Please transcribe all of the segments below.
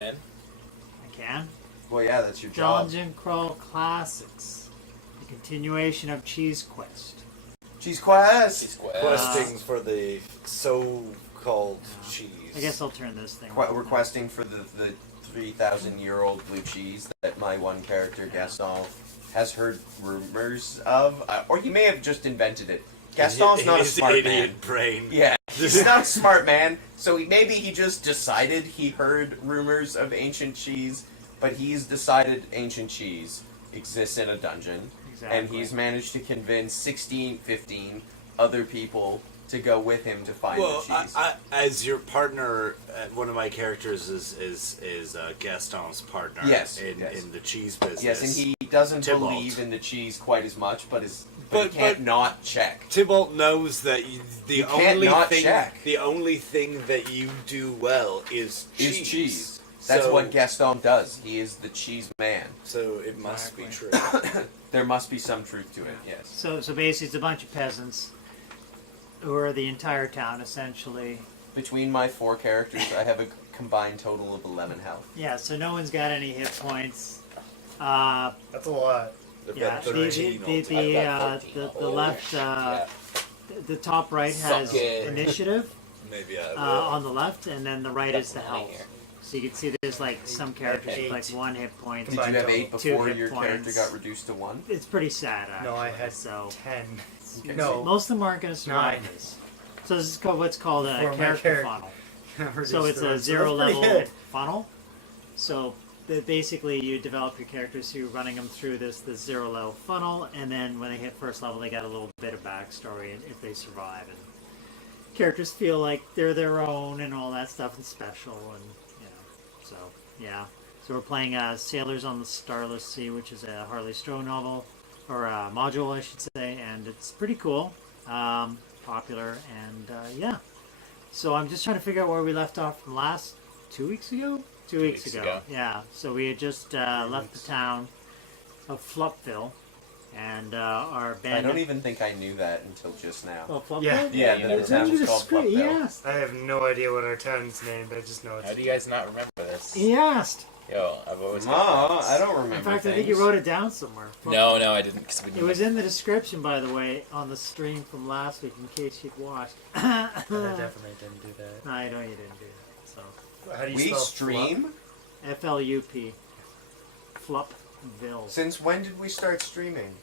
I can. Well, yeah, that's your job. Dungeon Crawl Classics. The continuation of Cheesequest. Cheesequest! Questing for the so-called cheese. I guess I'll turn this thing We're questing for the 3,000-year-old blue cheese that my one character, Gaston, has heard rumors of. Or he may have just invented it. Gaston's not a smart man. Brain. Yeah, he's not a smart man, so maybe he just decided he heard rumors of ancient cheese, but he's decided ancient cheese exists in a dungeon, and he's managed to convince 15 other people to go with him to find the cheese. As your partner, one of my characters is Gaston's partner. Yes, in the cheese business. Yes, and he doesn't Tybalt. believe in the cheese quite as much, but he can't not check. Tybalt knows that the only thing that you do well is cheese. That's what Gaston does. He is the cheese man. So it must be true. There must be some truth to it, yes. So basically it's a bunch of peasants who are the entire town, essentially. Between my 4 characters, I have a combined total of 11 health. Yeah, so no one's got any hit points. That's a lot. Yeah, the left, the top right has initiative Maybe I will. on the left, and then the right is the health. So you can see there's like some characters with like 1 hit point. Did you have 8 before your character got reduced to 1? It's pretty sad, actually. No, I had 10. Okay. No. Most of them aren't going to survive 9. this. So this is called what's called a character funnel. So it's a So 0 that's level pretty good. funnel. So basically you develop your characters through running them through this 0 level funnel, and then when they hit first level they got a little bit of backstory if they survive, and characters feel like they're their own and all that stuff and special, and so yeah. So we're playing Sailors on the Starless Sea, which is a Harley Stroh novel, or a module I should say, and it's pretty cool, popular, and yeah. So I'm just trying to figure out where we left off from last 2 weeks ago? 2 weeks ago. Yeah, so we had just left the town of Flupville, and our band... I don't even think I knew that until just now. Oh, Flupville? Yeah, the town was called Flupville. He asked. I have no idea what our town's named, I just know it's... How do you guys not remember this? He asked. Yo, I've always... I don't remember In fact, things. I think you wrote it down somewhere. No, I didn't. It was in the description, by the way, on the stream from last week, in case you'd watched. I definitely didn't do that. No, I know you didn't do that. So How do you We spell stream? F-L-U-P. Flupville. Since when did we start streaming?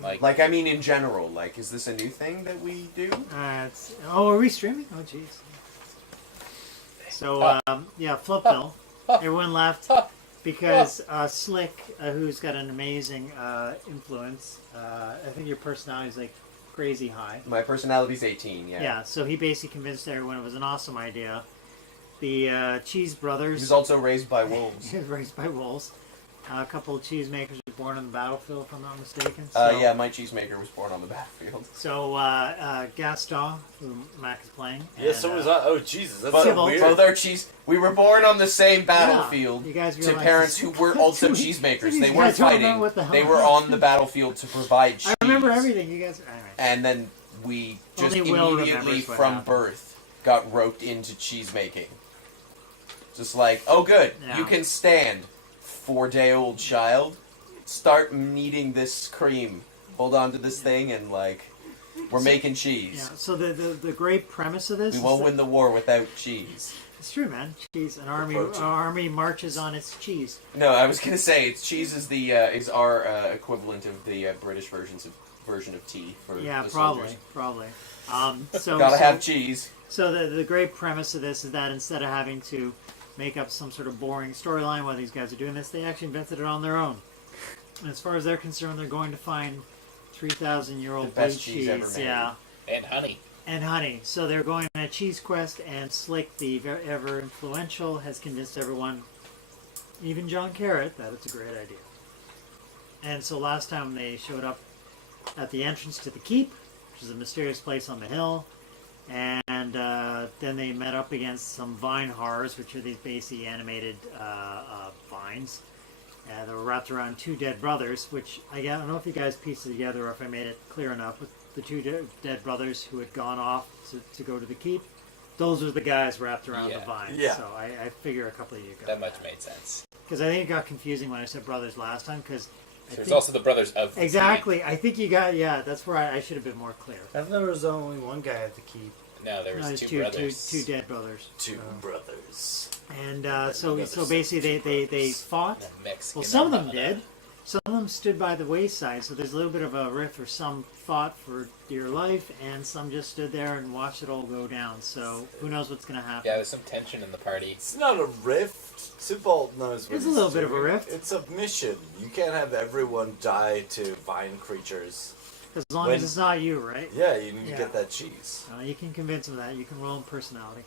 Like I mean in general, is this a new thing that we do? Are we streaming? Oh, jeez. So, yeah, Flupville. Everyone left because Slick, who's got an amazing influence, I think your personality is like crazy high. My personality's 18, yeah. Yeah, so he basically convinced everyone it was an awesome idea. The Cheese Brothers... He was also raised by wolves. He was raised by wolves. A couple of cheesemakers were born on the battlefield, if I'm not mistaken. So, yeah, my cheesemaker was born on the battlefield. So, Gaston, who Mac is playing. Yeah, and, so was I. Oh, Jesus, that's But so weird. both our we were born on the same battlefield you guys to realize parents this? who were also So cheesemakers. these They guys weren't don't fighting. remember what the hell They were happened. on the battlefield to provide cheese. I remember everything. You guys... Anyway. And then we just Only Will immediately remembers what from happened. birth got roped into cheese making. Just like, oh good, Yeah. you can stand, 4-day-old child. Start kneading this cream. Hold on to this thing and we're making cheese. Yeah, so the great premise of this We is won't that- win the war without cheese. It's true, man. Cheese. An army marches on its cheese. No, I was gonna say cheese is is our equivalent of the British version of tea for Yeah, the probably. soldiers. So Gotta have cheese. So the great premise of this is that instead of having to make up some sort of boring storyline while these guys are doing this, they actually invented it on their own. And as far as they're concerned, they're going to find 3,000-year-old blue best cheese ever made. Yeah. and honey. And honey. So they're going on a cheese quest, and Slick, the ever influential, has convinced everyone, even John Carrot, that it's a great idea. And so last time they showed up at the entrance to the keep, which is a mysterious place on the hill, and then they met up against some vine horrors, which are these basically animated vines. They were wrapped around 2 dead brothers, which I don't know if you guys pieced it together or if I made it clear enough, but the 2 dead brothers who had gone off to go to the keep, those are the guys wrapped around Yeah. the vine. Yeah. So I figure a couple of you got That much made sense. Because I think it got confusing when I said brothers last time. Because There's also the brothers of the exactly. I think you got that's where I should have been more clear. I thought there was only one guy at the keep. No, there was No, there's two brothers. two dead brothers. Two brothers. And so basically they fought. And a Mexican Well, some of them Armada. did. Some of them stood by the wayside, so there's a little bit of a rift where some fought for dear life, and some just stood there and watched it all go down. So who knows what's going to happen? Yeah, there's some tension in the party. It's not a rift. Subalt knows what There's a he's little bit of a doing. rift. It's a mission. You can't have everyone die to vine creatures. As long When- as it's not you, right? Yeah, you need Yeah. to get that cheese. You can convince them of that. You can roll in personality.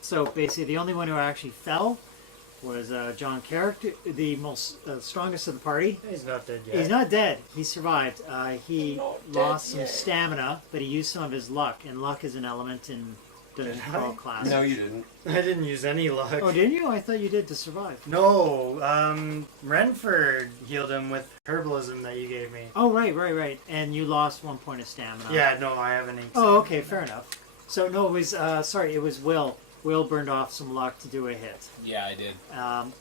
So basically, the only one who actually fell was John Carrick, the most strongest of the party. He's not dead yet. He's not dead. He survived. He Not lost dead some yet. stamina, but he used some of his luck, and luck is an element in Dungeon Did I? Crawl class. No, you didn't. I didn't use any luck. Oh, didn't you? I thought you did to survive. No, Renford healed him with herbalism that you gave me. Oh, right. And you lost 1 point of stamina. Yeah, no, I haven't. Oh, okay, fair enough. So no, it was it was Will. Will burned off some luck to do a hit. Yeah, I did.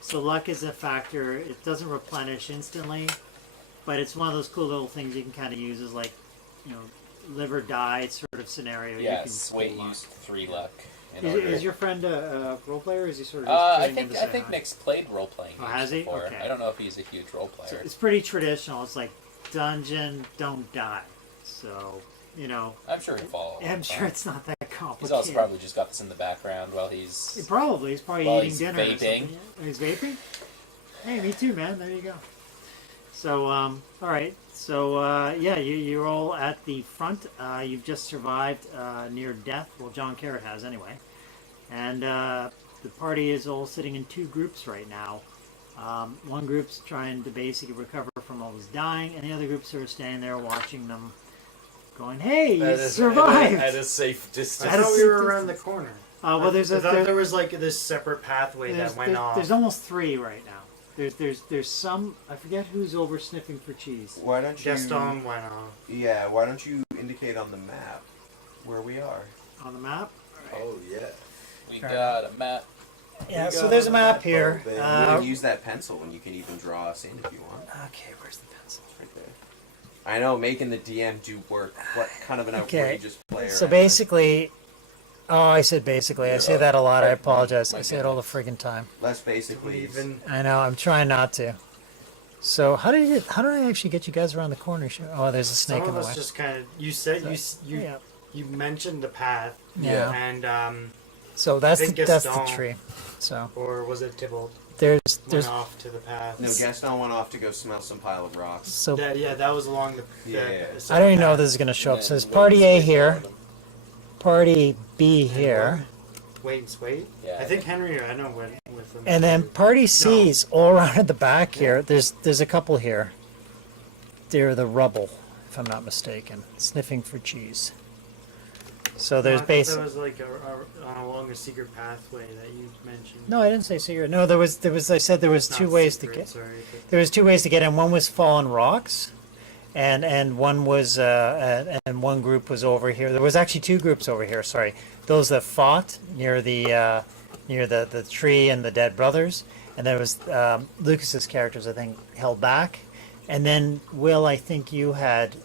So luck is a factor. It doesn't replenish instantly, but it's one of those cool little things you can kind of use as like, live or die sort of scenario. Yeah, you can Swait pull luck. used 3 luck. In Is, order. is your friend a role player? Or is he sort of? I Just think putting in to say hi? Nick's played role playing Oh, has he? before. Okay. I don't know if he's a huge role player. So it's pretty traditional. It's like dungeon, don't die. So I'm sure he'll follow. I'm sure it's not that complicated. He's also probably just got this in the background while he's. He's probably While eating he's dinner. Or vaping. something. He's vaping. Hey, me too, man. There you go. So, all right. So, you're all at the front. You've just survived near death. Well, John Carrot has anyway. And the party is all sitting in 2 groups right now. One group's trying to basically recover from all this dying, and the other groups are standing there watching them, going, "Hey, you survived!" At a safe I distance. At a thought we safe were around the distance. corner. Well, there's I a thought there was like this separate pathway that went off. there's almost 3 right now. There's some, I forget who's over sniffing for cheese. Why don't you? Gaston went off. Yeah. Why don't you indicate on the map where we are? On the map. Oh yeah. We Fair got a map. Yeah, We so got there's a a map map, here. oh, baby. You can use that pencil, and you can even draw us in if you want. Okay, where's the pencil? It's right there. I know, making the DM do work. What kind of an Okay. outrageous player? So am I? basically, I said basically. I say that a lot. I apologize. I say it all the friggin' time. Less basic, We please. even I know. I'm trying not to. So how did I actually get you guys around the corner? Oh, there's a snake some in of the us way. just kind of you said you Yeah. you mentioned the path Yeah. and So that's I think the Gaston- tree. So or was it Tybalt there's went off to the path? No, Gaston went off to go smell some pile of rocks. so That was along the. Yeah. I don't even know if this is gonna show up. So there's party A here, party B here, Wait and Sway. Yeah. I think Henry or I know went with them. and then party C's all around at the back here. There's a couple here. They're the rubble, if I'm not mistaken, sniffing for cheese. So there's There base. was like along a secret pathway that you mentioned. No, I didn't say secret. No, there was. I said there was Not 2 ways to secret, get. Sorry, but There was 2 ways to get in. One was fallen rocks, and one was and one group was over here. There was actually 2 groups over here. Sorry, those that fought near the tree and the dead brothers, and there was Lucas's characters I think held back, and then Will I think you had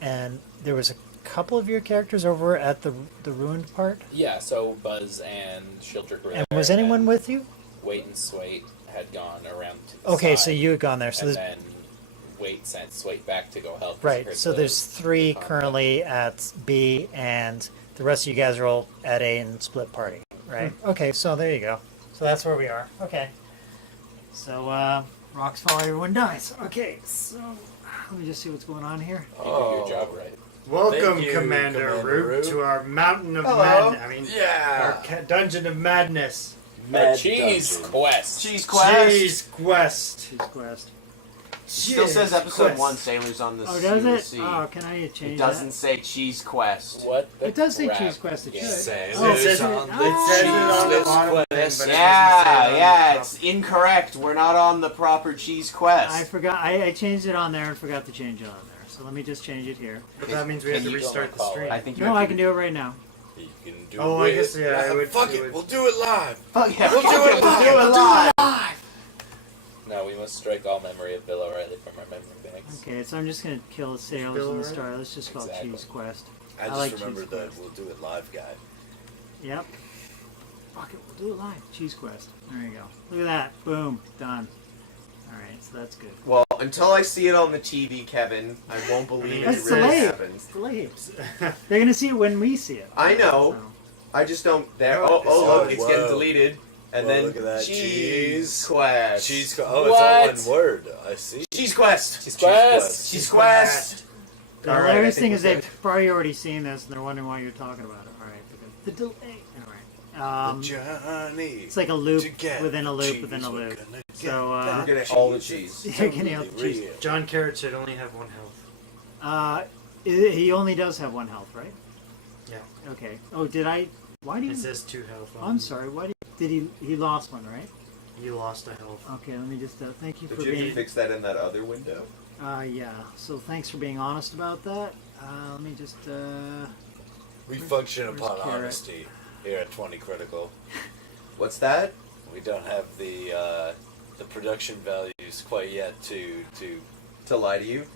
and there was a couple of your characters over at the ruined part. Yeah, so Buzz and Shieldrick were And there, was anyone and with you? Wait and Swait had gone around to the Okay, side, so you had gone there. So and there's then Wait sent Swait back to go help. right. Chris So with there's 3 the currently at B, and the rest of you guys are all at A and split party. Right. Okay. So there you go. So that's where we are. Okay. So rocks fall, everyone dies. Okay. So let me just see what's going on here. You do your job right. welcome, Thank you, Commander Commander Root, Root. to our mountain of Hello. madness. I mean, Yeah. our dungeon of madness. Our cheese dungeon. quest. Cheese Quest. Cheesequest. Cheesequest. Still says episode Cheesequest. 1, Sailors on the Oh, does it? Sea. Oh, can I It change doesn't that? say Cheese Quest. What? the It does say crap? Cheesequest. It Yeah. should. Sailors Oh, It says it, on it the says it on the cheese bottom thing, but it quest. doesn't say it Yeah, on the yeah, top. it's incorrect. We're not on the proper Cheese Quest. I forgot. I changed it on there and forgot to change it on there. So let me just change it here. But that means we have Can to you restart the recall stream. it? I think you No, have I to can do it right now. You can do Oh, I guess, yeah, I would fuck do it, it. we'll do it live. Fuck yeah, We'll do it live. No, we must strike all memory of Bill O'Reilly from our memory banks. Okay, so I'm just gonna kill the sailors Bill in the O'Reilly? star. Let's just call Exactly. it Cheesequest. I just like remembered Cheesequest. the we'll do it live guy. Yep. Fuck it, we'll do it live. Cheesequest. There you go. Look at that. Boom. Done. Alright, so that's good. Well, until I see it on the TV, Kevin, I won't believe That's it really delayed. happens. It's delayed. They're gonna see it when we see it. I know. So. I just don't. There. Oh, Oh, look, it's whoa. getting deleted. And Whoa, then look at that. Cheesequest. Cheese. Oh, it's What? all one word. I see. Cheesequest. Cheesequest. Cheesequest. The Alright, hilarious I thing think is we're they've probably already seen this and they're wondering why you're talking about it. Alright, the delay. Alright. The journey. It's like a loop to get within a loop cheese, within a we're loop. gonna So, get We're that getting all the cheese. cheese. You're getting all the Totally cheese. real. John Carrot should only have 1 health. He only does have 1 health, right? Yeah. Okay. Oh, did I? Why did It he? says 2 health. Oh, I'm sorry. Why did he? He lost 1, right? You lost a health. Okay. Let me just. Thank you Did for you have to being. fix that in that other window? Yeah. So thanks for being honest about that. Let me just. We function Where's upon Carrot? honesty here at 20Critical. What's that? We don't have the production values quite yet to To lie to you?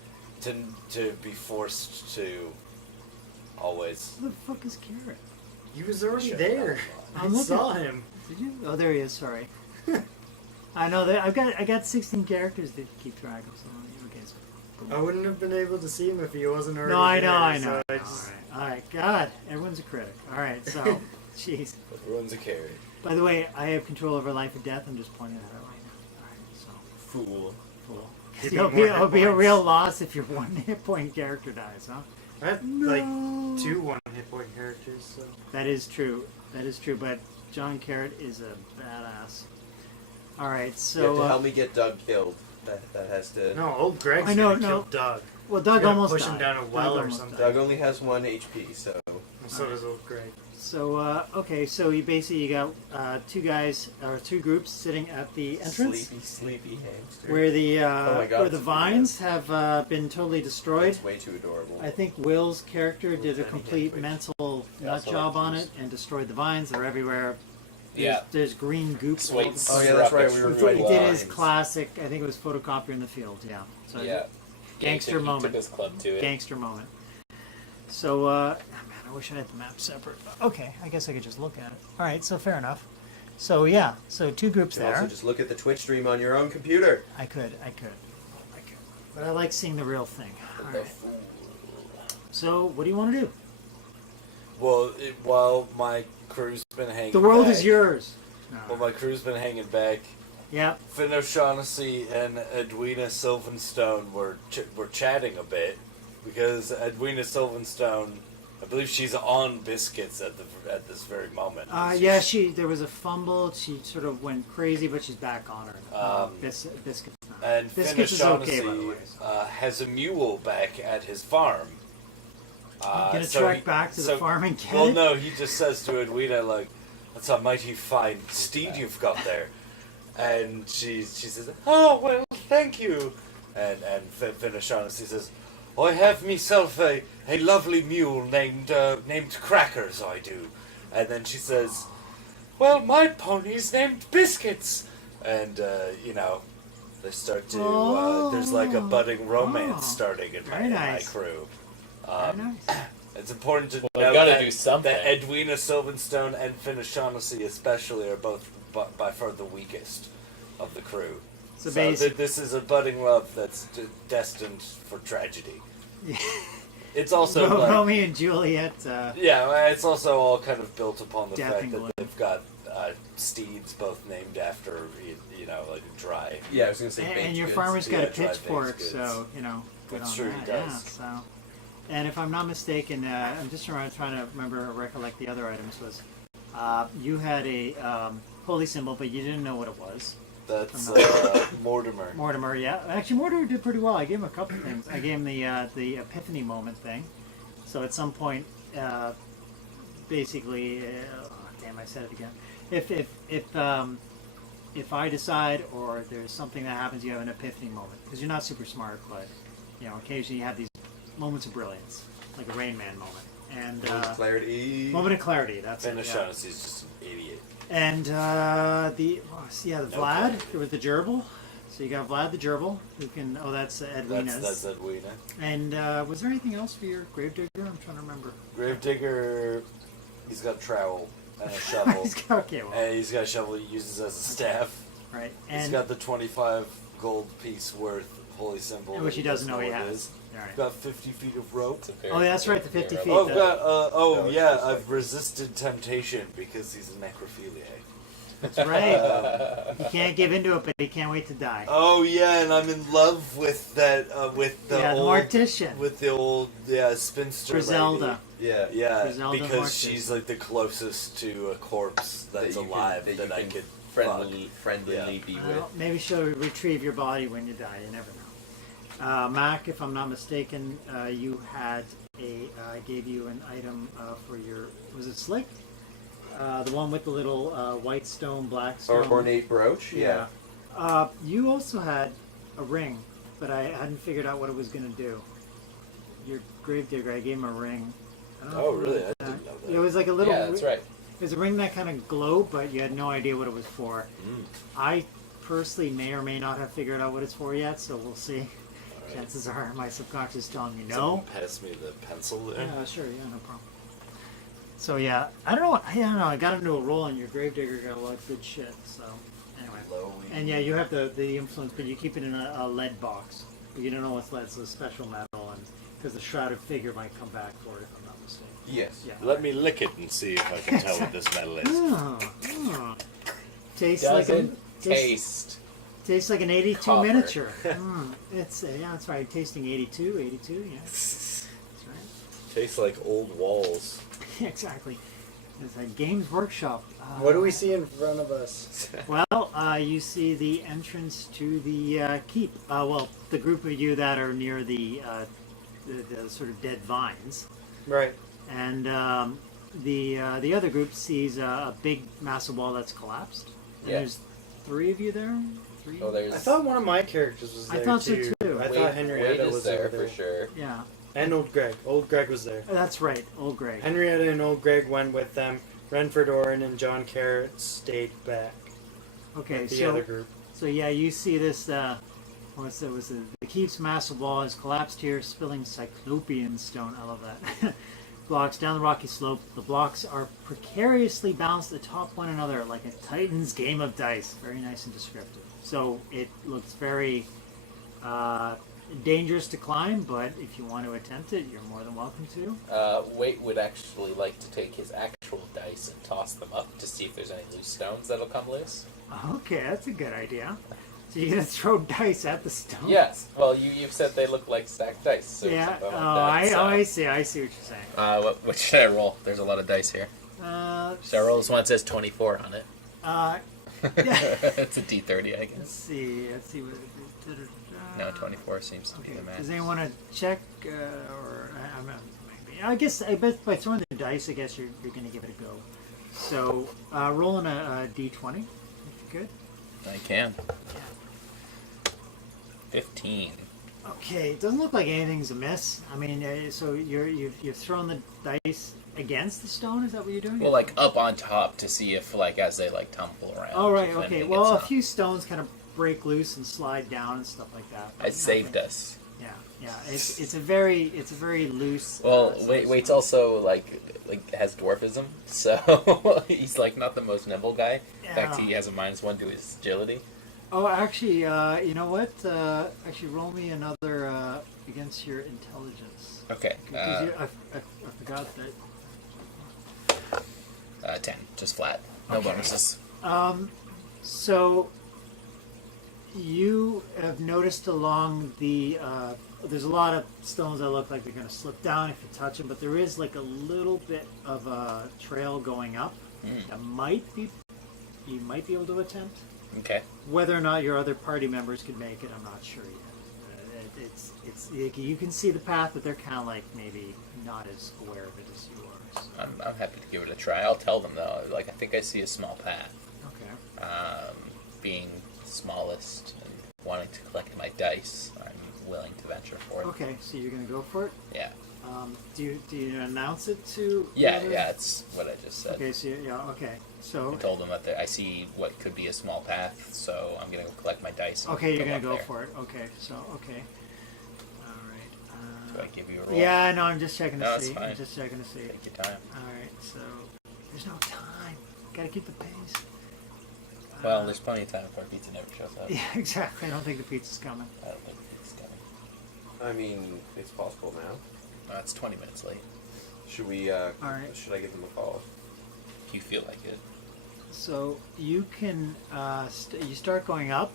be forced to always. Who the fuck is Carrot? He was already Shut there. I'm I looking. saw him. Did you? Oh, there he is. Sorry. I know that I got 16 characters to keep track of. So okay. So. I wouldn't have been able to see him if he wasn't already No, I there. know, I so know. I just- All right. God, everyone's a critic. All right, so, jeez. Everyone's a carry. By the way, I have control over life and death. I'm just pointing that out right now. All right, so, Fool. cool. Keeping It'll be, more it'll hit be a points. real loss if your 1 hit point character dies, huh? I had like 2 1-hit point characters. So. That is true. That is true. But John Carrot is a badass. All right, You have so to help me get Doug killed. That has to. No, old Greg's I know, gonna no. kill Doug. well, Doug gotta almost push died. him down a Doug well or almost something. died. Doug only has 1 HP, so. So does old Greg. So okay, so you got 2 guys or 2 groups sitting at the entrance Sleepy hamster. where the Oh my God, where the it's a vines have been totally destroyed. It's way too adorable. I think Will's character did a Tiny complete hand mental Yeah, nut so job like on these. it and destroyed the vines. They're everywhere. Yeah. There's green goop. all over the Sweet. Oh, place. yeah, that's right, we were He fighting did his vines. classic. I think it was photocopier in the field. Yeah. So Yeah. Gangster he moment. took his club to it. Gangster moment. So, man, I wish I had the map separate. Okay, I guess I could just look at it. All right, so fair enough. So yeah, so 2 groups You can there. also just look at the Twitch stream on your own computer. I could. But I like seeing the real thing. All right. So, what do you want to do? Well, while my crew's been hanging The world back, is yours. While my crew's been hanging back, Yep. Finn O'Shaughnessy and Edwina Sylvanstone were chatting a bit because Edwina Sylvanstone, I believe she's on biscuits at this very moment. Yeah, there was a fumble. She sort of went crazy, but she's back on her. Biscuits. And Finn Biscuits is okay, by the O'Shaughnessy way. has a mule back at his farm. Gonna so trek he- back to the so- farm and get Well, it? no, he just says to Edwina, like, "That's a mighty fine steed you've got there." And she says, "Oh, well, thank you." And Finn O'Shaughnessy says, "I have myself a lovely mule named Crackers, I do." And then she says, "Well, my pony's named Biscuits." And, they start to, there's like a budding romance starting in Very my nice. crew. Very nice. It's important to Well, note gotta that, do something. that Edwina Sylvanstone and Finn O'Shaughnessy especially are both by far the weakest of the crew. So So basic- this is a budding love that's destined for tragedy. It's also like, Romeo and Juliet. yeah, it's also all kind of built upon the Death fact and that gloom. they've got steeds both named after like dry. Yeah, I was gonna say baked And your goods. farmer's got Yeah, a dry pitchfork, baked goods. so good That's on true, that. he Yeah, does. so. And if I'm not mistaken, I'm just trying to remember or recollect the other items. Was you had a holy symbol, but you didn't know what it was. That's Mortimer. Mortimer, yeah. Actually, Mortimer did pretty well. I gave him a couple things. I gave him the epiphany moment thing. So at some point, basically, damn, I said it again. If I decide or there's something that happens, you have an epiphany moment because you're not super smart, but occasionally you have these moments of brilliance, like a Rain Man moment, And Clarity. moment of clarity. That's it. Finn Yeah. O'Shaughnessy's just an idiot. And the Vlad. There was the gerbil. So you got Vlad the gerbil, who can. Oh, that's Edwina's. That's Edwina. And was there anything else for your gravedigger? I'm trying to remember. Gravedigger, he's got a trowel and a shovel. Okay, well, And he's got a shovel he uses as a staff. right. He's And got the 25 gold piece worth holy symbol. which that he doesn't know he what it has. is. All right. He's got 50 feet of rope. It's a very Oh, yeah, that's right, the very 50 rare feet. Oh, that- I've resisted temptation because he's a necrophiliac. That's right. He can't give into it, but he can't wait to die. Oh yeah, and I'm in love with that with the Yeah, the old mortician. with the old spinster Griselda. Yeah. lady. Yeah, Griselda because Mortis. she's like the closest to a corpse that's alive that I could friendly Yeah. be with. Well, maybe she'll retrieve your body when you die. You never know. Mac, if I'm not mistaken, you had I gave you an item for your. Was it slick? The one with the little white stone, black Or stone. ornate brooch. Yeah. You also had a ring, but I hadn't figured out what it was going to do. Your gravedigger, I gave him a ring. I don't know Oh if it really? was I didn't know It that. was like a little. Yeah, that's right. It was a ring that kind of glowed, but you had no idea what it was for. Mm. I personally may or may not have figured out what it's for yet, so we'll see. Alright. Chances are my subconscious is telling me no. Someone pass me the pencil there. Yeah, sure, yeah, no problem. So yeah, I don't know. I got into a roll, and your gravedigger got a lot of good shit. So anyway, Lowly. and yeah, you have the influence, but you keep it in a lead box. But you don't know what's lead, so it's special metal, and because the shrouded figure might come back for it, if I'm not mistaken. Yes. Yeah. Let me lick it and see if I can tell what this metal is. Oh. Tastes like Doesn't a taste. tastes like an 82 Copper. miniature. It's yeah, that's right. Tasting 82, yeah. That's right. Tastes like old walls. Exactly. It's a Games Workshop. What do we see in front of us? Well, you see the entrance to the keep. Well, the group of you that are near the sort of dead vines, Right. and the other group sees a big, massive wall that's collapsed. And Yeah. there's 3 of you there. 3. Oh, there's. I thought one of my characters was I there thought so, too. too. I Wade- thought Henrietta Wade is was there over there. for sure. Yeah, And old Greg. Old Greg was there. that's right. Old Greg. Henrietta and old Greg went with them. Renford Oren and John Carrot stayed back. Okay, The so other group. So yeah, you see this. The keep's massive wall has collapsed here, spilling cyclopean stone. I love that. Blocks down the rocky slope. The blocks are precariously balanced atop one another like a Titan's game of dice. Very nice and descriptive. So it looks very dangerous to climb, but if you want to attempt it, you're more than welcome to. Wait would actually like to take his actual dice and toss them up to see if there's any loose stones that'll come loose. Okay, that's a good idea. So you're gonna throw dice at the stone? Yes. Well, you've said they look like stacked dice. So Yeah. something like Oh, that, so. I see. I see what you're saying. What should I roll? There's a lot of dice here. Should I roll this one? It says 24 on it. Yeah. It's a D30, I Let's guess. see. Let's see what. No, 24 seems to be Okay. the max. Does anyone want to check, or I'm not, maybe? I bet by throwing the dice, I guess you're going to give it a go. So rolling a d20, if you could. I can. 15. Okay, it doesn't look like anything's amiss. I mean, so you've thrown the dice against the stone. Is that what you're doing? Well, like up on top to see if, like, as they like tumble around. Oh right. if Okay. anything Well, a gets up. few stones kind of break loose and slide down and stuff like that. but It saved nothing- us. Yeah. It's a very loose. Well, sort of Wait's stone. also like has dwarfism, so he's like not the most nimble guy. In fact, Yeah. he has a -1 to his agility. Oh, actually, you know what? Actually, roll me another against your intelligence. Okay. 'Cause I forgot that. 10, just flat, no Okay. bonuses. So you have noticed along the there's a lot of stones that look like they're going to slip down if you touch them, but there is like a little bit of a trail going up that you might be able to attempt. Okay. Whether or not your other party members could make it, I'm not sure yet. It's like you can see the path, but they're kind of like maybe not as aware of it as you are. So. I'm happy to give it a try. I'll tell them though. Like I think I see a small path. Okay. Being smallest and wanting to collect my dice, I'm willing to venture for it. Okay, so you're gonna go for it. Yeah. Do you announce it to? Yeah, the other- yeah, it's what I just said. Okay, so okay. So I told them that I see what could be a small path, so I'm gonna go collect my dice. And okay, you're gonna up go there. for it. Okay, so okay. All right. Do I give you a roll? Yeah, no, I'm just checking to No, it's see. fine. I'm just checking to see. Take your time. All right, so there's no time. Gotta keep the pace. Well, there's plenty of time before pizza never shows up. Yeah, exactly. I don't think the pizza's coming. I don't think it's coming. I mean, it's possible now. It's 20 minutes late. Should we? right. Should I give them a call? If you feel like it. So you can you start going up,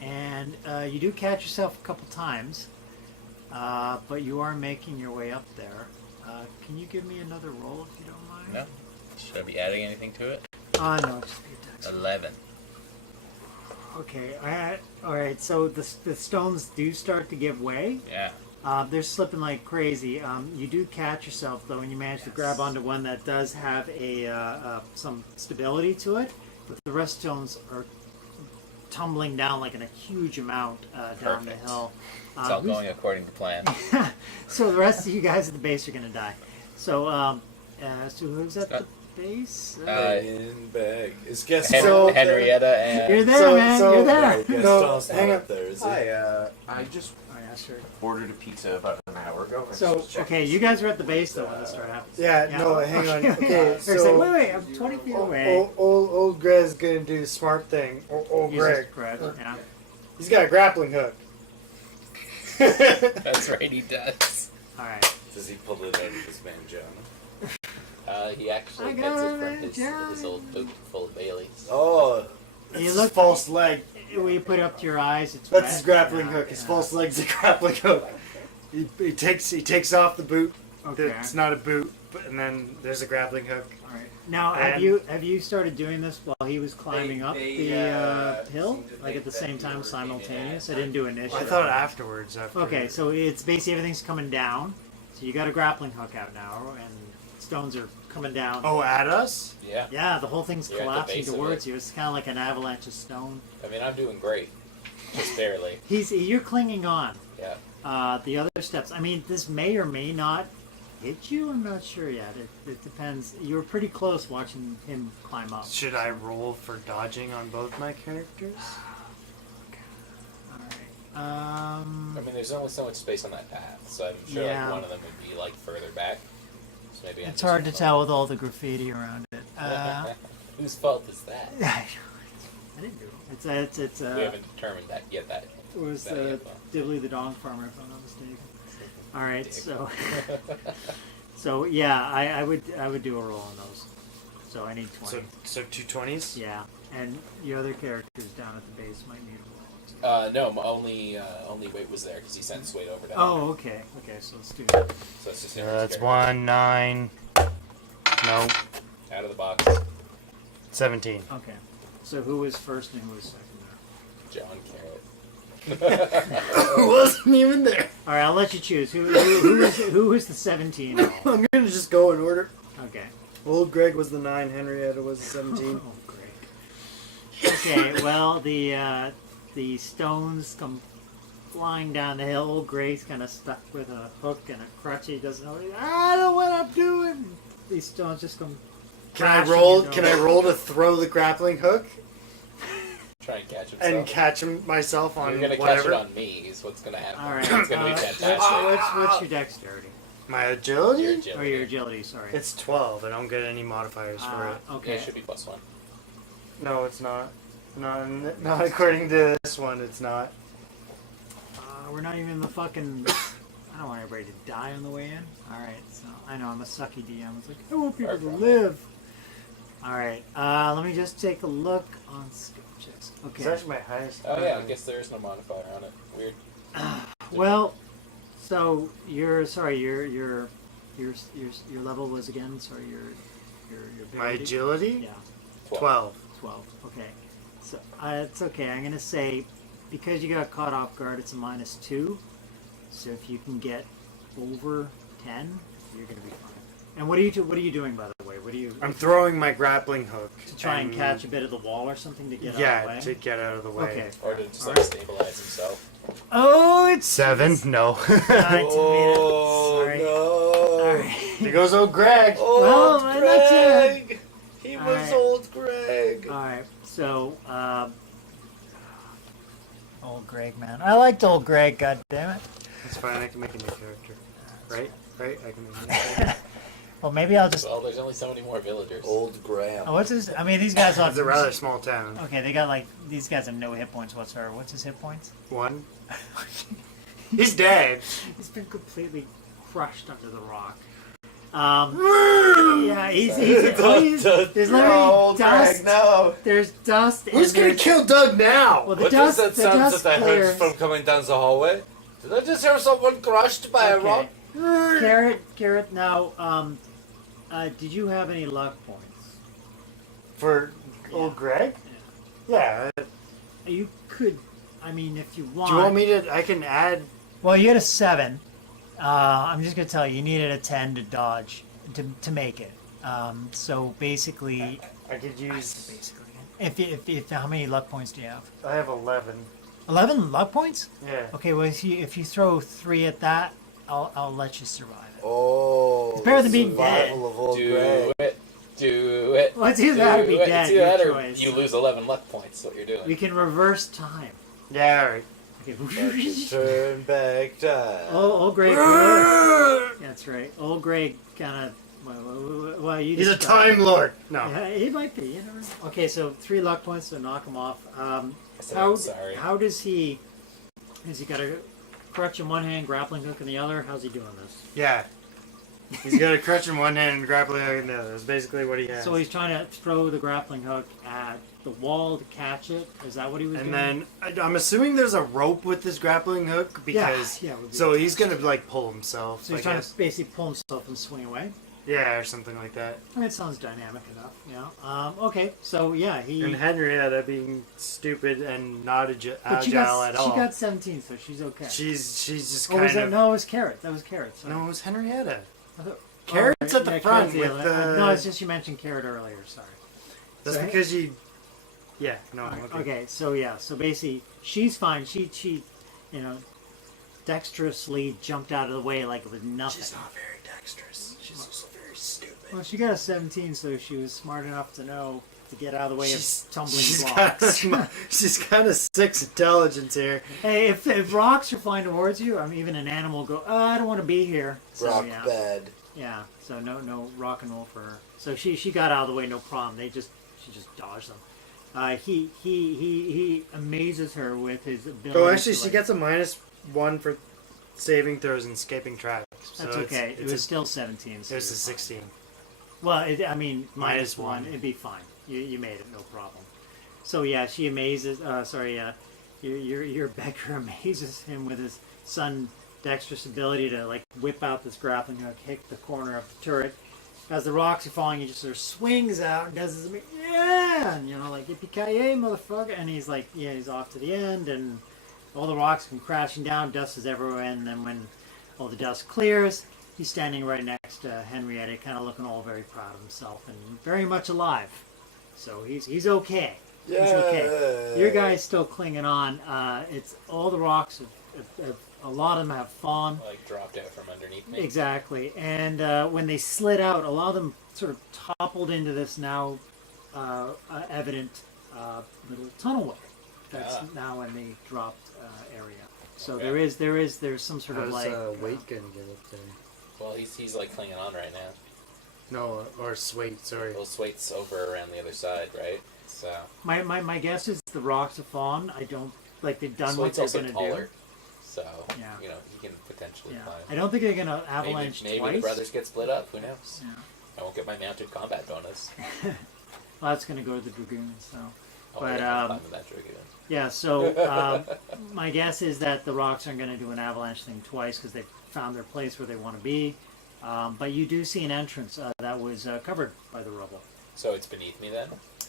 and you do catch yourself a couple times, but you are making your way up there. Can you give me another roll if you don't mind? No? Should I be adding anything to it? No, just be a dex. 11. Okay, all right. So the stones do start to give way. Yeah. They're slipping like crazy. You do catch yourself though, and you manage to grab onto one that does have some stability to it. But the rest of stones are tumbling down like in a huge amount down the Perfect. hill. It's all going according to plan. So the rest of you guys at the base are gonna die. So so who's at the base? In bag. Is guest Henrietta and... You're there, man. You're there. Right, guest No, John's not hang up on. there, is he? I just Oh yeah, sure. ordered a pizza about an hour ago. So okay, you guys are at the base though when this started happening. Yeah, no, hang on. Okay, Eric's like, so wait, I'm 20 feet away. old Greg's gonna do the smart thing. Old Uses Greg, Greg, yeah. he's got a grappling hook. That's right, he does. All right. Does he pull it out of his banjana? He actually I gets got it from it, his old boot full of Baileys. Oh, You His look false leg. when you put it up to your eyes. It's That's wet. his grappling Yeah, hook. His yeah. false leg's a grappling hook. He takes off the boot. Okay. It's not a boot, but and then there's a grappling hook. All right. Now, And- have you started doing this while he was climbing up the hill, seem to like at the think same that you time, were simultaneous? I thinking didn't do initiative. I thought afterwards. After. Okay, so it's basically everything's coming down. So you got a grappling hook out now, and stones are coming down. Oh, at us? Yeah. Yeah, the whole thing's You're at the collapsing base of towards it. you. It's kind of like an avalanche of stone. I mean, I'm doing great. Just barely. You're clinging on. Yeah. The other steps. I mean, this may or may not hit you. I'm not sure yet. It depends. You were pretty close watching him climb up. Should I roll for dodging on both my characters? All right. I mean, there's only so much space on that path, so I'm sure Yeah. like one of them would be like further back. So maybe I'm It's just hard to wrong. tell with all the graffiti around it. Whose fault is that? I didn't do it. It's We haven't determined that yet. That it was that yet, though. Dibley the Dog Farmer, if I'm not mistaken. All right, so yeah, I would do a roll on those. So I need 20. So 220s? Yeah, and your other characters down at the base might need a roll. No, only Wade was there because he sent Swade over down. Oh, okay. Okay, so let's do that. So it's just him. That's 1, 9. No, Out of the box. 17. Okay. So who was first and who was second there? John Carrot. Wasn't even there. All right, I'll let you choose. Who was the 17? I'm gonna just go in order. Okay. Old Greg was the 9, Henrietta was the 17. Oh, great. Okay, well, the stones come flying down the hill. Old Gray's kind of stuck with a hook and a crutch. He doesn't know. I don't know what I'm doing. These stones just come. Can I crashing roll? into Can him. I roll to throw the grappling hook Try and catch himself. and catch him myself on You're gonna whatever? catch it on me. Is what's gonna happen. All right. It's gonna be fantastic. What's your dexterity? My agility? Your agility. Or your agility? Sorry. It's 12. I don't get any modifiers for it. Yeah, Okay. it should be +1. No, it's not. Not according to this one. It's not. We're not even in the fucking. I don't want everybody to die on the way in. All right. So I know I'm a sucky DM. It's like I want people to live. All right. Let me just take a look on skill checks. It's Okay. actually my highest. Oh yeah, I guess there is no modifier on it. Weird. Well, so your level was again. Sorry, your My ability? agility? Yeah. 12. 12. Okay. So it's okay. I'm gonna say because you got caught off guard, it's a -2. So if you can get over 10, you're gonna be fine. And what are you doing, by the way? What are you? I'm throwing my grappling hook to try and catch a bit of the wall or something to get out of the way. Yeah, to get out of the way. Okay. Or to just stabilize himself. Oh, it's 7? No. Oh, Sorry. no. All right. There goes old Greg. Old Well, that's it. Greg. He All was right. old Greg. All right. So, old Greg, man. I liked old Greg. God damn it. That's fine. I can make a new character. Right? I can make a new character. Well, maybe I'll just. Well, there's only so many more villagers. Old Graham. Oh, what's his? I mean, these guys all. It's a rather small town. Okay, they got like these guys have no hit points whatsoever. What's his hit points? 1. He's dead. He's been completely crushed under the rock. Yeah, he's there's literally No, dust. Greg, no. There's dust. and Who's gonna there's- kill Doug now? Well, the What dust. was that The sound dust that I heard clears. from coming down the hallway? Did I just hear someone crushed by a rock? Carrot. Now, did you have any luck points? For old Greg? Yeah. You could. I mean, if you want. Do you want me to? I can add. Well, you had a 7. I'm just gonna tell you, you needed a 10 to dodge to make it. So basically, I could use. if how many luck points do you have? I have 11. 11 luck points? Yeah. Okay, well if you throw 3 at that, I'll let you survive it. Oh. It's better than being survival dead. Of old Do Greg. it. Do it. Well, it's either that or be Do it. dead. It's Your either that or choice. you lose 11 luck points. What you're doing. We can reverse time. Yeah. All right. Okay. Turn back time. Old Greg. That's right. Old Greg kind of. Well, you He's a just time lord. No. Yeah, he might be. You never know. Okay, so 3 luck points to knock him off. I said I'm sorry. How does he? Has he got a crutch in one hand, grappling hook in the other? How's he doing this? Yeah. He's got a crutch in one hand and grappling hook in the other. That's basically what he has. So he's trying to throw the grappling hook at the wall to catch it. Is that what he was doing? And then I'm assuming there's a rope with this grappling hook because yeah, it would be so he's attached. gonna like pull himself. So he's trying to basically pull himself and swing away. Yeah, or something like that. I mean, it sounds dynamic enough. Yeah. Okay. So yeah, he. And Henrietta being stupid and not But agile at all. She got 17, so she's okay. She's just Oh, kind was that? of. No, it was Carrot. That was Carrot. Sorry. No, it was Henrietta. I thought- Carrot's at the yeah, front Carrot's with other- the. No, it's just you mentioned Carrot earlier. Sorry. That's So- because you. Yeah. No. Okay. Okay, so yeah, so basically she's fine. She, you know, dexterously jumped out of the way like it was nothing. She's not very dexterous. She's also very stupid. Well, she got a 17, so she was smart enough to know to get out of the way of tumbling she's blocks. she's kind of 6 intelligence here. Hey, if rocks are flying towards you, I mean, even an animal go, oh, I don't want to be here. So Rock yeah, bed. yeah. So no rock and roll for her. So she got out of the way, no problem. She just dodged them. He amazes her with his ability. Oh, actually, to, she like, gets a -1 for saving throws and escaping traps. So That's okay. It was still 17. So It was a you're fine. 16. Well, I mean, Minus -1, one. it'd be fine. You made it, no problem. So yeah, she amazes. Your Becker amazes him with his son Dexter's ability to like whip out this grappling hook, hit the corner of the turret. As the rocks are falling, he just sort of swings out and does this, yeah, and like yippee-ki-yay, motherfucker. And he's like, yeah, he's off to the end, and all the rocks come crashing down, dust is everywhere, and then when all the dust clears, he's standing right next to Henrietta, kind of looking all very proud of himself and very much alive. So he's okay. He's okay. Your guy's still clinging on. It's all the rocks, a lot of them have fallen. Like dropped out from underneath me. Exactly. And when they slid out, a lot of them sort of toppled into this now evident little tunnelway that's now in the dropped area. So Okay. there's some sort of How's like weight gonna get up there? Well, he's like clinging on right now. No, or Swait, sorry. Well, Swait's over around the other side, right? So my guess is the rocks have fallen. I don't like they've done what Swait's they're also gonna taller. do. So Yeah. he can potentially Yeah, climb. I don't think they're gonna avalanche maybe twice. the brothers get split up. Who knows? Yeah. I won't get my mounted combat bonus. Well, that's gonna go to the dragoons. So. I'll But, get climbing that dragoon. Yeah, so my guess is that the rocks aren't going to do an avalanche thing twice because they've found their place where they want to be. But you do see an entrance that was covered by the rubble. So it's beneath me then.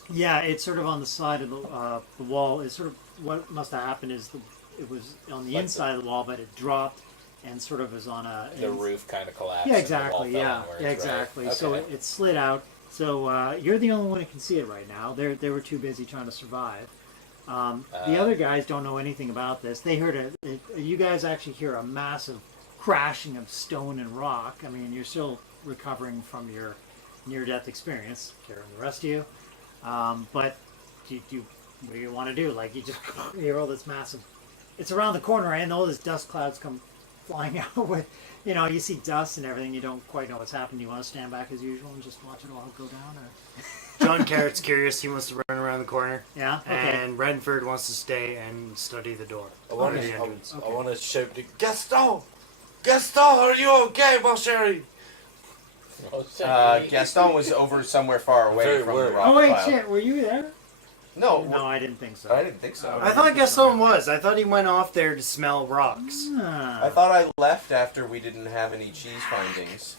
Yeah, it's sort of on the side of the wall. It's sort of what must have happened is it was on the Like inside of the wall, but it dropped and sort of is on a... The roof kind of collapsed. Yeah, and the wall exactly. fell Yeah, inwards, yeah, exactly. Right? So Okay. it slid out. So you're the only one who can see it right now. They were too busy trying to survive. The other guys don't know anything about this. They heard you guys actually hear a massive crashing of stone and rock. I mean, you're still recovering from your near-death experience, Karen, and the rest of you. But what do you want to do? Like, you just hear all this massive... It's around the corner, and all this dust clouds come flying out with... you see dust and everything. You don't quite know what's happening. You want to stand back as usual and just watch it all go down? Or... John Carrot's curious. He wants to run around the corner. Yeah? Okay. And Renford wants to stay and study the door. I want Okay. to shout to Gaston! Gaston, are you okay, mon chéri? Gaston was over somewhere far away Very from worried. the rock Oh, wait, pile. shit. Were you there? No, No, I didn't think so. I didn't think so. I thought Gaston was. I thought he went off there to smell rocks. Ah. I thought I left after we didn't have any cheese findings.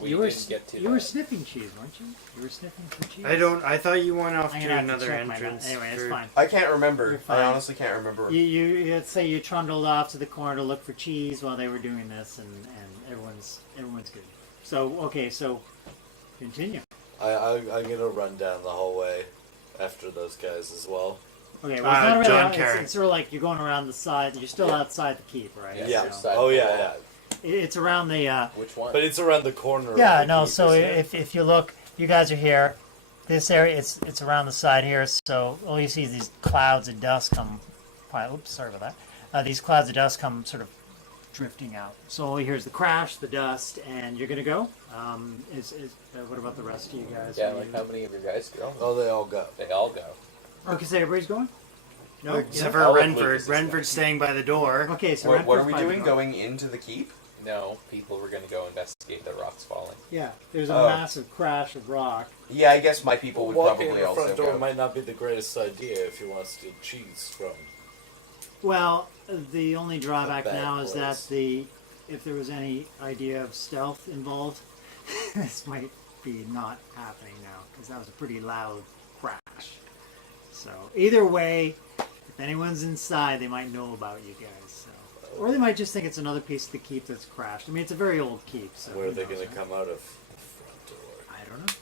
We you were didn't get to you were that. sniffing cheese, weren't you? You were sniffing some cheese. I thought you went off I'm to gonna have to another check my entrance. notes. Anyway, it's for- fine. I can't remember. You're fine. I honestly can't remember. Let's say you trundled off to the corner to look for cheese while they were doing this, and everyone's good. So okay, so continue. I'm gonna run down the hallway after those guys as well. Okay, well, it's not really John out, Carrot. it's sort of like you're going around the side. You're still outside the keep, right? Yeah. Yeah. Other side Oh of the yeah, wall. yeah. It's around the. Which one? But it's around the corner. Yeah, of the no. keep, So isn't it? if you look, you guys are here. This area, it's around the side here. So all you see is these clouds of dust come. Oops, sorry about that. These clouds of dust come sort of drifting out. So all you hear is the crash, the dust, and you're gonna go. What about the rest of you guys? Yeah, Are like you- how many of your guys go? Oh, they all go. They all go. Okay, so everybody's going. No, Except yeah? for All of Renford. Lucas's Renford's staying by the door. Okay, so What are Renford's we by the doing? door. Going into the keep? No, people were going to go investigate the rocks falling. Yeah, there's a Oh. massive crash of rock. Yeah, I guess my people would Walking in probably the also front door go. might not be the greatest idea if you want to steal cheese from. Well, the only drawback bad now is that place. if there was any idea of stealth involved, this might be not happening now because that was a pretty loud crash. So either way, if anyone's inside, they might know about you guys. So. Or they might just think it's another piece of the keep that's crashed. I mean, it's a very old keep. So Where are who they knows, going to right? come out of? The front door. I don't know.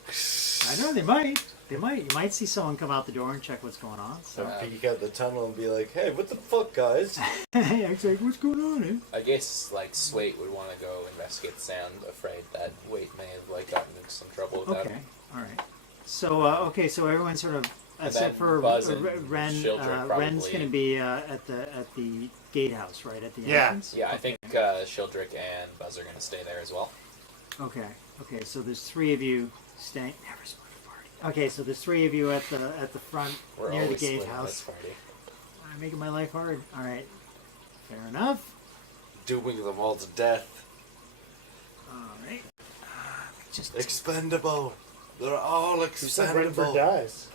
I don't know. They might. They might. You might see someone come out the door and check what's going on. So. So peek out the tunnel and be like, "Hey, what the fuck, guys?" Hey, it's like, what's going on, eh? I guess like Swait would want to go investigate the sound, afraid that Wait may have like gotten into some trouble with Okay, all right. So so everyone's sort of And except then for Buzz and Ren. Shieldrick Ren's probably- going to be at the gatehouse, right at the Yeah. entrance. that. Yeah, I think Shieldrick and Buzz are going to stay there as well. Okay. Okay. So there's three of you staying. Never split a party. Okay. So there's three of you at the front We're near the always splitting gatehouse. this party. I'm making my life hard. All right. Fair enough. Dooming them all to death. All right. Just Expendable. They're all expendable. dies.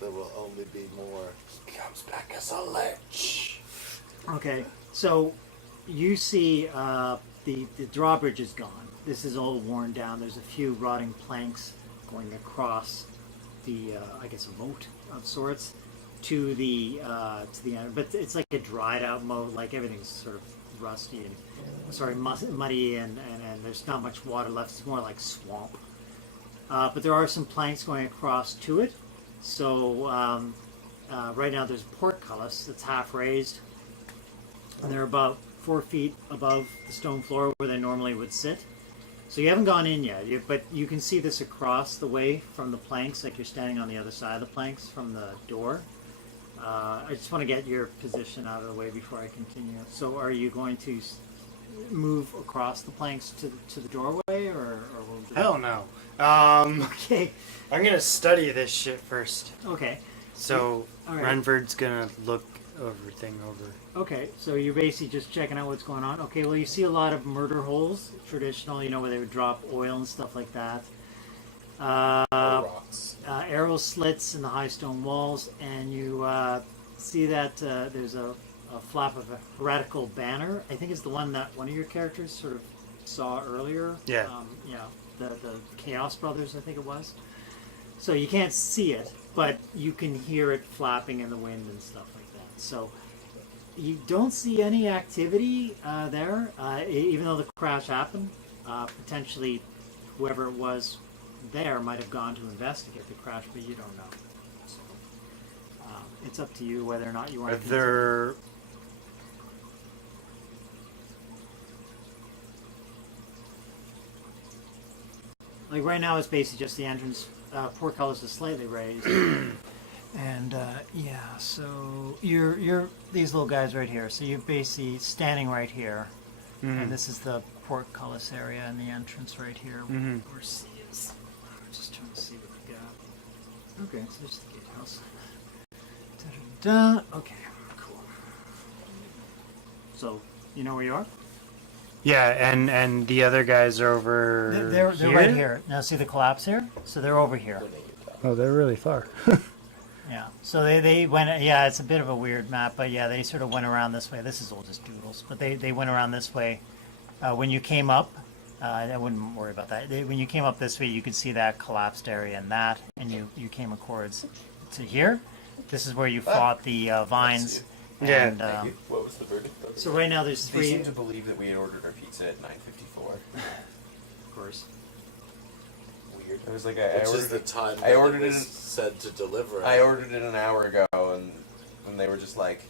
There will only be more. He comes back as a lich. okay. So you see the drawbridge is gone. This is all worn down. There's a few rotting planks going across the I guess a moat of sorts to the end. But it's like a dried out moat. Like everything's sort of rusty and muddy and there's not much water left. It's more like swamp. But there are some planks going across to it. So right now there's a portcullis that's half raised, and they're about 4 feet above the stone floor where they normally would sit. So you haven't gone in yet, but you can see this across the way from the planks, like you're standing on the other side of the planks from the door. I just want to get your position out of the way before I continue. So are you going to move across the planks to the doorway, or will Hell no. Okay, I'm gonna study this shit first. okay. So All right. Renford's gonna look everything over. Okay, so you're basically just checking out what's going on. Okay, well, you see a lot of murder holes, traditional, where they would drop oil and stuff like that. Rocks. Arrow slits in the high stone walls, and you see that there's a flap of a heretical banner. I think it's the one that one of your characters sort of saw earlier. Yeah. The Chaos Brothers, I think it was. So you can't see it, but you can hear it flapping in the wind and stuff like that. So You don't see any activity there, even though the crash happened. Potentially, whoever it was there might have gone to investigate the crash, but you don't know. So, it's up to you whether or not you want to. There. Like right now, it's basically just the entrance. Portcullis is slightly raised, and yeah. So you're these little guys right here. So you're basically standing right here, and this is the portcullis area and the entrance right here. Where C is. I'm just trying to see what we got. Okay, so there's the gatehouse. Da-da-da. Okay, cool. So you know where you are. Yeah, and the other guys are over. They're here? right here. Now see the collapse here? So they're over here. Oh, they're really far. Yeah. So they went. Yeah, it's a bit of a weird map, but yeah, they sort of went around this way. This is all just doodles, but they went around this way. When you came up, I wouldn't worry about that. When you came up this way, you could see that collapsed area and you came across to here. This is where you fought the vines. Yeah. And, What was the verdict? so right now there's They three. seem to believe that we had ordered our pizza at 9:54. Of course. Weird. It was like Which is the time I that ordered it it. was said to deliver. I ordered it an hour ago, and they were just like,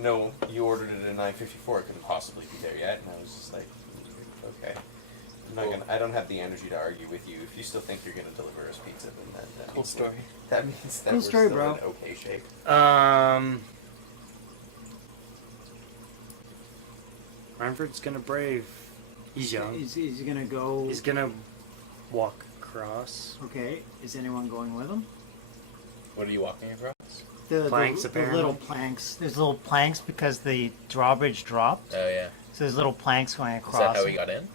"No, you ordered it at 9:54. It couldn't possibly be there yet." And I was just like, "Okay, I'm not gonna. I don't have the energy to argue with you. If you still think you're gonna deliver us pizza, then that Cool story. That means that Cool we're story, still bro. in okay shape." Renford's gonna brave. He's young. He's gonna go. He's gonna walk across. Okay. Is anyone going with him? What are you walking across? The Planks, the apparently. little planks. There's little planks because the drawbridge dropped. Oh yeah. So there's little planks going Is across. that how we got in?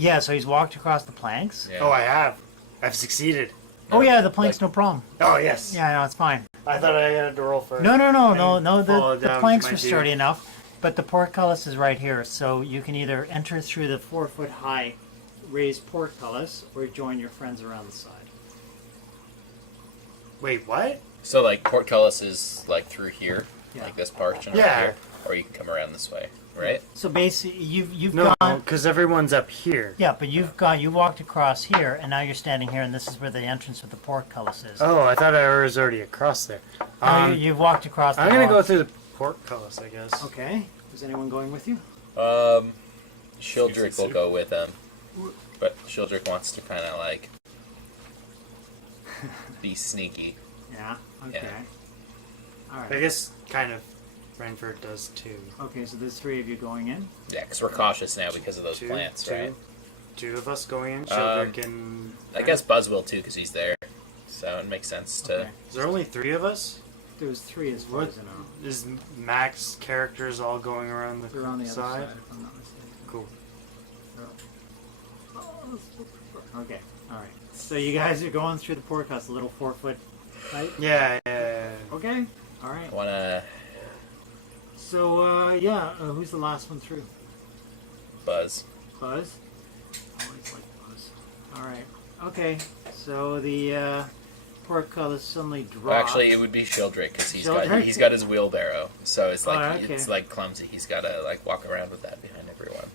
Yeah. So he's walked across the planks. Yeah. Oh, I have. I've succeeded. Oh yeah, the planks, no problem. Oh yes. Yeah, no, it's fine. I thought I had to roll for. No. And The fall down planks to my were sturdy enough, but the portcullis is right here, so you can either enter through the 4-foot high raised portcullis or join your friends around the side. Wait, what? So like portcullis is like through here, Yeah. like this portion Yeah. right here, or you can come around this way, right? So basically, you've No, gone. because everyone's up here. Yeah, but you walked across here, and now you're standing here, and this is where the entrance of the portcullis is. Oh, I thought I was already across there. No, you've walked across. I'm gonna go through the portcullis, I guess. Okay. Is anyone going with you? Shieldrick will go with him, but Shieldrick wants to kind of like be sneaky. Yeah. Okay. Yeah. All I right. guess kind of Renford does too. Okay, so there's 3 of you going in. Yeah, because we're cautious now because of those Two, plants, two, right? Two of us going in. Shieldrick and. I guess Buzz will too because he's there, so it makes sense to. Okay. Is there only 3 of us? There was 3 as far as I know. Is Max characters all going around the They're on the other side? side, if I'm not mistaken. Cool. Okay, alright. So you guys are going through the portcullis, a little 4-foot height? Yeah. Okay, alright. Wanna So, who's the last one through? Buzz? Buzz? Always like Buzz. Alright, okay. So the portcullis suddenly drops. Well, actually, it would be Shieldrick because Shieldrick? he's got his wheelbarrow, so it's like Oh, okay. it's like clumsy. He's got to like walk around with that behind everyone.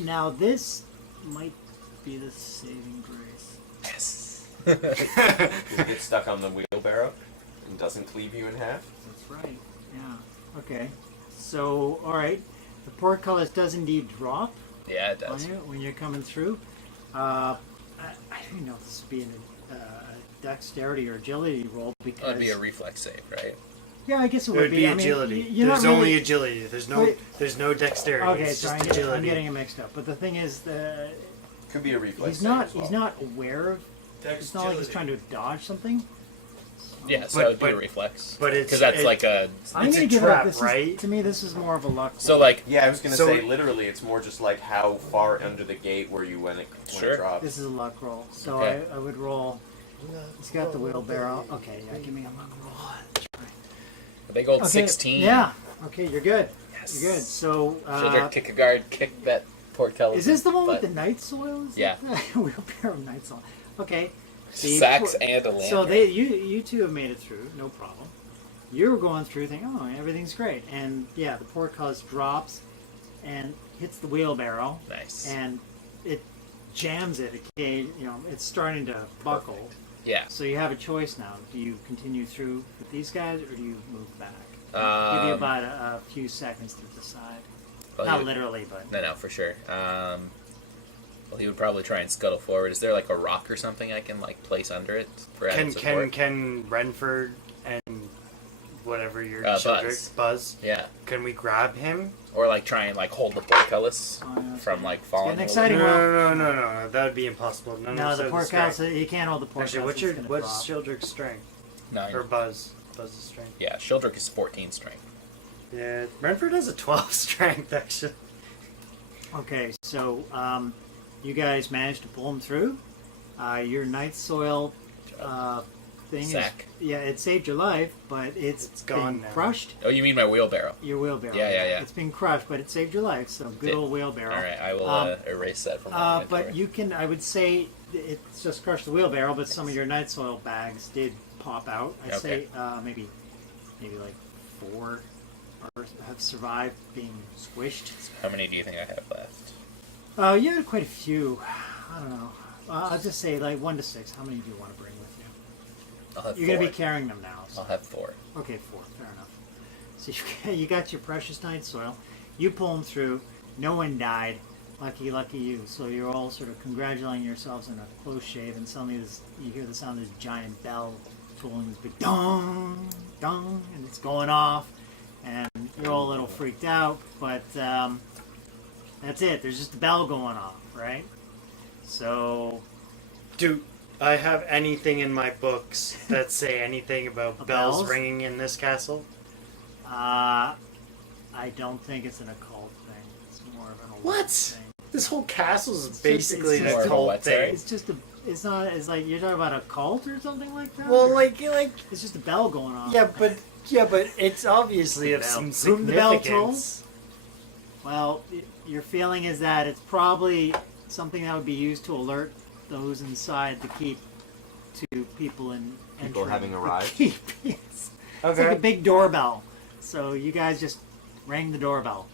Now this might be the saving grace. Yes. Does it get stuck on the wheelbarrow and doesn't cleave you in half? That's right, yeah. Okay. So, alright. The portcullis does indeed drop. Yeah, it On does. you when you're coming through. I don't know if this would be a dexterity or agility roll because It would be a reflex save, right? yeah, I guess it It would would be I mean, agility. you're There's not only really- agility. Wait. There's no dexterity. Okay, it's sorry, just agility. I'm getting it mixed up. But the thing is, Could be a reflex. he's not save as well. he's not aware of. It's not like he's trying to dodge something. Yeah, so But- that would be a but- reflex. but it's- because that's it- like a. I'm It's gonna a give trap, it. This right? is, to me, this is more of a luck. So roll. like Yeah, I was gonna So- say literally, it's more just like how far under the gate were you when it Sure. dropped. This is a luck roll. So Okay. I would roll. He's got the wheelbarrow. Okay, yeah, give me a luck roll. a big old Okay, 16. Yeah. Okay, you're good. Yes. You're good. So. Shieldrick kick a guard, kick that portcullis. Is this the one with butt. the night soil? Is Yeah. it the wheelbarrow of night soil. Okay. So Sacks and a lantern. So you two have made it through, no problem. you're going through thinking, oh, everything's great. And yeah, the portcullis drops and hits the wheelbarrow. Nice. And it jams it. It's starting to buckle. Yeah. So you have a choice now. Do you continue through with these guys, or do you move back? Give you about a few seconds to decide. Well, Not literally, but... No, for sure. Well, he would probably try and scuttle forward. Is there like a rock or something I can like place under it for added support? Can Renford and whatever your Buzz? Yeah. Can we grab him? Or like try and like hold the portcullis from like falling. Getting exciting. No. That would be impossible. No, the portcullis. You can't hold the portcullis. Actually, what's Shieldrick's strength? 9. Or Buzz's strength? Yeah, Shieldrick is 14 strength. Yeah, Renford has a 12 strength actually. Okay, so you guys managed to pull him through. Your night soil thing Sack. It saved your life, but it's gone been now. crushed. Oh, you mean my wheelbarrow? Your wheelbarrow. Yeah. It's been crushed, but it saved your life. So good old wheelbarrow. All right, I will erase that from my inventory. But you can. I would say it's just crushed the wheelbarrow, but some of your night soil bags did pop out. I'd say maybe like 4 have survived being squished. How many do you think I have left? You had quite a few. I don't know. I'll just say like 1 to 6. How many do you want to bring with you? I'll have You're 4. going to be carrying them now. So. I'll have 4. Okay, 4. Fair enough. So you got your precious night soil. You pull them through. No one died. Lucky you. So you're all sort of congratulating yourselves in a close shave, and suddenly you hear the sound of this giant bell tolling, this big dong, dong, and it's going off. And you're all a little freaked out, but that's it. There's just a bell going off, right? So... Do I have anything in my books that say anything about bells ringing in this castle? I don't think it's an occult thing. It's more of an What? thing. This whole castle is It's basically just more an of a occult what thing. It's just it's like you're talking about a cult or something like that? Well, Or- like it's just a bell going off. yeah, but it's obviously of some Whom the bell significance. Well, your feeling is that it's probably something that would be used to alert those inside the keep to people in People entering having the arrived? keep. Yes. It's Okay, like a big doorbell. So you guys just rang the doorbell.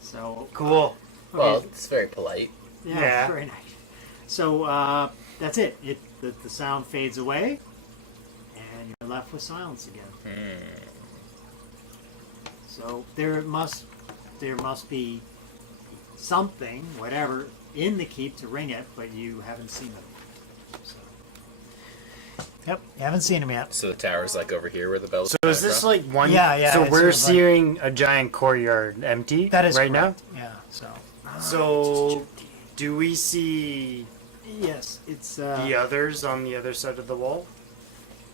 So cool. Well, it's very polite. yeah. Very nice. So that's it. The sound fades away, and you're left with silence again. So there must be something, whatever, in the keep to ring it, but you haven't seen it. So. Yep, you haven't seen him yet. So the tower's like over here where the bell's So is this like one? Yeah, So it's we're sort of like- seeing a giant courtyard empty That is right correct. Yeah. So. now. So do we see Yes, it's. the others on the other side of the wall?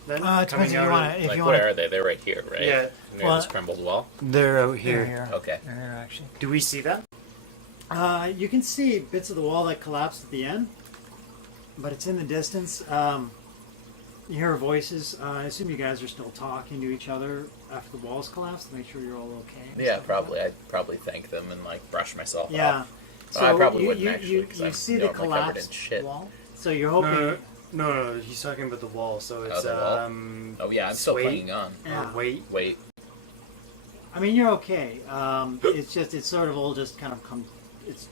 Then It depends if you want to. If Like you where want are they? They're right here, right? Yeah. Near Well- this crumbled wall? They're out to. here. Okay. They're here actually. Do we see them? You can see bits of the wall that collapsed at the end, but it's in the distance. You hear voices. I assume you guys are still talking to each other after the walls collapsed to make sure you're all okay. and Yeah, stuff like probably. that. I'd probably thank them and like brush myself Yeah. off. I probably you, wouldn't you, actually, 'cause you I'm see the normally covered in collapsed shit. wall. So you're hoping. No, he's talking about the wall. So it's the wall? Oh yeah, I'm still Sway. clinging on. Yeah. Wait. Wait. I mean, you're okay. It's sort of all just kind of it's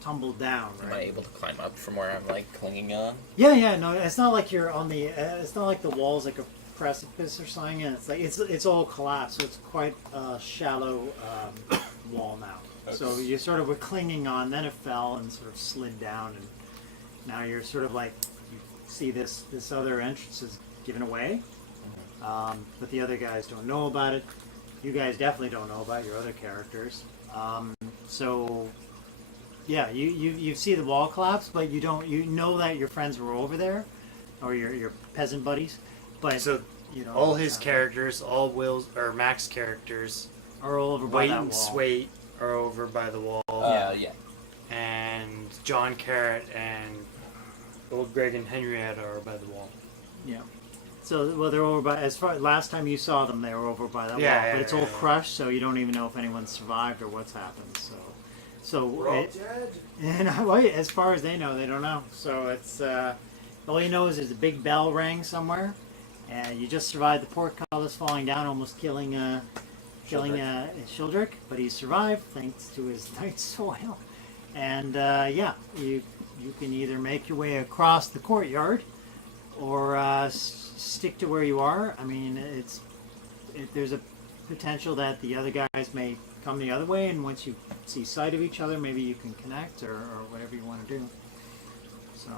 tumbled down, Am I right? able to climb up from where I'm like clinging on? Yeah. No, it's not like you're on the. It's not like the wall's like a precipice or something, and it's like it's all collapsed. So it's quite a shallow wall now. So you sort of were clinging on, then it fell and sort of slid down, and now you're sort of like you see this other entrance is given away, but the other guys don't know about it. You guys definitely don't know about your other characters. So yeah, you see the wall collapse, but you know that your friends were over there, or your peasant buddies, but So you know all his characters, all Will's or Mac's characters, are all over by Wait that and wall. Swait are over by the wall, Yeah. and John Carrot and Old Greg and Henrietta are by the wall. Yeah. So, well, they're over by, last time you saw them, they were over by that Yeah, wall. yeah, But it's yeah, all yeah. crushed, so you don't even know if anyone survived or what's happened. dead. And well, as far as they know, they don't know. So it's, all you know is there's a big bell rang somewhere, And you just survived the portcullis falling down, almost killing Shildrick, but he survived thanks to his night soil. And you can either make your way across the courtyard or stick to where you are. I mean, there's a potential that the other guys may come the other way, and once you see sight of each other, maybe you can connect or whatever you want to do. So,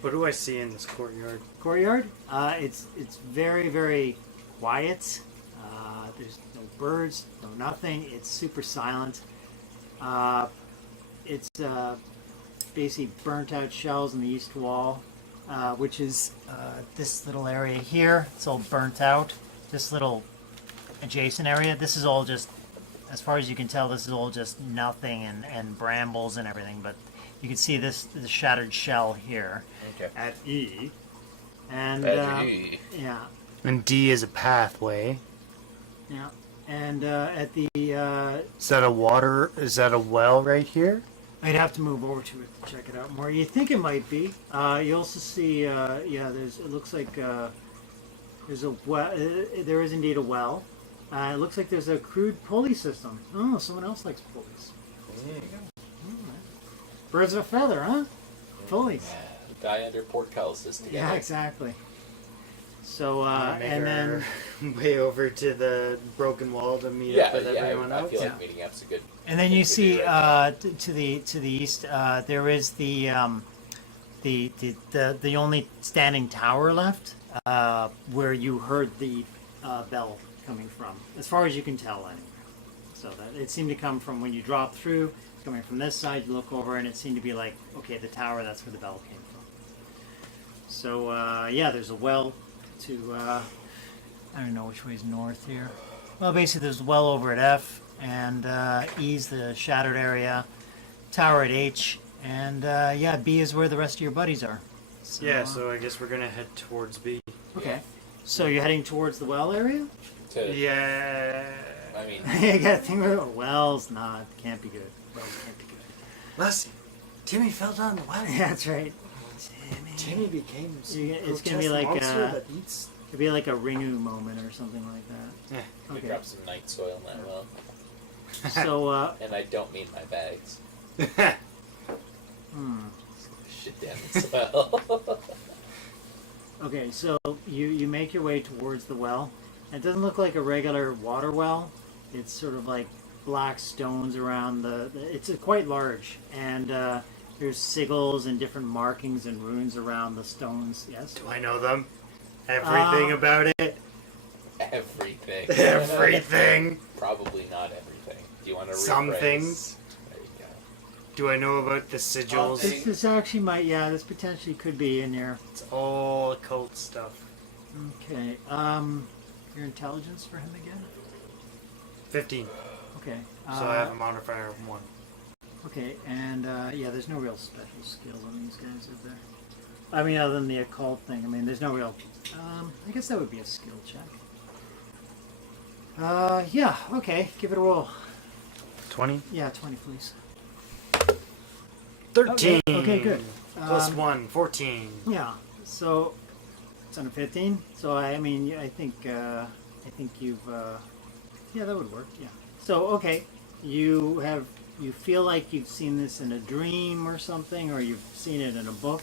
What do I see in this courtyard? It's very, very quiet. There's no birds, no nothing. It's super silent. It's basically burnt out shells in the east wall, which is this little area here. It's all burnt out. This little adjacent area. This is all just, as far as you can tell, this is all just nothing and brambles and everything. But you can see the shattered shell here at E. And yeah. And D is a pathway. Yeah. And at the Is that a well right here? I'd have to move over to it to check it out more. You think it might be. You also see, it looks like there's a well. There is indeed a well. It looks like there's a crude pulley system. Oh, someone else likes pulleys. There you go. Right. Birds of a feather, huh? Pulleys. Yeah, guy under portcullis together. Yeah, exactly. So, and then way over to the broken wall to meet up with everyone else. I feel like meeting up's a good. And then you see to the east, there is the only standing tower left, where you heard the bell coming from, as far as you can tell, anyway. So that it seemed to come from when you dropped through. It's coming from this side. You look over, and it seemed to be like, okay, the tower. That's where the bell came from. So there's a well to I don't know which way is north here. Well, basically, there's a well over at F. And E's the shattered area, tower at H, and B is where the rest of your buddies are. So, so I guess we're gonna head towards B. Okay. So you're heading towards the well area? Yeah. I mean, You gotta think about it. Wells, can't be good. Wells can't be good. Leslie, Timmy fell down the well. Yeah, that's right. Timmy became It's gonna be like that eats. it'd be like a Ringu moment or something like that. Yeah. we drop some night soil in that well. So And I don't mean my bags. Shit down as well. Okay, so you make your way towards the well. It doesn't look like a regular water well. It's sort of like black stones around it's quite large, and there's sigils and different markings and runes around the stones. Yes. Do I know them? Everything about it? Everything. Everything. Probably not everything. Do you want to rephrase? Some things. There you go. Do I know about the sigils? This actually might, this potentially could be in there. It's all occult stuff. Okay. Your intelligence for him again? 15. Okay. So I have a modifier of 1. Okay, and there's no real special skills on these guys, is there? I mean, other than the occult thing. I mean, there's no real. I guess that would be a skill check. Okay, give it a roll. 20? Yeah, 20, please. 13. Okay, good. Plus 1, 14. Yeah, so it's under 15. So I think you've. That would work. Yeah. So okay, you feel like you've seen this in a dream or something, or you've seen it in a book.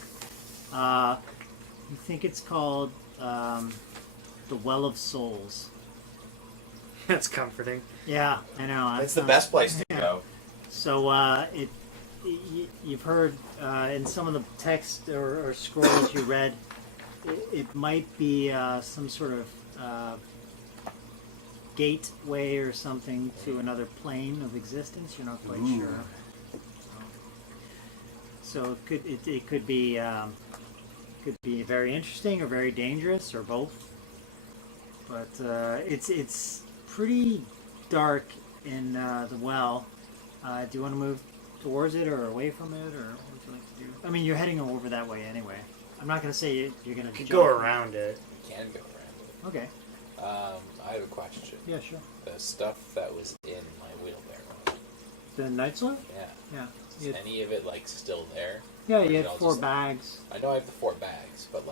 You think it's called the Well of Souls. That's comforting. Yeah, I know. That's the best place to Yeah. go. So you've heard in some of the text or scrolls you read, it might be some sort of gateway or something to another plane of existence. You're not quite sure. So it could be very interesting or very dangerous or both. But it's pretty dark in the well. Do you want to move towards it or away from it, or what would you like to do? I mean, you're heading over that way anyway. I'm not going to say you're going to Go around it. You can go around Okay. it. I have a question. Yeah, sure. The stuff that was in my wheelbarrow. The night soil? Yeah. Yeah. Is any of it still there? Yeah, Or you is had it all 4 just- bags. I know I have the 4 bags, but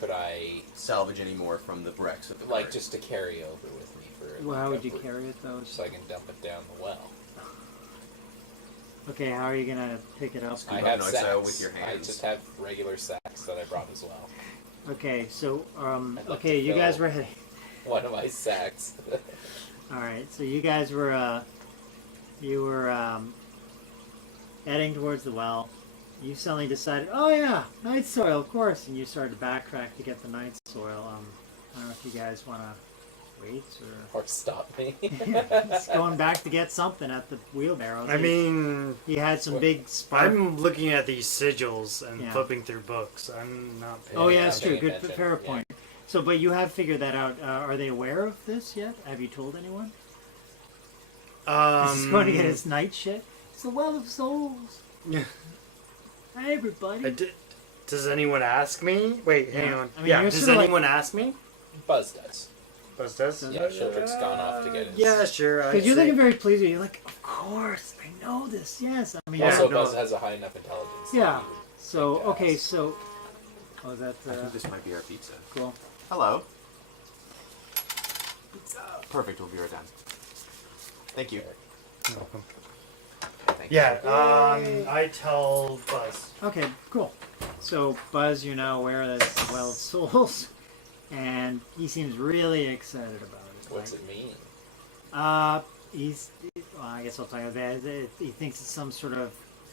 Could I salvage any more from the wrecks of the like cart. just to carry over with me for? Well, like, how a would you brief- carry it though? So I can dump it down the well. Okay, how are you gonna pick it up? Scoop I up have nice sacks. out with your I hands. just have regular sacks that I brought as well. Okay, so I'd like okay, to you guys fill- were heading. One of my sacks. All right, so you guys were heading towards the well. You suddenly decided, oh yeah, night soil, of course, and you started to backtrack to get the night soil. I don't know if you guys want to wait or Or stop me. just going back to get something at the wheelbarrow. I mean, he had some big spark. I'm looking at these sigils and Yeah. flipping through books. I'm not paying Oh yeah, I'm that's true. paying Good, attention, fair yeah. point. So, but you have figured that out. Are they aware of this yet? Have you told anyone? He's going to get his night shit. It's the Well of Souls. Yeah. Hey, everybody. Does anyone ask me? Wait, hang Yeah. on. I mean, yeah, you're does sort of like- anyone ask me? Buzz does. Buzz does? Does Yeah, Shildrick's gone off to get his. Yeah, sure. Because you're looking very pleased. You're like, of course, I know this. Yes, I mean, Also, yeah, Buzz has a high enough intelligence. that Yeah. he would So, think to okay, ask. so, oh, that's I think this might be our pizza. cool. Hello. Perfect. We'll be right down. Thank you. welcome. Thank Yeah, you. I tell Buzz. Okay, cool. So, Buzz, you're now aware that it's the Well of Souls, and he seems really excited about it. What's Like, it mean? well, I guess I'll talk about that. He thinks it's some sort of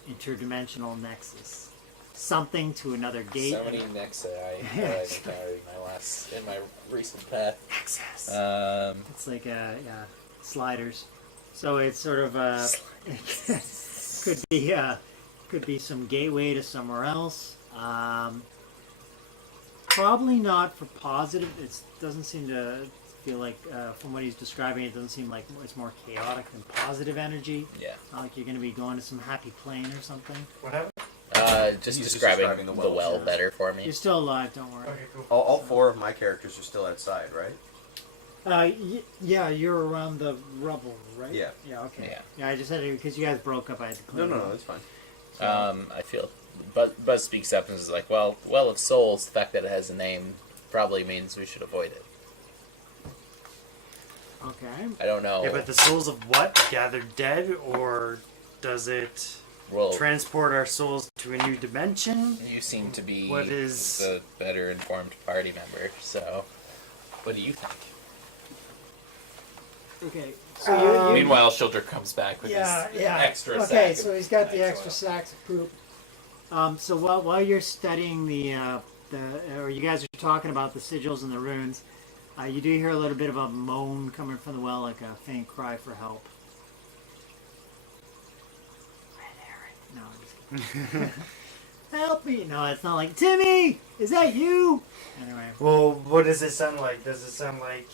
interdimensional nexus. Something to another gate. So many necks that I've encountered in my recent path. Nexus. Um, It's like sliders. So it's sort of could be some gateway to somewhere else. Probably not for positive. It doesn't seem to feel like from what he's describing, it doesn't seem like it's more chaotic than positive energy. yeah. Not like you're going to be going to some happy plane or something. What happened? Just He's just describing describing the the well well. better for me. You're still alive. Don't worry. Okay, cool. All four of my characters are still outside, right? Yeah, you're around the rubble, right? Yeah. Yeah. Okay. Yeah. Yeah. I just had to because you guys broke up. I had to No, clean no, it no, up. that's fine. I feel Buzz speaks up and is like, well, Well of Souls, the fact that it has a name probably means we should avoid it. Okay. I don't know. Yeah, but the souls of what? Gathered dead? Or does it well, transport our souls to a new dimension? you seem to be What is- the better informed party member, so what do you think? Okay. So you Meanwhile, Shildrick comes back with yeah, his yeah. extra Okay, sack so of he's got the night extra soil. sacks of poop. So while you're studying or you guys are talking about the sigils and the runes, you do hear a little bit of a moan coming from the well, like a faint cry for help. No, I'm just kidding. Help me! No, it's not like Timmy. Is that you? Anyway, Well, what does it sound like? Does it sound like...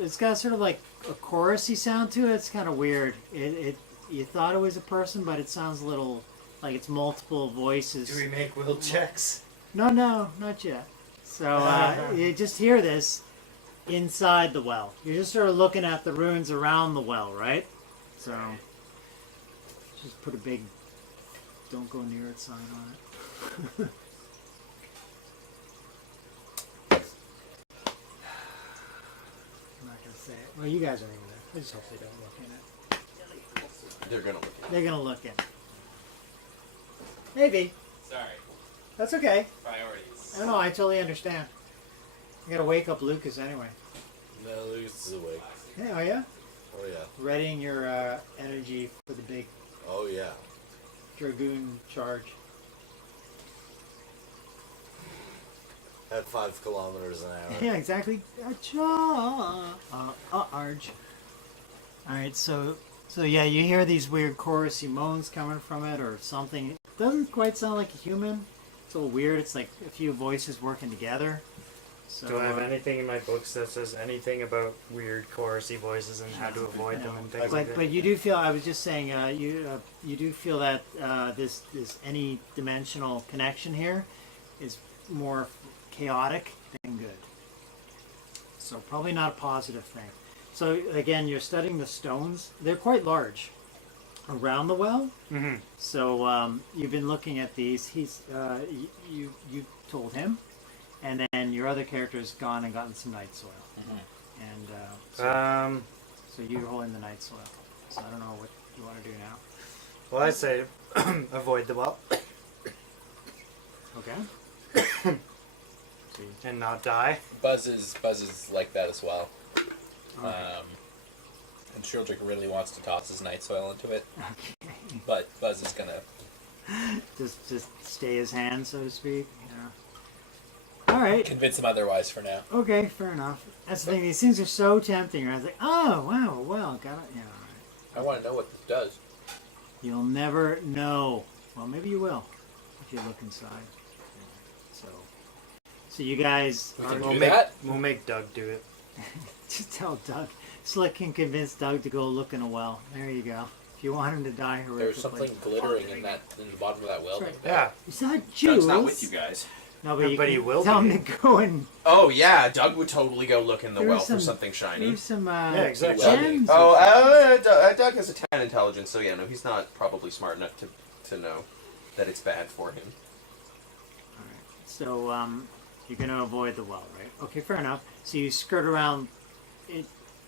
it's got sort of like a chorusy sound to it. It's kind of weird. You thought it was a person, but it sounds a little like it's multiple voices. Do we make will checks? No, not yet. So you just hear this inside the well. You're just sort of looking at the ruins around the well, right? So just put a big "Don't go near it" sign on it. I'm not gonna say it. Well, you guys aren't even there. I just hope they don't look in it. They're gonna look. They're gonna look in. Maybe. Sorry, That's okay. priorities. I don't know. I totally understand. I gotta wake up Lucas anyway. No, Lucas is awake. Hey, are ya? Oh yeah. Readying your energy for the big Oh yeah. dragoon charge. At 5 kilometers an hour. Yeah, exactly. Arge. Alright, so yeah, you hear these weird chorusy moans coming from it or something. It doesn't quite sound like a human. It's a little weird. It's like a few voices working together. So, Do I have anything in my books that says anything about weird chorusy voices and how to avoid them and things like that? but you do feel. I was just saying. You do feel that this any dimensional connection here is more chaotic than good. So probably not a positive thing. So again, you're studying the stones. They're quite large. around the well. Mm-hmm. So you've been looking at these. He's you told him, and then your other character's gone and gotten some night soil, and so you're holding the night soil. So I don't know what you want to do now. Well, I'd say avoid the well. Okay. And not die. Buzz is like that as well. Okay. And Shieldrick really wants to toss his night soil into it, Okay. but Buzz is gonna. Just stay his hand, so to speak. Yeah. All right. Convince him otherwise for now. Okay, fair enough. That's the thing. These things are so tempting. I was like, oh wow, well, got it. Yeah. All right. I want to know what this does. You'll never know. Well, maybe you will if you look inside. So you guys We are, can We'll do make that. we'll make Doug do it. just tell Doug. Slick can convince Doug to go look in a well. There you go. If you want him to die horrifically. There's something glittering in the bottom of that well. That's right. Yeah. Is that juice? Doug's not with you guys. No, but, you But can he will tell be. him to go and Oh yeah, Doug would totally go look in the There's well for some- something shiny. there's some exactly. gems. Doug has a 10 intelligence, so yeah, no, he's not probably smart enough to know that it's bad for him. So you're going to avoid the well, right? Okay, fair enough. So you skirt around it.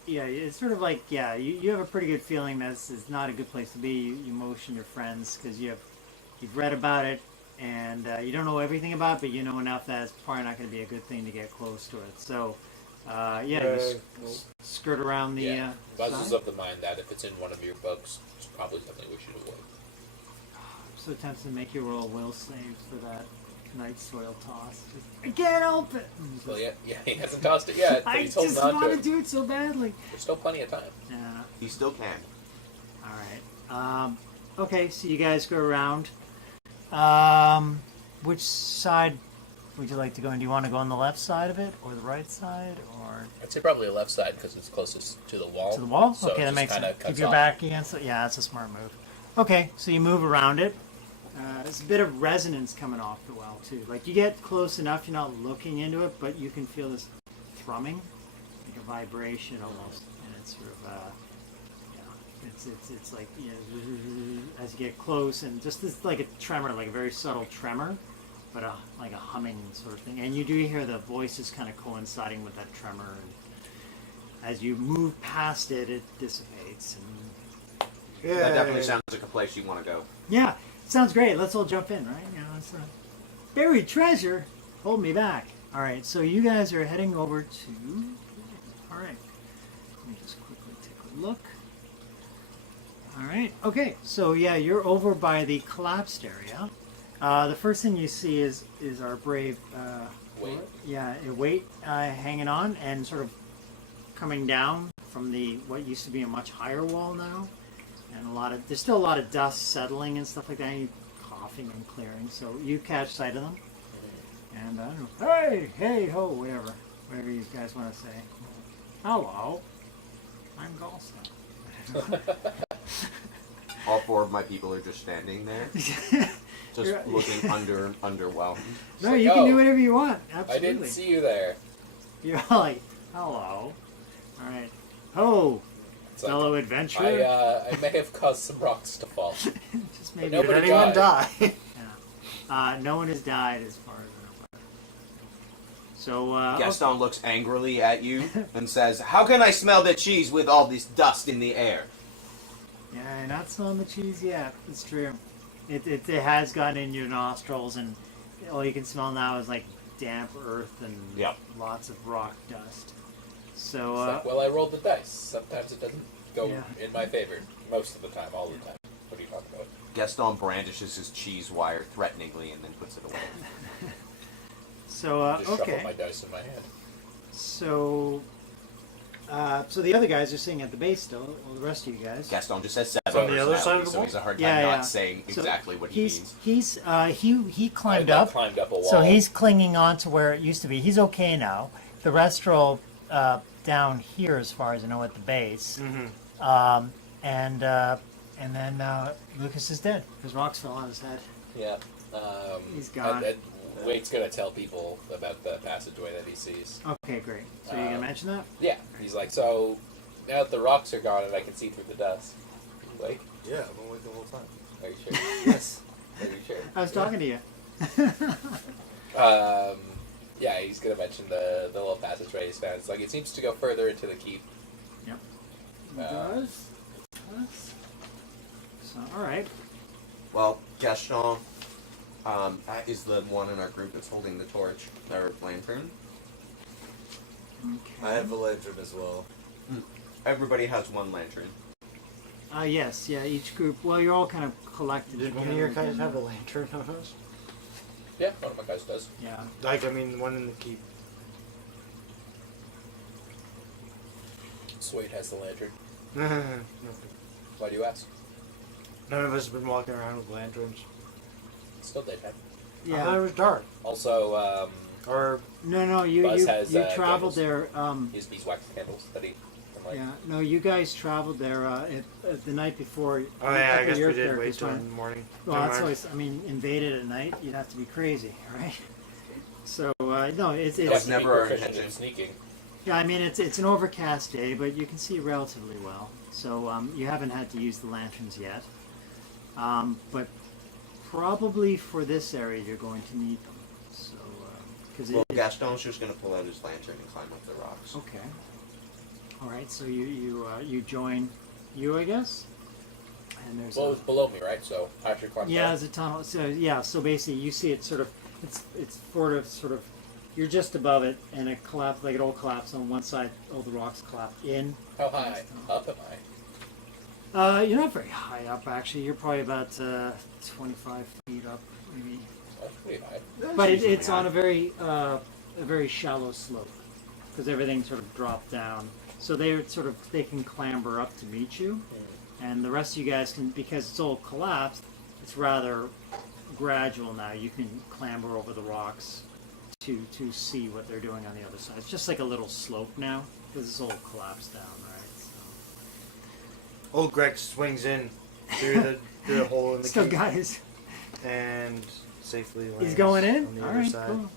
Yeah, it's sort of like, yeah, you have a pretty good feeling that this is not a good place to be. You motion your friends because you've read about it, and you don't know everything about it, but you know enough that it's probably not going to be a good thing to get close to it. So, you skirt around the Buzz side. is of the mind that if it's in one of your books, it's probably something we should avoid. I'm so tempted to make you roll a will save for that night soil toss. Just, I can't help it. Well, yeah, he hasn't tossed it yet, but I he's holding just on to want to it. do it so badly. There's still plenty of time. Yeah. He still can. All right. Okay, so you guys go around. Which side would you like to go in? Do you want to go on the left side of it, or the right side, or I'd say probably the left side because it's closest to the wall. to the wall? So Okay, it that just makes kinda sense. cuts Keep your off. back against it. Yeah, that's a smart move. Okay, so you move around it. There's a bit of resonance coming off the well too. Like you get close enough, you're not looking into it, but you can feel this thrumming, like a vibration almost, and it's sort of it's like, you know, as you get close, and just this like a tremor, like a very subtle tremor, but like a humming sort of thing. And you do hear the voices kind of coinciding with that tremor. And as you move past it, it dissipates. And Yeah. That definitely sounds like a place you want to go. yeah, sounds great. Let's all jump in, right? You know, it's buried treasure. Hold me back. All right, so you guys are heading over to. All right, let me just quickly take a look. All right. Okay. So yeah, you're over by the collapsed area. The first thing you see is our brave. Wait. Yeah, a weight hanging on and sort of coming down from the what used to be a much higher wall now, and there's still a lot of dust settling and stuff like that. And you coughing and clearing. So you catch sight of them, and I don't know. Hey, ho, whatever you guys want to say. Hello, I'm Gallstone. All four of my people are just standing there, just You're- looking underwhelmed. No, like, you can oh, do whatever you want. I Absolutely. didn't see you there. You're all like, hello. All right. Oh, It's like, fellow adventurer. I may have caused some rocks to fall. Just maybe. But Did nobody anyone died. die? No one has died as far as I know. So, Gaston looks angrily at you and says, "How can I smell the cheese with all this dust in the air?" yeah, you're not smelling the cheese yet. It's true. It has gotten in your nostrils, and all you can smell now is like damp earth and Yep. lots of rock dust. So, It's like, well, I rolled the dice. Sometimes it doesn't go Yeah. in my favor. Most of the time, all the time. What are you talking about? Gaston brandishes his cheese wire threateningly and then puts it away. so Just okay. shuffle my dice in my hand. So, so the other guys are sitting at the base still. Well, the rest of you guys. Gaston just says So seven on the other side of personalities, the so wall? he's a hard time Yeah, yeah. not saying So exactly what he means. He climbed I up. climbed up a wall. So he's clinging on to where it used to be. He's okay now. The rest are all down here, as far as I know, at the base. Mm-hmm. And then Lucas is dead because rocks fell on his head. Yeah. He's gone. And Wade's gonna tell people about the passageway that he sees. Okay, great. So you're gonna mention that? Yeah. He's like, so now that the rocks are gone and I can see through the dust. Like, Yeah, I've been awake the whole time. Are you sure? Yes. Are you sure? I was talking to you. Yeah, he's gonna mention the little passageway he's found. It's like it seems to go further into the keep. Yep. It does. So, alright. Well, Gaston is the one in our group that's holding the torch, our lantern. Okay. I have a lantern as well. Everybody has one lantern. Yes, yeah, each group. Well, you're all kind of collected Did together. one of your guys again. have a lantern on us? Yeah, one of my guys does. Yeah. Like, I mean, one in the keep. Suede has the lantern. None Why do you ask? of us have been walking around with lanterns. It's still daytime. I thought it was dark. Also, Or No, you Buzz has, traveled candles. there. use beeswax candles that he can light. Yeah, no, you guys traveled there the night before. oh yeah, I after guess your we did wait characters till went. in the morning. Well, Never that's mind. always. I mean, invaded at night. You'd have to be crazy, right? So no, it's That was It's never our proficient intention. in sneaking. yeah. I mean, it's an overcast day, but you can see relatively well. So you haven't had to use the lanterns yet. But probably for this area, you're going to need them. So because Well, Gaston's just going to pull out his lantern and climb up the rocks. okay. All right. So you join I guess. And there's Well, it was below me, right? So I should climb yeah, down. there's a tunnel. So yeah, so basically you see it sort of, it's sort of, you're just above it, and it collapsed like it all collapsed on one side. All the rocks collapsed in. How high up am I? You're not very high up actually. You're probably about 25 feet up, maybe. That's pretty high. But it's on a very shallow slope because everything sort of dropped down. So they can clamber up to meet you. And the rest of you guys can, because it's all collapsed, it's rather gradual now. You can clamber over the rocks to see what they're doing on the other side. It's just like a little slope now, because it's all collapsed down, right? So. Old Greg swings in through the hole in the Still, keep guys, and safely lands he's going in? on the All other right, side. cool.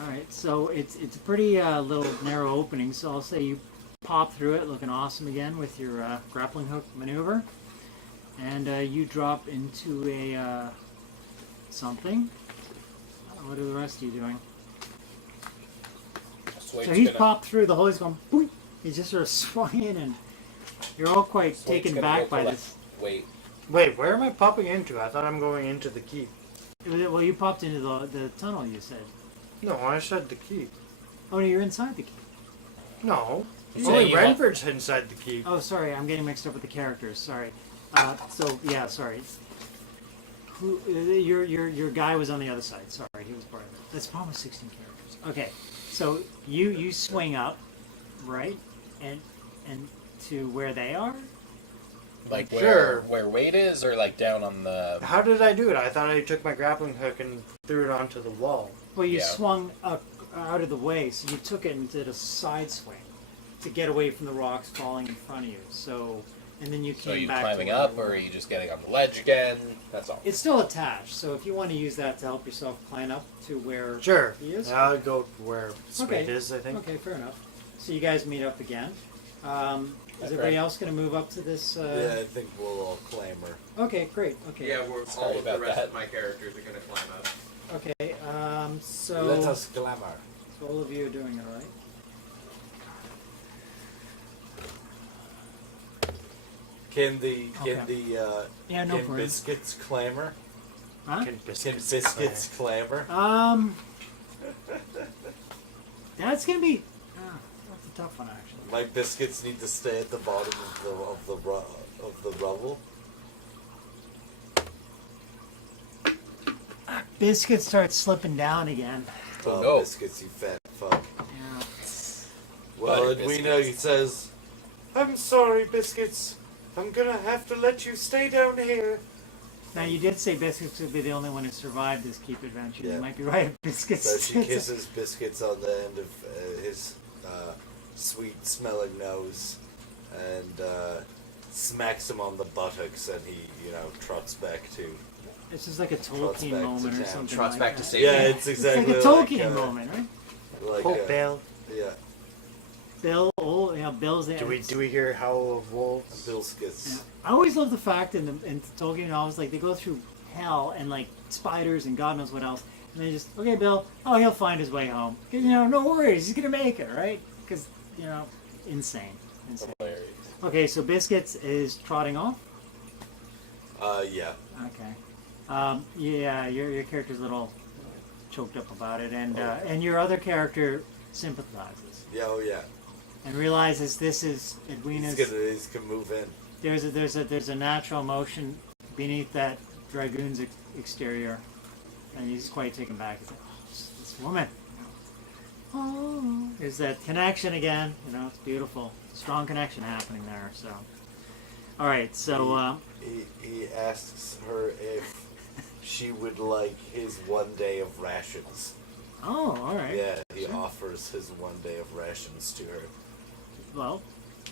All right, so it's a pretty little narrow opening, so I'll say you pop through it looking awesome again with your grappling hook maneuver, and you drop into a something. What are the rest of you doing? Suede's So he's gonna- popped through the hole. He's going boing. He just sort of swung in, and you're all quite Suede's taken gonna back go by collect- this. Wait, Wait, where am I popping into? I thought I'm going into the keep. Well, you popped into the tunnel. You said. No, I said the keep. Oh, no, you're inside the keep. No, You only say you Renford's inside the keep. Oh, sorry, I'm getting mixed up with the characters. Sorry. So yeah, sorry. Who your guy was on the other side. Sorry, he was part of it. That's probably 16 characters. Okay, so you swing up, right, and to where they are. like Sure. where Wade is, or like down on the. How did I do it? I thought I took my grappling hook and threw it onto the wall. Well, you Yeah. swung up out of the way, so you took it and did a side swing to get away from the rocks falling in front of you. So, and then you So came are you back. climbing to where up, you or were. are you just getting on the ledge again? That's all. It's still attached, so if you want to use that to help yourself climb up to where Sure. he is. I'll go where Sweet Okay. is, I think. Okay, fair enough. So you guys meet up again. Is everybody else going to move up to this? Yeah, I think we'll all clamor. Okay, great. Okay. Yeah, we're, Sorry all of the about rest that. of my characters are going to climb up. Okay. So, Let us clamor. so all of you are doing all right. Can the Yeah, no can worries. biscuits clamor? Huh? Can Can biscuits biscuits clamor? That's gonna be. That's a tough one, actually. My biscuits need to stay at the bottom of the rubble. Biscuit starts slipping down again. Oh, no. Biscuits, you fat fuck. Yeah. Well, Buddy Edwina, he says, "I'm sorry, biscuits. I'm gonna have to let you stay down here." Now you did say Biscuits would be the only one who survived this keep adventure. Yeah. You might be right. Biscuits. So she kisses Biscuits on the end of his sweet smelling nose and smacks him on the buttocks, and he, trots back to. It's just like a back Tolkien to moment or town. something. Trots like back that. to safety. Yeah, it's exactly It's like a Tolkien moment, right? like Hope Bale. yeah. Bill, Bill's the. Do we hear Howl of Wolves? Bill's gets. Yeah. I always love the fact in Tolkien novels, like they go through hell and like spiders and God knows what else, and they just okay, Bill. Oh, he'll find his way home. No worries, he's gonna make it, right? Because insane. Hilarious. Okay, so Biscuits is trotting off. Yeah. Okay. Yeah, your character's a little choked up about it, and your other character sympathizes Yeah, oh yeah. and realizes this is Edwina's. He's gonna move in. There's a natural emotion beneath that dragoon's exterior, and he's quite taken back. He's like, oh, this woman. Oh, there's that connection again. It's beautiful. Strong connection happening there. So, all right. So he asks her if she would like his 1 day of rations. oh, all right. Yeah, he Sure. offers his 1 day of rations to her. Well,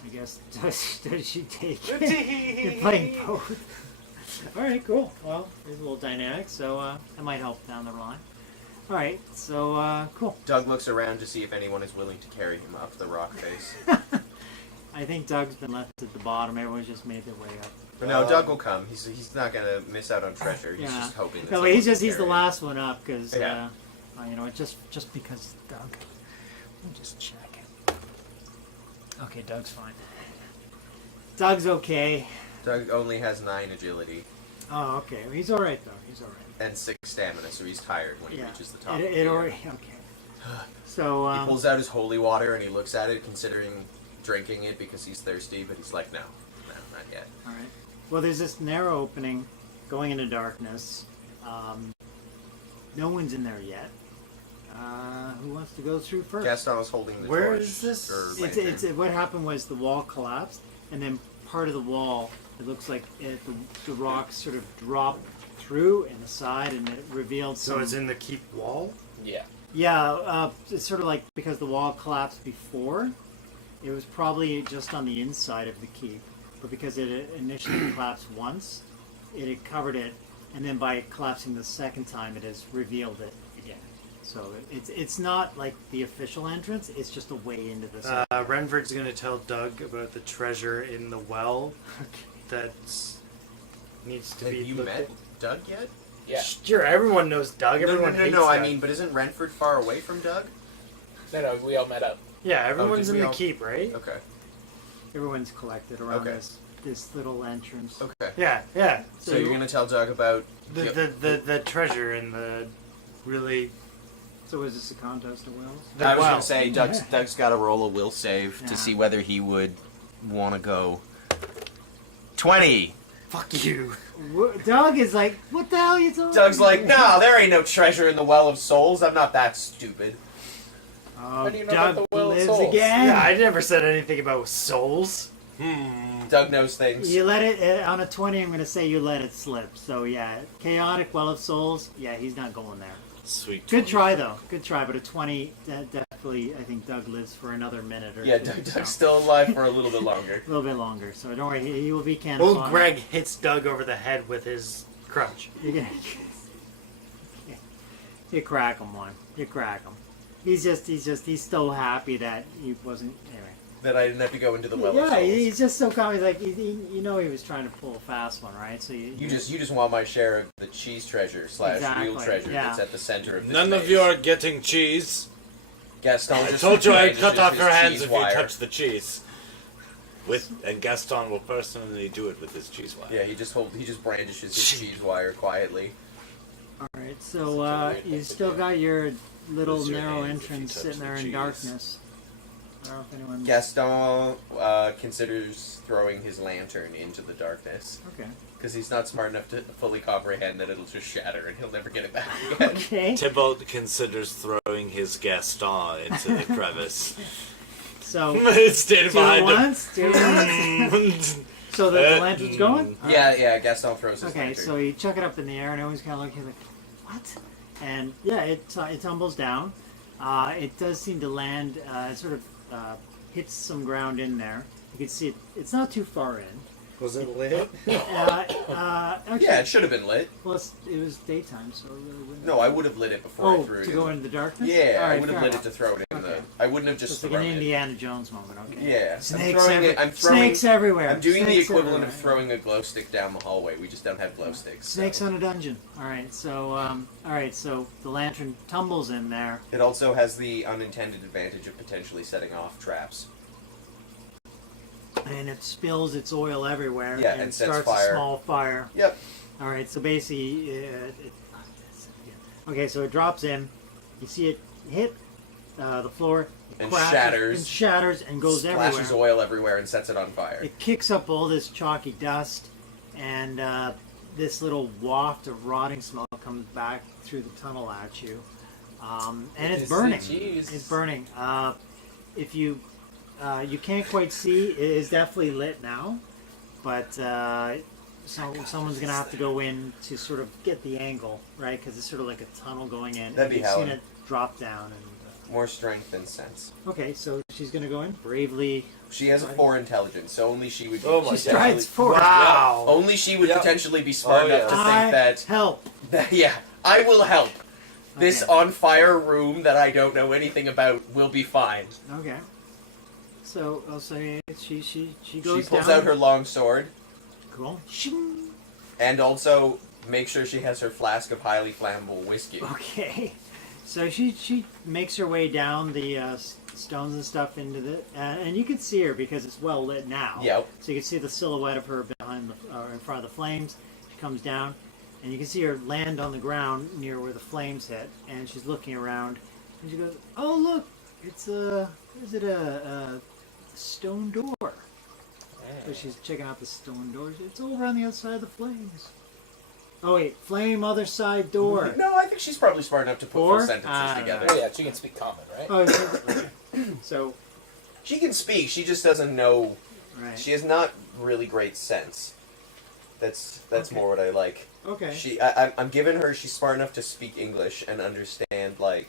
I guess does she take it? You're playing both. All right, cool. Well, there's a little dynamic, so that might help down the line. All right, so cool. Doug looks around to see if anyone is willing to carry him up the rock face. I think Doug's been left at the bottom. Everyone's just made their way up. But no, Doug will come. He's not gonna miss out on treasure. He's Yeah. just hoping. That No, someone he's can the carry him. last one up because Yeah. just because Doug. Let me just check. Okay, Doug's fine. Doug's okay. Doug only has 9 agility Oh, okay. He's all right though. He's all right. and 6 stamina, so he's tired when he Yeah. reaches the top. It, of it the already okay. So He pulls out his holy water and he looks at it, considering drinking it because he's thirsty. But he's like, no, not yet. all right. Well, there's this narrow opening going into darkness. No one's in there yet. Who wants to go through first? Gaston is holding the Where torch. is this? or It's lantern. what happened was the wall collapsed, and then part of the wall, it looks like the rocks sort of dropped through in the side, and it revealed So some. it's in the keep wall? Yeah. Yeah, it's sort of like because the wall collapsed before, it was probably just on the inside of the keep, but because it initially collapsed once, it had covered it, and then by collapsing the second time, it has revealed it again. So it's not like the official entrance; it's just a way into this. Renford's going to tell Doug about the treasure in the well that needs to Have be you looked met at. Doug yet? Yeah. Sure, everyone knows Doug. Everyone hates No. I Doug. mean, but isn't Renford far away from Doug? No, we all met up. Yeah, everyone's did in we the all- keep, right? Okay. Everyone's collected around Okay. this little entrance. Okay. Yeah. So you're gonna tell Doug about The treasure in the really. So is this a contest of wills? The I was well. gonna say Doug's got to roll a will save Yeah. to see whether he would want to go. 20. Fuck you. Doug is like, what the hell are you talking? Doug's like, nah, there ain't no treasure in the Well of Souls. I'm not that stupid. Oh, How do you know Doug about the Well of lives Souls? again. Yeah, I never said anything about souls. Doug knows things. You let it on a 20. I'm going to say you let it slip. So yeah, chaotic well of souls. Yeah, he's not going there. Sweet. Good try though. Good try, but a 20 definitely. I think Doug lives for another minute or Yeah, two. Doug's so. still alive for a little bit longer. A little bit longer. So don't worry. He will be cannonball. Old Greg hits Doug over the head with his crutch. You're gonna. You crack him one. You crack him. He's so happy that he wasn't. Anyway. That I didn't have to go into the Well of Yeah, Souls. he's just so calm. He's like, he was trying to pull a fast one, right? So You just want my share of the cheese treasure / wheel Exactly, treasure yeah. that's at the center of this None of maze. you are getting cheese. Gaston I just told you I'd brandishes cut off his your hands cheese if wire. you touch the cheese. And Gaston will personally do it with his cheese wire. Yeah, he just brandishes his cheese wire quietly. all right. Such a So weird you thing still to do. got your little Lose your narrow hands if you entrance touch sitting the there in cheese. darkness. I don't know if anyone. Gaston considers throwing his lantern into the darkness Okay. because he's not smart enough to fully comprehend that it'll just shatter and he'll never get it back again. Okay. Tybalt considers throwing his Gaston into the crevice. So Stayed do it behind once. Do it once. So the lantern's going. All right. Yeah, Gaston throws his Okay, lantern. so you chuck it up in the air, and everyone's kind of looking like, what? And yeah, it tumbles down. It does seem to land, it sort of hits some ground in there. You can see it's not too far in. Was it lit? Actually, Yeah, it should have been lit. well, it was daytime, so it really wouldn't. No, I would have lit it before I Oh, threw it to in. go into the darkness? Yeah, All I right, would have fair lit enough. it to throw it in Okay. the... I wouldn't have So just it's like thrown an it. Indiana Jones moment, okay. Yeah. Snakes, I'm throwing... snakes everywhere. I'm doing the Snakes equivalent everywhere. of throwing a glow stick down the hallway. We just don't have glow sticks. so. Snakes on a dungeon. All right, so the lantern tumbles in there. It also has the unintended advantage of potentially setting off traps. And it spills its oil everywhere. Yeah, and and sets starts fire. a small fire. Yep. All right, so basically, okay, so it drops in. You see it hit the floor, it And crashes, shatters. and goes Splashes everywhere. oil everywhere and sets it on fire. It kicks up all this chalky dust, and this little waft of rotting smoke comes back through the tunnel at you, and it's burning. It's burning. If you you can't quite see, it is definitely lit now, but someone's gonna have to go in to sort of get the angle, right? Because it's sort of like a tunnel going in. That'd be You've seen Helen. it drop down, and More strength than sense. okay, so she's gonna go in bravely. She has a 4 intelligence, so only she would be... Oh my She strides God. forward. Wow. Only she would Yeah. potentially be smart Oh, enough to I think that... help. Yeah, I will help. This Okay. on fire room that I don't know anything about will be fine. Okay. So she She goes pulls down. out her long sword, Cool. Shing. and also make sure she has her flask of highly flammable whiskey. Okay. So she makes her way down the stones and stuff into the, and you can see her because it's well lit now. Yep. So you can see the silhouette of her behind in front of the flames. She comes down, and you can see her land on the ground near where the flames hit, and she's looking around, and she goes, "Oh look, it's is it a stone door?" So she's checking out the stone doors. It's over on the other side of the flames. Oh wait, flame other side door. No, I think she's probably smart enough to put Four? full sentences together. Oh yeah, she can speak common, right? Oh, so She can speak, she just doesn't know. right. She has not really great sense. That's Okay. more what I like. Okay. I'm giving her. She's smart enough to speak English and understand like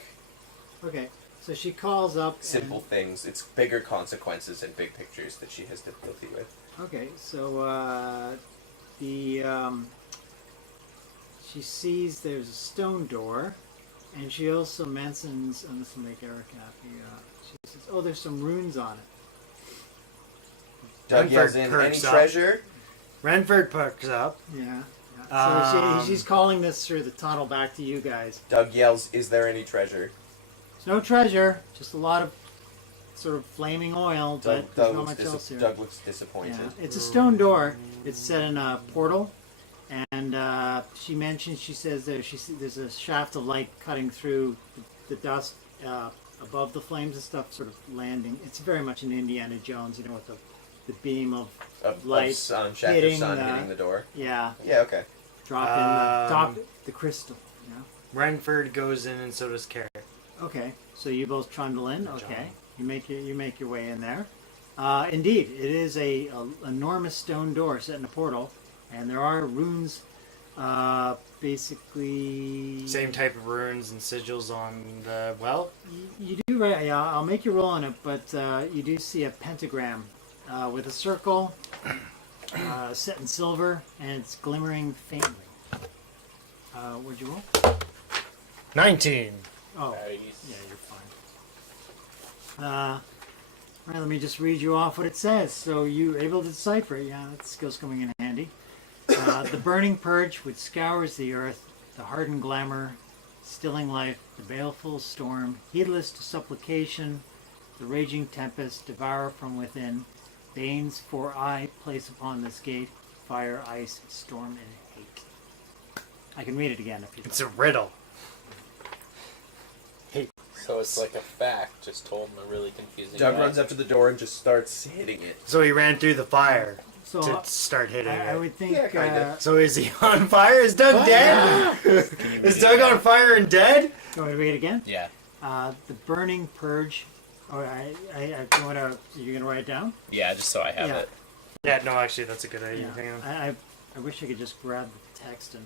Okay. So she calls up. simple things. It's bigger consequences and big pictures that she has difficulty with. Okay. So she sees there's a stone door, and she also mentions, and this will make Eric happy. She says, "Oh, there's some runes on it." Doug Renford yells in, "Any perks up. treasure?" Renford perks up. Yeah. So Um, she's calling this through the tunnel back to you guys. Doug yells, "Is there any treasure?" There's no treasure, just a lot of sort of flaming oil, but there's not much else here. Doug looks disappointed. Yeah, it's a stone door. It's set in a portal, and she mentions, she says there's a shaft of light cutting through the dust above the flames and stuff, sort of landing. It's very much an Indiana Jones, you know, with the beam of light Shaft hitting of sun the- hitting the door. yeah, Yeah, okay. drop the crystal. Yeah. Renford goes in, and so does Carrot. Okay, so you both trundle in. Okay, you make your way in there. Indeed, it is a enormous stone door set in a portal, and there are runes, basically. Same type of runes and sigils on the well. You do right. Yeah, I'll make you roll on it, but you do see a pentagram with a circle set in silver, and it's glimmering faintly. What'd you roll? 19. Oh, Nice. yeah, you're fine. All right, let me just read you off what it says. So you're able to decipher it. Yeah, that skill's coming in handy. The burning purge which scours the earth, the hardened glamour, stilling life, the baleful storm, heedless to supplication, the raging tempest, devour from within, banes for I place upon this gate, fire, ice, storm, and hate. I can read it again if you It's a riddle. So it's like a fact, just told in a really confusing Doug way. runs up to the door and just starts hitting it. So he ran through the fire So to start hitting I it. would think. Yeah, kinda. So is he on fire? Is Doug dead? Is Doug on fire and dead? You want me to read it again? Yeah. The burning purge. Oh, you're gonna write it down? Yeah, just so I have Yeah. it. Yeah, no, actually, that's a good idea. Yeah. Hang on. I wish I could just grab the text and.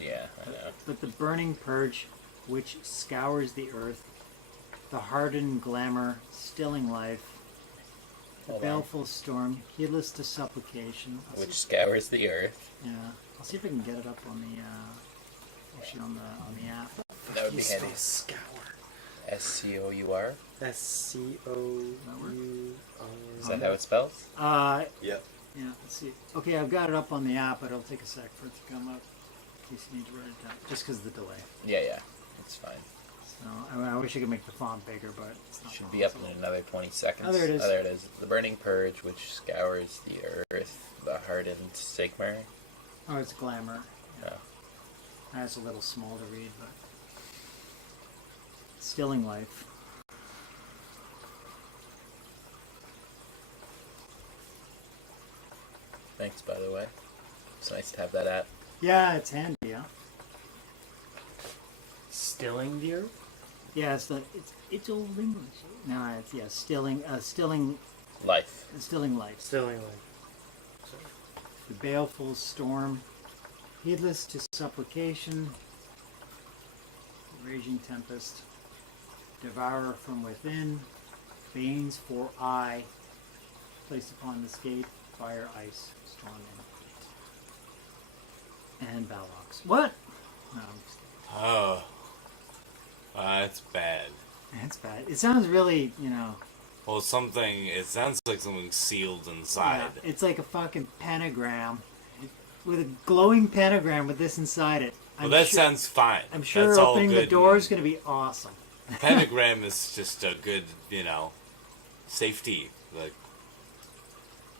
Yeah, I know. But the burning purge, which scours the earth, the hardened glamour, stilling life, The Hold on. baleful storm, heedless to supplication. Which scours the earth. Yeah, I'll see if I can get it up on the actually on the app. That would be You spell handy. scour. SCOUR? SCOUR. Is that how it spells? Yep. Yeah, let's see. Okay, I've got it up on the app, but it'll take a sec for it to come up. In case you need to write it down, just because of the delay. Yeah. It's fine. So I wish I could make the font bigger, but it's not Should be up in possible. another 20 seconds. Oh, there it is. There it is. The burning purge, which scours the earth, the hardened Sigmar. Oh, it's glamour. Yeah. That's a little small to read, but stilling life. Thanks, by the way. It's nice to have that app. Yeah, it's handy. Yeah. Stilling deer? Yeah, it's old English. No, it's stilling Life. stilling life. Stilling life. The baleful storm, heedless to supplication, raging tempest, devourer from within, banes for eye, placed upon this gate, fire, ice, storm, and Balrogs. What? No, I'm just kidding. Oh. That's bad. That's bad. It sounds really, Well, it sounds like something sealed inside. yeah, it's like a fucking pentagram with a glowing pentagram with this inside it. Well, that sounds fine. I'm sure That's all opening the good. door is going to be awesome. Pentagram is just a good, safety. Like,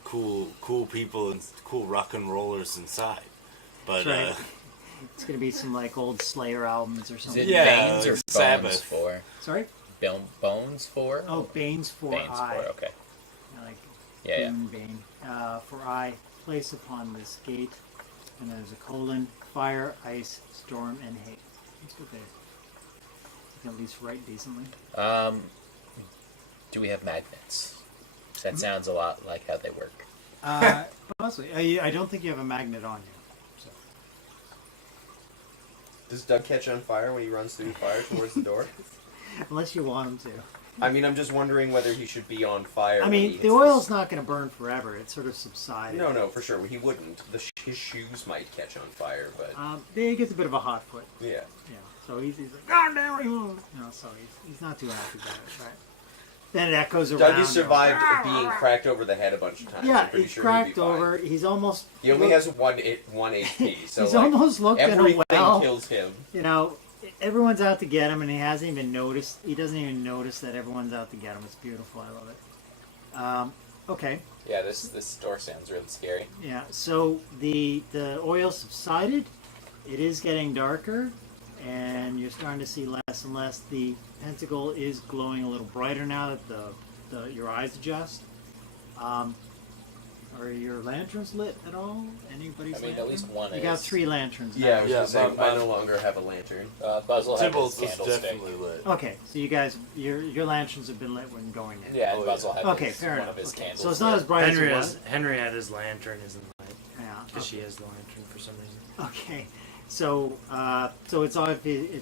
cool people and cool rock and rollers inside. But, That's right. It's going to be some like old Slayer albums or Is something. it Yeah, Banes or like Bones Sabbath. for? Sorry? Bones for? Oh, Banes for Banes eye. for, okay. Like Yeah. Bane. For eye, place upon this gate, and there's a colon, fire, ice, storm, and hate. That's good there. You can at least write decently. Do we have magnets? 'Cause that sounds a lot like how they work. Possibly. I don't think you have a magnet on you. So. Does Doug catch on fire when he runs through fire towards the door? Unless you want him to. I mean, I'm just wondering whether he should be on fire. I when he mean, hits the oil's not going to burn forever. It sort of subsided. No, for sure. He wouldn't. His shoes might catch on fire, but He gets a bit of a hot foot. yeah. Yeah. So he's like, God damn it! So he's not too happy about it, right? Then it echoes around. Doug has survived being cracked over the head a bunch of times. Yeah, I'm pretty he's sure cracked he'd be fine. over. He's almost. He only has one HP, so He's like, almost looked at him everything well. kills him. Everyone's out to get him, and he hasn't even noticed. He doesn't even notice that everyone's out to get him. It's beautiful. I love it. Okay. Yeah, this door sounds really scary. Yeah. So the oil subsided. It is getting darker, and you're starting to see less and less. The pentacle is glowing a little brighter now that your eyes adjust. Are your lanterns lit at all? Anybody's I mean, lantern? at least one You got is. 3 lanterns now. Yeah, I was Yeah, gonna say, but- I no longer have a lantern. Buzz will have Tibbles his is candlestick. definitely lit. Okay, so you guys, your lanterns have been lit when going in. Yeah, and Oh, Buzz yeah. will have Okay, his, fair one enough. of his Okay. candles. So it's not as bright as it was. Henrietta's lantern isn't lit Yeah. because Okay. she has the lantern for some reason. Okay, so it's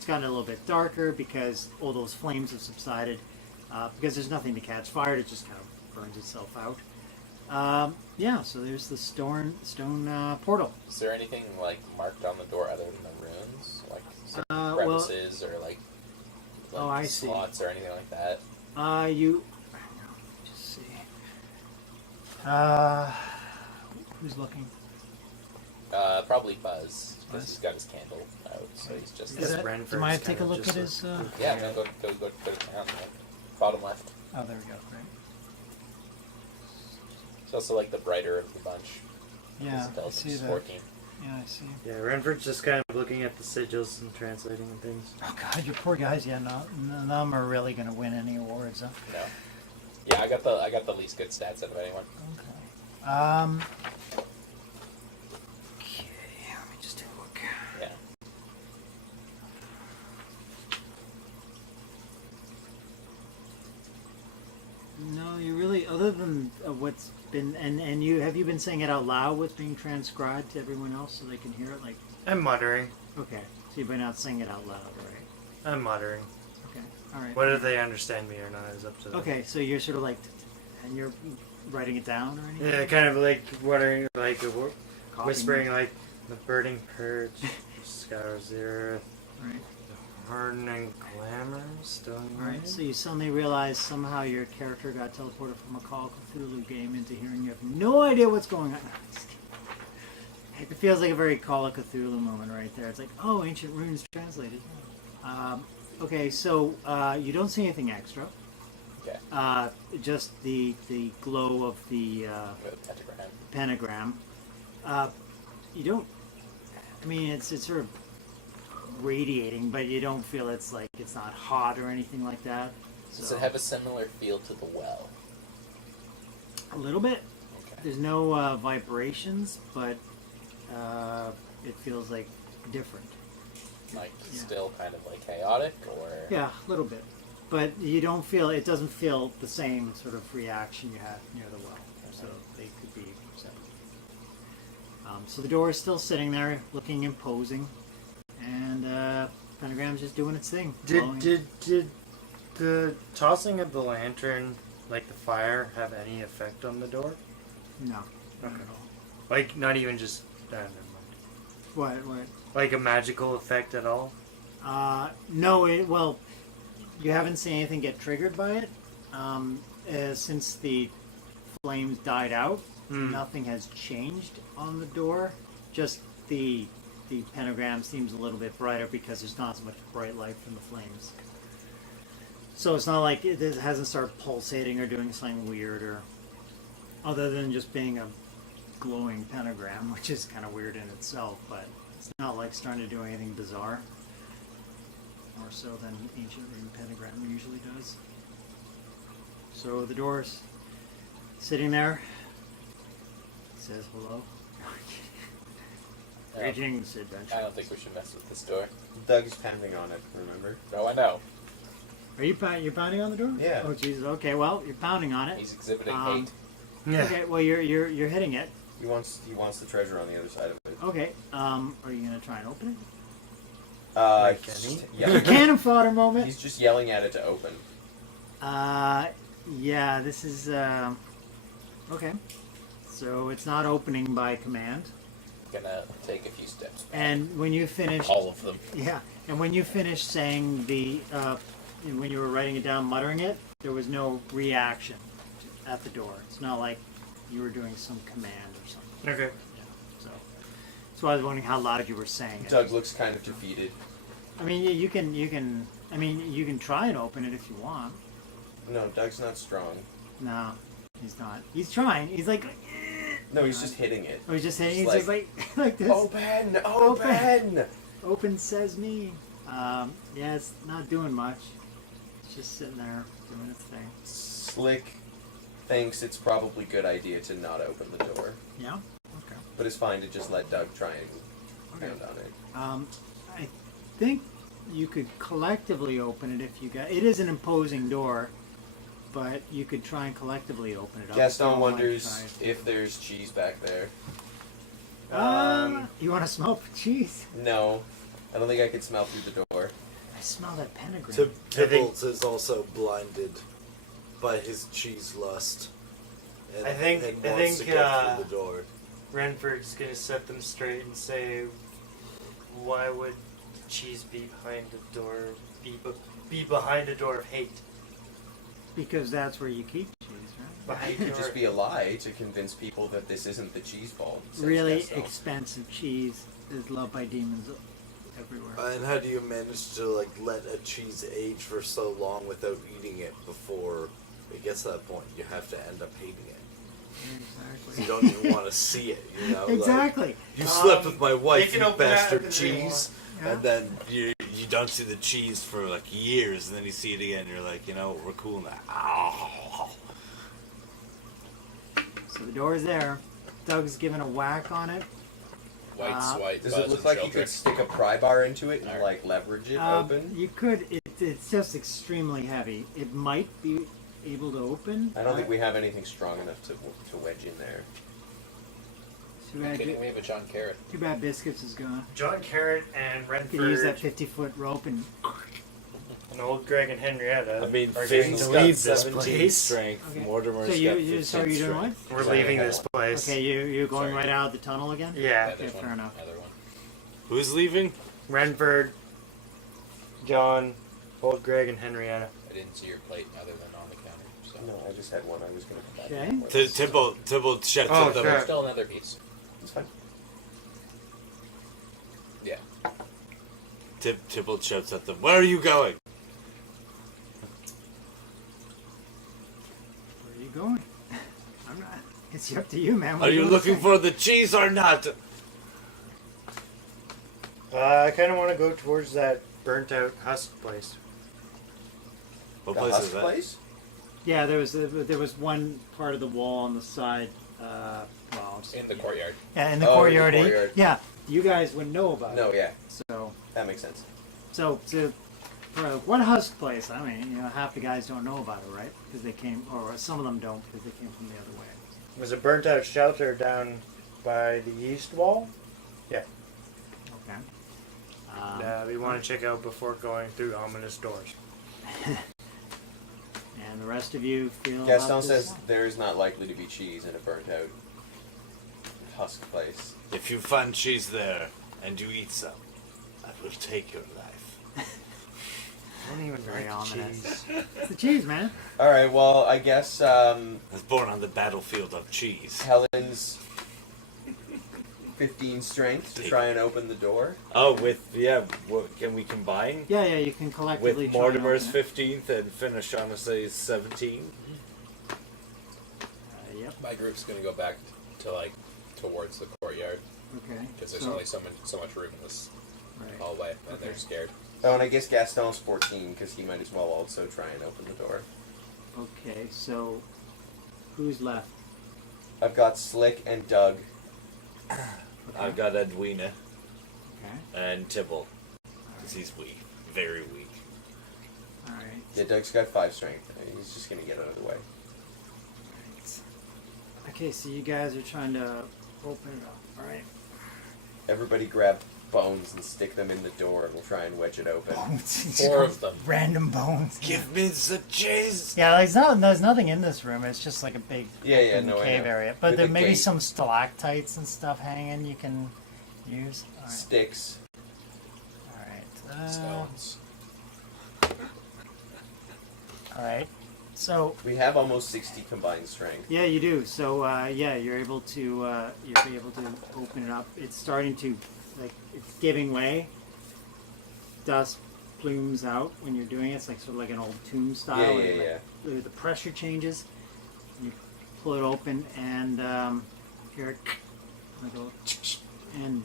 gotten a little bit darker because all those flames have subsided. Because there's nothing to catch fire; it just kind of burns itself out. Yeah, so there's the stone portal. Is there anything like marked on the door other than the runes, like some Well- crevices or like Oh, I see. slots or anything like that? Just see. Who's looking? Probably Buzz, because Buzz? he's got his candle out, so he's just. Is that- Renford's do I take kind a of look at just his? Yeah, no, go to town. Yeah. Bottom left. Oh, there we go. Great. It's also like the brighter of the bunch. Yeah, I Intelligence see is that. 14. Yeah, I see. Yeah, Renford's just kind of looking at the sigils and translating and things. Oh God, your poor guys. Yeah, none of them are really going to win any awards. Huh? No. Yeah, I got the least good stats out of anyone. Okay. Okay, let me just take a look. Yeah. No, you really, other than what's been, and have you been saying it out loud? What's being transcribed to everyone else so they can hear it? Like, I'm muttering. okay, so you've been out saying it out loud, right? I'm muttering. Okay, all right. Whether they understand me or not is up to them. Okay, so you're sort of like, and you're writing it down or anything? Yeah, kind of like wondering, like Copying. whispering, like the burning purge scours the earth, Right. the hardening glamour still in Alright, so you suddenly realize somehow your character got teleported from a Call of Cthulhu game into here and you have no idea what's going on. Just kidding. It feels like a very Call of Cthulhu moment right there. It's like, oh, ancient runes translated. Okay, so you don't see anything extra. Okay. Just the glow of the Pentagram. pentagram. You don't. I mean, it's sort of radiating, but you don't feel it's not hot or anything like that. Does So, it have a similar feel to the well? a little bit? Okay. There's no vibrations, but it feels like different. Like Yeah. still kind of like chaotic, or Yeah, a little bit. But you don't feel, it doesn't feel the same sort of reaction you had near the well. So they could be separate. So the door is still sitting there, looking imposing. And Pentagram's just doing its thing. glowing. Did the tossing of the lantern, like the fire, have any effect on the door? No. Not Okay. at all. Like, not even just never mind. What? Like a magical effect at all? No, well, you haven't seen anything get triggered by it. Since the flames died out, nothing has changed on the door. Just the pentagram seems a little bit brighter because there's not so much bright light from the flames. So it's not like it hasn't started pulsating or doing something weird, or other than just being a glowing pentagram, which is kind of weird in itself, but it's not like starting to do anything bizarre. More so than ancient rune pentagram usually does. So the door's sitting there. Says hello. Greetings, I adventure. don't think we should mess with this door. Doug's pounding on it, remember? No, I know. Are you you're pounding on the door? Yeah. Oh Jesus. Okay. Well, you're pounding on it. He's exhibiting Um, hate. Yeah. Okay. Well, you're hitting it. He wants the treasure on the other side of it. Okay. Are you gonna try and open Like He's any? just it? yelling- Cannon fodder moment. He's just yelling at it to open. Yeah. This is okay. So it's not opening by command. Gonna take a few steps back. And when you finish, All of them. yeah, and when you finished saying when you were writing it down, muttering it, there was no reaction at the door. It's not like you were doing some command or something. Okay. So I was wondering how loud you were saying it. Doug looks kind of defeated. I mean, you can try and open it if you want. No, Doug's not strong. No, he's not. He's trying. He's like, No, he's just hitting it. oh, he's just saying. He's Just just like like this. Open! Open! Open sesame. Yeah, it's not doing much. It's just sitting there doing its thing. Slick thinks it's probably a good idea to not open the door, Yeah. Okay. but it's fine to just let Doug try and Okay. pound on it. I think you could collectively open it if you got. It is an imposing door, but you could try and collectively open it up. Gaston if you wonders wanna try. if there's cheese back there. You want to smell cheese? No, I don't think I could smell through the door. I smell that pentagram. Tibbles is also blinded by his cheese lust. And, I think- and I wants think, to get through the door. Renford's gonna set them straight and say, why would cheese be behind a door, be behind a door of hate? Because that's where you keep cheese, right? Behind It could door. just be a lie to convince people that this isn't the cheese vault. says Really Gaston. expensive cheese is loved by demons everywhere. And how do you manage to like let a cheese age for so long without eating it before it gets to that point? You have to end up hating it. Exactly. You don't even want to see it, you know? Exactly. Like, you slept with my wife, can you open that bastard if cheese. Yeah. And then you don't see the cheese for like years, and then you see it again, and you're like, you know, we're cool now. Ow. So the door is there. Doug's giving a whack on it. White, white. Does it look like you could stick a pry bar into it and like leverage it open? You could. It's just extremely heavy. It might be able to open. I don't think we have anything strong enough to wedge in there. Too Are you bad, kidding? We have a John Carrot. too bad Biscuits is gone. John Carrot and You could use that Renford. 50-foot rope and And old Greg and Henrietta. I mean, are going Finn's to got leave this 17 place. strength. Okay. Mortimer's So got you 15 so you're doing what? strength. We're leaving this place. Okay, you're going Sorry. right out of the tunnel again? Yeah. Okay, fair enough. Another one. Who's leaving? Renford, John, old Greg, and Henrietta. I didn't see your plate other than on the counter. So. No, I just had one. I was going to come back. Okay. and get one. Tibble shouts Oh, at them. sure. There's still another piece. It's fine. Yeah. Tibble shouts at them. Where are you going? Where are you going? I'm not. It's up to you, man. What Are you doing? looking for the cheese or not? I kind of want to go towards that burnt out husk place. What The place husk is that? place? Yeah, there was one part of the wall on the side. Well, In the courtyard. yeah, in the Oh, in the courtyard. courtyard. Yeah, you guys would know about No, it. yeah. So, That makes sense. for one husk place, I mean, half the guys don't know about it, right? Because they came, or some of them don't because they came from the other way. Was a burnt out shelter down by the east wall? Okay. We want to check out before going through ominous doors. And the rest of you feel. Gaston about this? says there is not likely to be cheese in a burnt out husk place. If you find cheese there and you eat some, I will take your life. I don't even Very like ominous. cheese. It's the cheese, man. All right. Well, I guess I was born on the battlefield of cheese. Helen's 15 strength to try and open the door. Oh, can we combine? Yeah, you can collectively. With try and Mortimer's open it. 15th and Finn O'Shaughnessy's 17? Yep. My group's gonna go back to towards the courtyard Okay. because there's So- only so much room in this Right. hallway, and Okay. they're scared. Oh, and I guess Gaston's 14 because he might as well also try and open the door. Okay, so who's left? I've got Slick and Doug. I've got Edwina Okay. and Tibble. Because he's weak. Very weak. All right. Yeah, Doug's got 5 strength. He's just gonna get out of the way. Okay, so you guys are trying to open it up. All right. Everybody grab bones and stick them in the door, and we'll try and wedge it open. Four of them. Random bones. Give me the cheese! Yeah, there's nothing in this room. It's just like a big Yeah, open no, I cave know. area. But With there the may be gate. some stalactites and stuff hanging you can use. All right. Sticks. All right. Stones. All right. So We have almost 60 combined strength. yeah, you do. So you're able to you'll be able to open it up. It's starting to it's giving way. Dust plumes out when you're doing it. It's like sort of like an old tomb style. Yeah, and, yeah, like, the pressure changes. You pull it open and hear it like a little and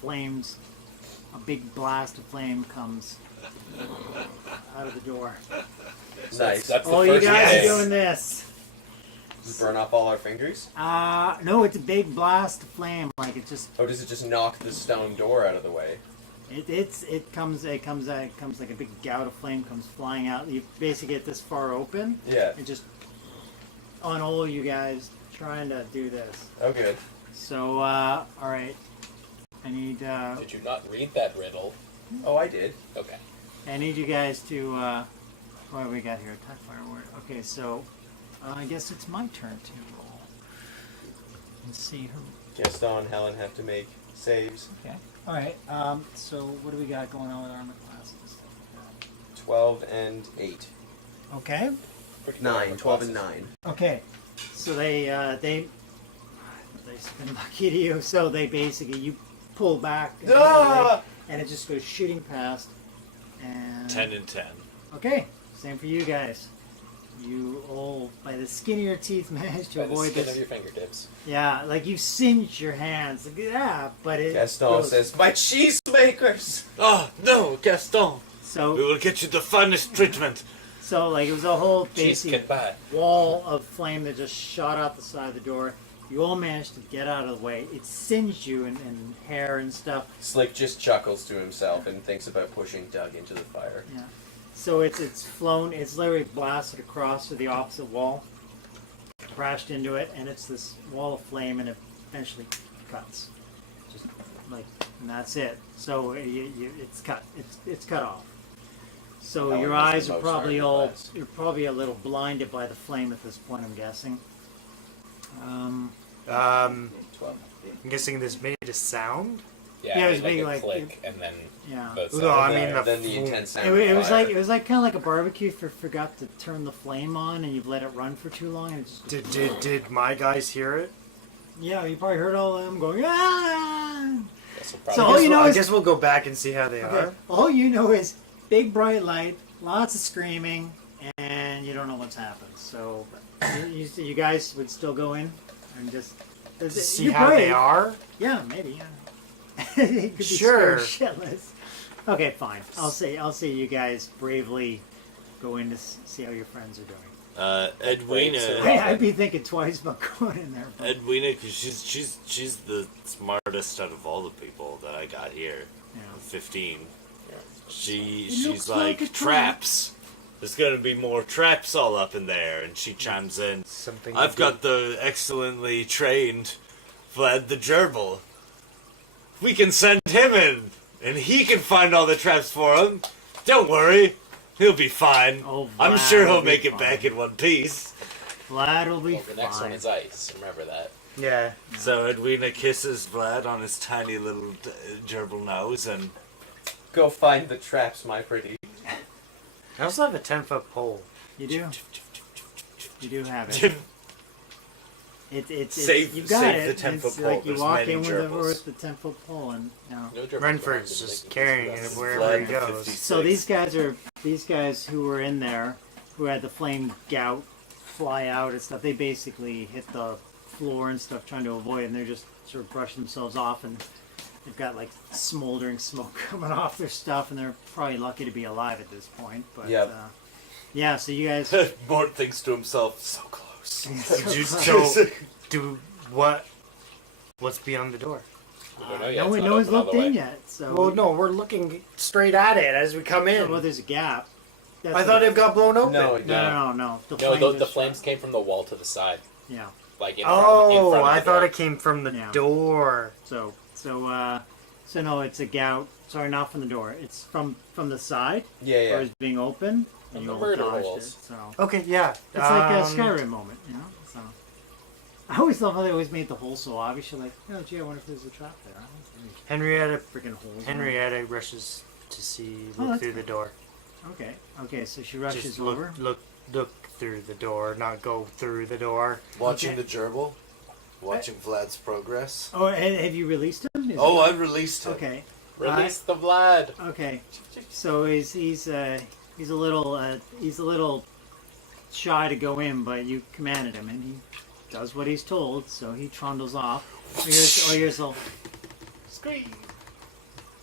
flames. A big blast of flame comes out of the door. Nice. That's the Oh, you first guys day. are doing this. Does it burn off all our fingers? No, it's a big blast of flame. Like it just Oh, does it just knock the stone door out of the way? it comes like a big gout of flame comes flying out. You basically get this far open Yeah. and just on all you guys trying to do this. Oh, good. So all right, I need Did you not read that riddle? Oh, I did. Okay. you guys to what do we got here? Attack fire word. Okay, so I guess it's my turn to roll. Let's see her. Gaston and Helen have to make saves. Okay. All right. So what do we got going on with armor classes and stuff like 12 and 8. that? Okay. Pretty good 9. armor 12 and classes. 9. Okay. So they've been lucky to you. So they basically you pull back and it just goes shooting past. And 10 and 10. okay, same for you guys. You all, by the skin of your teeth, managed to By the avoid skin this. of your fingertips. Yeah, like you singe your hands. Yeah, but it. Gaston goes- says, "My cheese makers!" Oh, no, Gaston! We So, will get you the finest treatment. like it was a whole Cheese basic get by. wall of flame that just shot out the side of the door. You all managed to get out of the way. It singed you and hair and stuff. Slick just chuckles to himself and thinks about pushing Doug into the fire. Yeah. So it's flown. It's literally blasted across to the opposite wall, crashed into it, and it's this wall of flame, and it eventually cuts. Just like, and that's it. So it's cut. It's cut off. So That your one has eyes the are most probably iron glass. you're probably a little blinded by the flame at this point, I'm guessing. I'm 12. guessing this made a sound. Yeah, it was like being a like- click, and then Yeah. both No, I sides. mean the then the fl- intense sound. It of was fire. like kind of like a barbecue if you forgot to turn the flame on and you've let it run for too long and it just Did my guys hear it? yeah, you probably heard all of them going ah. Guess we'll So probably- all you know I is guess we'll go back and see how they okay, are. all you know is big bright light, lots of screaming, and you don't know what's happened. So you guys would still go in and just To see you're how they brave. are. Yeah, maybe. Yeah. It could be Sure. scared shitless. Okay, fine. I'll say you guys bravely go in to see how your friends are doing. Edwina. I'd be thinking twice about going in there. But, Edwina, because she's the smartest out of all the people that I got here. yeah. 15. It She's looks like, like a trap. traps. There's gonna be more traps all up in there, and she chimes in. Something. I've got the excellently trained Vlad the Gerbil. We can send him in, and he can find all the traps for him. Don't worry, he'll be fine. Oh, I'm Vlad sure will he'll be make it fine. back in one piece. Vlad will be Well, the next one fine. is ice. Remember that. Yeah. So Edwina kisses Vlad on his tiny little gerbil nose, and Go find the traps, my pretty. I also have a 10-foot pole. You do. You do have it. It's Save- you've got save it. the 10-foot It's pole. like you There's walk many in with gerbils. the 10-foot pole, and you know. No German Renford's farms in just making carrying this it less- wherever Vlad he the goes. 56. So these guys who were in there, who had the flame gout fly out and stuff, they basically hit the floor and stuff trying to avoid it, and they're just sort of brushing themselves off, and they've got like smoldering smoke coming off their stuff, and they're probably lucky to be alive at this point. But Yep. yeah, so you guys. Mort thinks to himself, so close. What's beyond the door? We don't know yet. no It's not one's open all looked the in way. yet. So Well, no, we're looking straight at it as we come in. well, there's a gap. That's I thought it got blown open. No, No. The No, flame the just- flames came from the wall to the side, Yeah. like in Oh, front of I the thought door. it came from the Yeah. door. So no, it's a gout. Sorry, not from the door. It's from the side. Yeah, Or yeah. it's being open. From And the you murder dodged holes. it. So Okay, yeah. it's like a Skyrim moment, you know. So I always love how they always made the hole so obvious. You're like, oh gee, I wonder if there's a trap there. Henrietta Freaking holes. Henrietta rushes to see, Oh, look that's through the door. Okay. So she rushes Just over. look through the door, not go through the door. Watching Okay. the gerbil, watching Vlad's progress. Oh, and have you released him? Oh, I released him. Okay. Release the Vlad. Okay, so he's a little shy to go in, but you commanded him, and he does what he's told. So he trundles off. Here's a scream.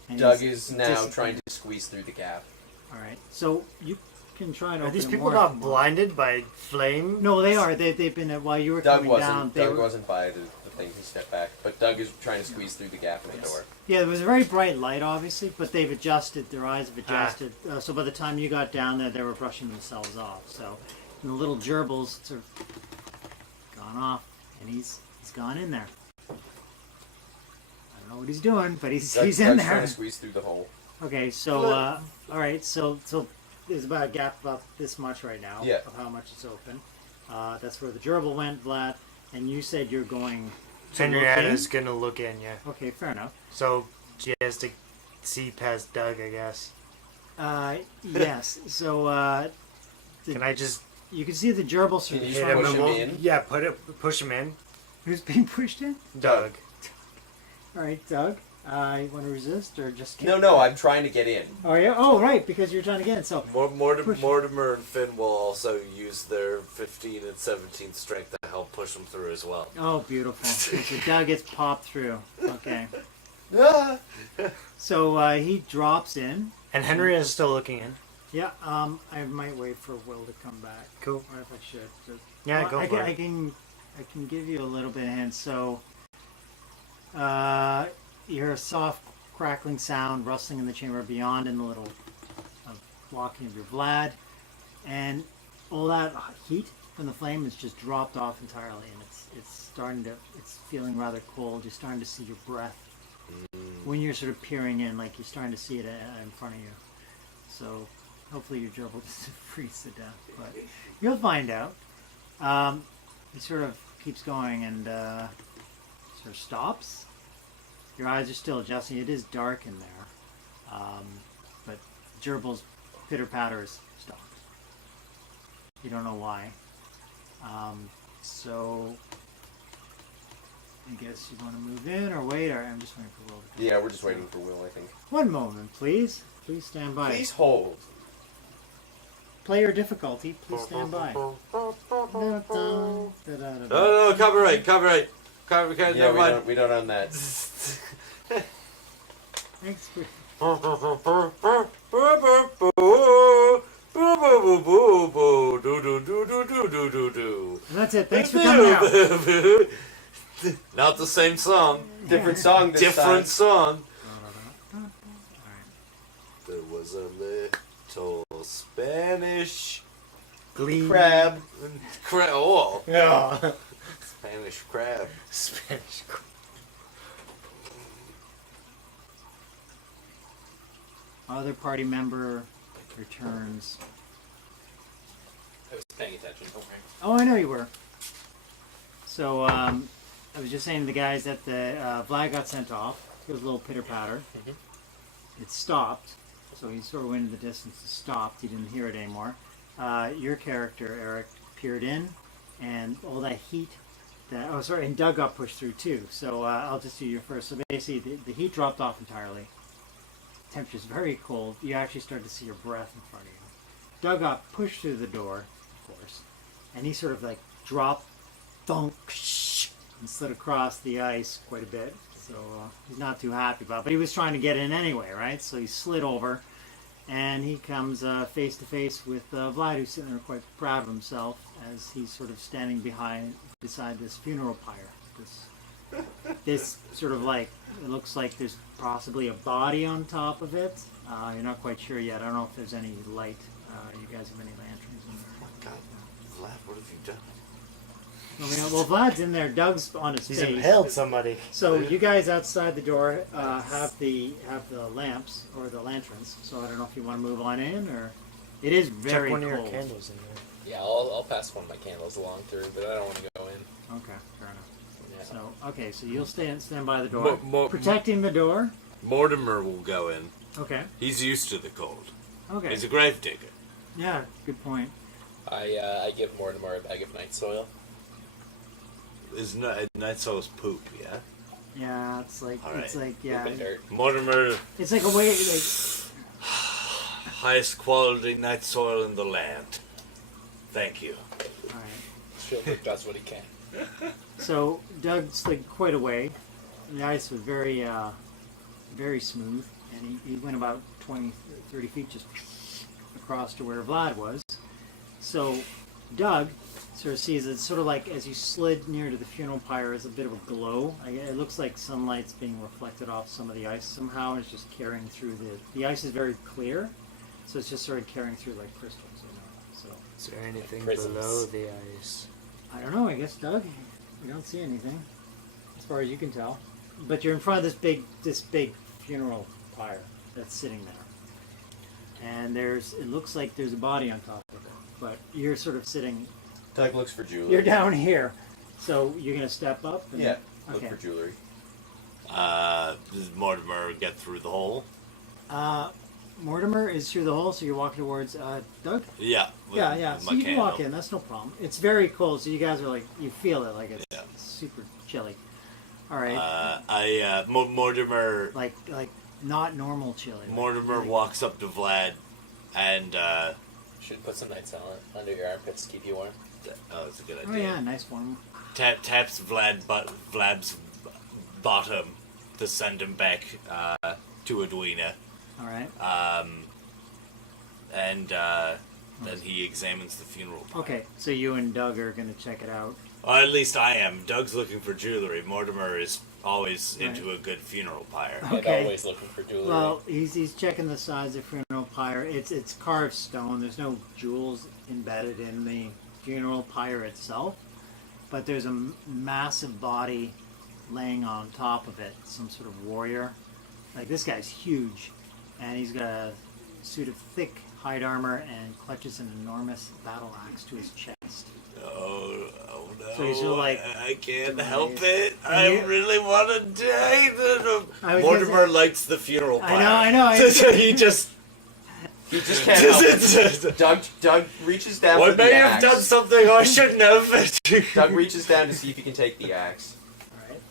And Doug he's is now disappointed. trying to squeeze through the gap. All right, so you can try and Are open these it people more not if you want. blinded by flame? No, they are. They've been while you were Doug coming wasn't. down. Doug wasn't by the thing. He stepped back. But Doug is trying to squeeze through the gap in the door. Yeah, it was a very bright light, obviously, but they've adjusted. Their eyes have adjusted. So by the time you got down there, they were brushing themselves off. So and the little gerbils sort of gone off, and he's gone in there. I don't know what he's doing, but he's in Doug's there. trying to squeeze through the hole. Okay, so all right, so there's about a gap about this much right now Yeah. of how much it's open. That's where the gerbil went, Vlad, and you said you're going. To look Henrietta's in? gonna look in, yeah. Okay, fair enough. So she has to see past Doug, I guess. Yes. So Can I just you can see the gerbil sort Can of you trying push to- him in? Yeah, push him in. Who's being pushed in? Doug. All right, Doug. You want to resist or just? No, I'm trying to get in. Oh yeah. Oh right, because you're trying to get in. So Mortimer and Finn will also use their 15 and 17 strength to help push them through as well. oh, beautiful. So Doug gets popped through. Okay. Ah! So he drops in. And Henrietta's still looking in. Yeah. I might wait for Will to come back. Cool. Or if I should. Just, Yeah, well, go for I it. can give you a little bit of hint. So. You hear a soft crackling sound, rustling in the chamber beyond, and the little walking of your Vlad, and all that heat from the flame is just dropped off entirely, and it's feeling rather cold. You're starting to see your breath when you're sort of peering in, like you're starting to see it in front of you. So Hopefully your gerbil doesn't freeze to death, but you'll find out. He sort of keeps going and sort of stops. Your eyes are still adjusting. It is dark in there, but gerbil's pitter-patter is stopped. You don't know why. So I guess you want to move in or wait, or I'm just waiting for Will to come. Yeah, we're just waiting for Will, I think. One moment, please. Please stand by. Please hold. Player difficulty, please stand by. No, copyright. Yeah, Never mind. we don't own that. Thanks for... And that's it. Thanks for coming out. Not the same song. Different song this Different time. song. Alright. There was a little Spanish Crab. crab. Oh, Yeah. Spanish crab. Spanish. Other party member returns. I was paying attention. Don't worry. Oh, I know you were. So, I was just saying to the guys that the Vlad got sent off. It was a little pitter-patter. It stopped. So he sort of went in the distance. It stopped. You didn't hear it anymore. Your character, Eric, peered in, and all that heat and Doug got pushed through too. So I'll just do your first. So basically, the heat dropped off entirely. Temperature's very cold. You actually start to see your breath in front of you. Doug got pushed through the door, of course, and he sort of like dropped, thunk, and slid across the ice quite a bit. So he's not too happy about it. But he was trying to get in anyway, right? So he slid over, and he comes face to face with Vlad, who's sitting there quite proud of himself as he's sort of standing beside this funeral pyre. This sort of like, it looks like there's possibly a body on top of it. You're not quite sure yet. I don't know if there's any light. You guys have any lanterns in there? Oh my God, Vlad, what have you done? Well, Vlad's in there. Doug's on his He's face. impaled somebody. So you guys outside the door have the lamps or the lanterns. So I don't know if you want to move on in or it is very Check one cold. of your candles in there. Yeah, I'll pass one of my candles along through, but I don't want to go in. Okay, fair enough. Yeah. So okay, so you'll stand by the door, Mo- protecting the door. Mortimer will go in. Okay. He's used to the cold. Okay. He's a grave digger. Yeah, good point. I give Mortimer a bag of night soil. Is night soul's poop, yeah? Yeah, it's like All right. it's like yeah, Bit of dirt. Mortimer, it's like a way like highest quality night soil in the land. Thank you. all right. Spielberg does what he can. So Doug slid quite away. The ice was very, very smooth, and he went about 20, 30 feet just across to where Vlad was. So Doug sort of sees it sort of like as you slid near to the funeral pyre, there's a bit of a glow. It looks like sunlight's being reflected off some of the ice somehow. It's just carrying through the ice is very clear, so it's just sort of carrying through like crystals. So Is there anything Prisms. below the ice? I don't know. I guess Doug, you don't see anything, as far as you can tell. But you're in front of this big funeral pyre that's sitting there, and it looks like there's a body on top of it. But you're sort of sitting. Doug looks for jewelry. You're down here, so you're gonna step up. And, Yeah, look Okay. for jewelry. Does Mortimer get through the hole? Mortimer is through the hole, so you're walking towards Doug. Yeah. Yeah. with So my you can walk candle. in. That's no problem. It's very cold, so you guys are like you feel it like it's Yeah. super chilly. All right. Mortimer like not normal chilly. Mortimer Like- walks up to Vlad and Should put some night soil under your armpits to keep you warm. oh, that's a good Oh idea. yeah, nice one. Taps Vlad's bottom to send him back to Edwina. All right. And then he examines the funeral pyre. Okay, so you and Doug are gonna check it out. Or at least I am. Doug's looking for jewelry. Mortimer is always Right. into a good funeral pyre. And Okay. always looking for jewelry. Well, he's checking the size of the funeral pyre. It's carved stone. There's no jewels embedded in the funeral pyre itself, but there's a massive body laying on top of it. Some sort of warrior. Like this guy's huge, and he's got a suit of thick hide armor and clutches an enormous battle axe to his chest. Oh no! So he's just like, I can't doing help this. it. And I you- really want to die. I was gonna Mortimer say- lights the funeral pyre. I know. So he just. He just can't help it. Doug reaches down I for the may have axe. done something I shouldn't have. Doug reaches down to see if he can take the axe.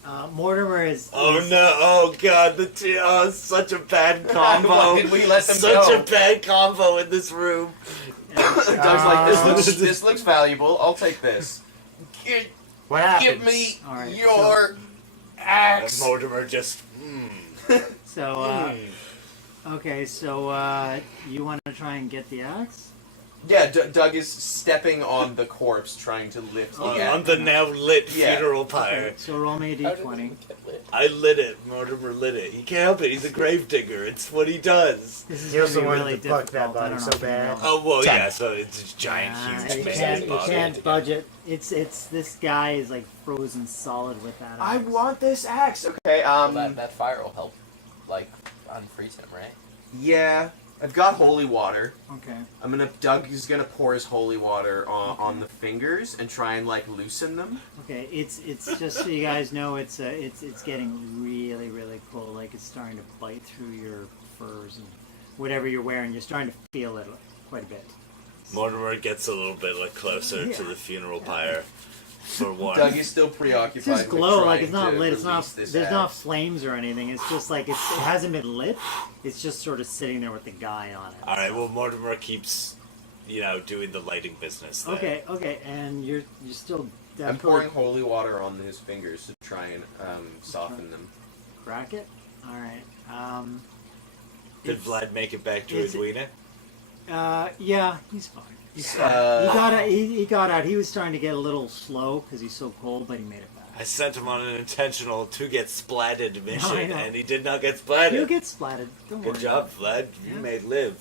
Alright. Mortimer is. Oh is- no! Oh god! Such a bad combo. Why did we let them Such go? a bad combo in this room. Doug's like, this looks valuable. I'll take this. What happens? Give me Alright, your axe. Mortimer just. So, okay, so, you want to try and get the axe? Yeah, Doug is stepping on the corpse, trying to lift the Okay. On axe. the now lit Yeah. funeral pyre. Okay, so roll me a d20. I lit it. Mortimer lit it. He can't help it. He's a gravedigger. It's what he does. This is He going also to be wanted really to fuck difficult. that body I don't so know if you bad. know. Oh well, 10. yeah. So it's a giant, huge You man can't, you body. can't budget. It's this guy is like frozen solid with that. I axe. want this axe. Okay, that fire will help, like, unfreeze him, right? yeah, I've got holy water. Okay. Doug is gonna pour his holy water on the fingers and try and like loosen them. Okay. It's just so you guys know, it's getting really really cold. Like it's starting to bite through your furs and whatever you're wearing. You're starting to feel it quite a bit. Mortimer gets a little bit like closer to Yeah. the funeral pyre for one. Doug is still preoccupied. It's just with glow, trying like it's not to lit. It's not. release this There's not axe. flames or anything. It's just like it hasn't been lit. It's just sort of sitting there with the guy on it. All right. so. Well, Mortimer keeps, doing the lighting business. There. Okay, and you're still I'm definitely pouring holy water on his fingers to try and soften them. crack it. All right. Did it's- Vlad make it back to his it's- wiener? Yeah, he's fine. He's fine. Uh, He got out. He was starting to get a little slow because he's so cold, but he made it back. I sent him on an intentional to get splatted mission, know. and he did not get splatted. He'll get splatted. Don't worry. Good job, about Vlad. You Yeah. may live.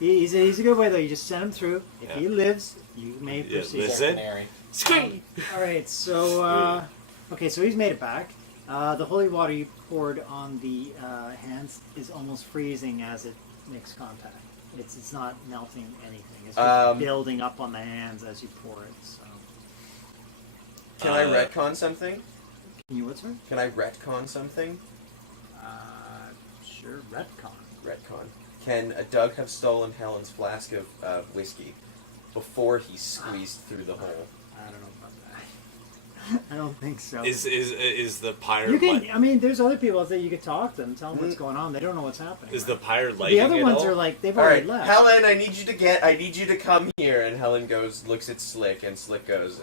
it. He's a good way though. You just send him through. If Yeah. he lives, you may Yeah, proceed. listen. Canary. Scream! All right. So okay. So he's made it back. The holy water you poured on the hands is almost freezing as it makes contact. It's not melting anything. It's just building up on the hands as you pour it. So Can I retcon something? can you what, sir? Can I retcon something? Sure. Retcon. Retcon. Can Doug have stolen Helen's flask of whiskey before he squeezed through the hole? I don't know about that. I don't think so. Is the pyre You can. light? I mean, there's other people that you could talk to them, tell them what's going on. They don't know what's happening. Is right? the pyre lighting The other at ones all? are like they've All already right, left. Helen, I need you to come here. And Helen looks at Slick, and Slick goes,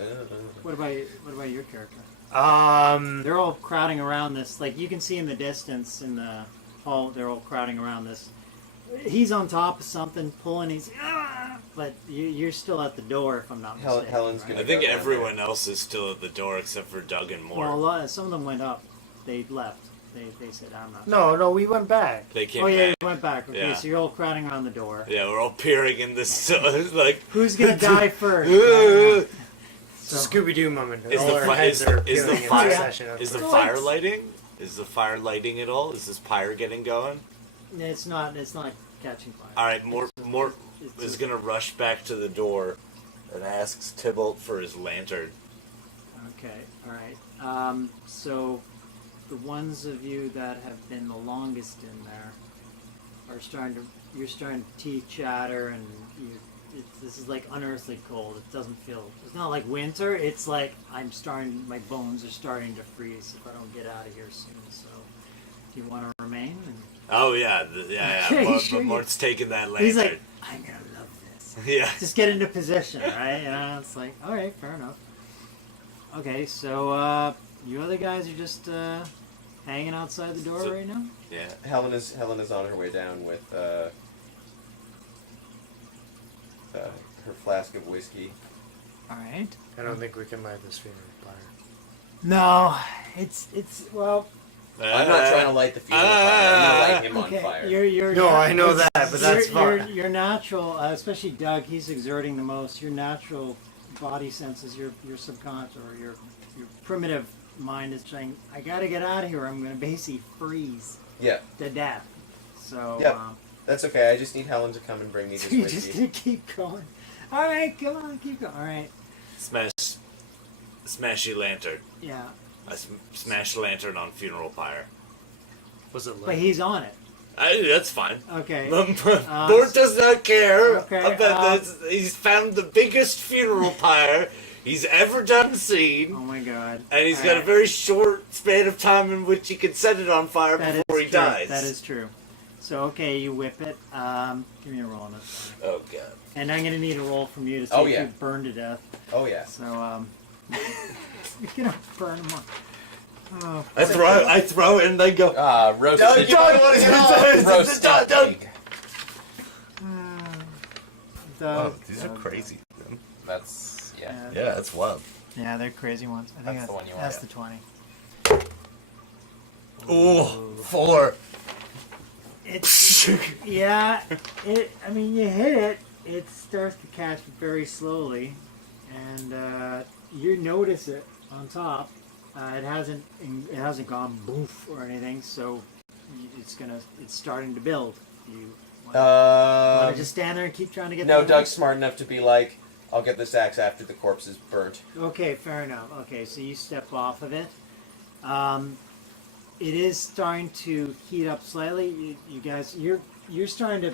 What about your character? They're They're all crowding around this. Like you can see in the distance in the hall, they're all crowding around this. He's on top of something, pulling. He's but you're still at the door, if I'm not mistaken. Helen's right? gonna I think go down everyone else is still at the door except for Doug and Mort. Well, some of them went up. They left. They said, "I'm not." no, we went back. They came Oh yeah, back. you went back. Okay, Yeah. so you're all crowding around the door. Yeah, we're all peering in this like. Who's gonna die first? I don't know. It's a Scooby Doo moment. Is All the our fi- heads is- are is the peeling in fire- succession. Is the So fire it's- lighting? Is the fire lighting at all? Is this pyre getting going? It's not catching fire. All right, Mort It's is a- gonna rush back to the door and asks Tybalt for his lantern. Okay, all right. So the ones of you that have been the longest in there are you're starting to teeth chatter, and this is like unearthly cold. It doesn't feel. It's not like winter. It's like my bones are starting to freeze if I don't get out of here soon. So, do you want to remain? And Oh yeah, yeah. Okay, But sure. Mort's taking that lantern. he's like, I'm gonna love this. yeah. Just get into position, right? It's like, all right, fair enough. Okay, so you other guys are just hanging outside the door So- right now. Yeah. Helen is on her way down with her flask of whiskey. All right. I don't think we can light this funeral pyre. No, it's well. I'm not trying to light the funeral fire. I'm gonna light him on Okay, fire. you're No, I know it's- that, but that's fine. Your natural, especially Doug, he's exerting the most. Your natural body senses, your subconscious or your primitive mind is saying, "I got to get out of here. I'm going to basically freeze Yeah. to death." So Yep. That's okay. I just need Helen to come and bring me this You're whiskey. just gonna keep going. All right, come on, keep going. All right. Smashy lantern. Yeah, I smashed lantern on funeral pyre. Was it but like he's on it. That's fine. Okay. Bort does not care okay, about this. He's found the biggest funeral pyre he's ever done seen. Oh my god. And he's All got a right. very short span of time in which he can set it on fire That before is he true. dies. That is true. So okay, you whip it. Give me a roll on this. Oh god. And I'm gonna need a roll from you to see Oh, if yeah. you burn to death. Oh yeah. So you're gonna burn them. Oh, I throw it and they go. Roast Doug, the you don't want to get off. roast Doug, the Doug. pig. Oh, these are crazy. That's yeah. Yeah, that's wild. Yeah, they're crazy ones. I think That's the one you want, That's yeah. the 20. Ooh, 4. It's yeah. I mean, you hit it. It starts to catch very slowly, and you notice it on top. It hasn't gone boof or anything, so it's starting to build. You want to just stand there and keep trying to get No, that Doug's smart enough to be like, I'll get this axe after the corpse is burnt. Okay, fair enough. Okay, so you step off of it. It is starting to heat up slightly. You guys, you're starting to.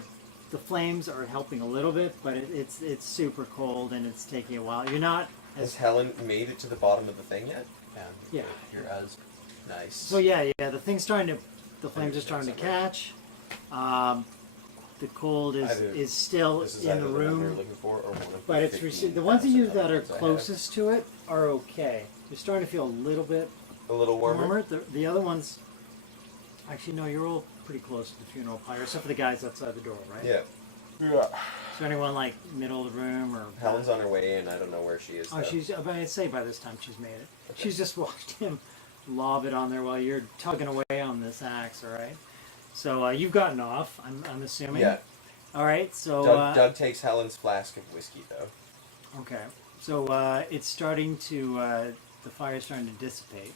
The flames are helping a little bit, but it's super cold and it's taking a while. You're not Has as Helen made it to the bottom of the thing yet? yeah. You're as Nice. So yeah. The flames are starting to catch. The cold is still This is in either the the one we were room, looking for or one of but it's 15 the ones of you that are ones I have. closest to it are okay. You're starting to feel a little bit A little warmer. The other ones, actually, no, you're all pretty close to the funeral pyre, except for the guys outside the door, right? Yeah. yeah. Is there anyone like middle of the room or? Helen's on her way in. I don't know where she is. Oh, though. she's. I'd say by this time she's made it. She's just watched him lob it on there while you're tugging away on this axe. All right. So you've gotten off. I'm assuming. Yeah. All right. So. Doug takes Helen's flask of whiskey though. Okay. So it's starting to. The fire's starting to dissipate.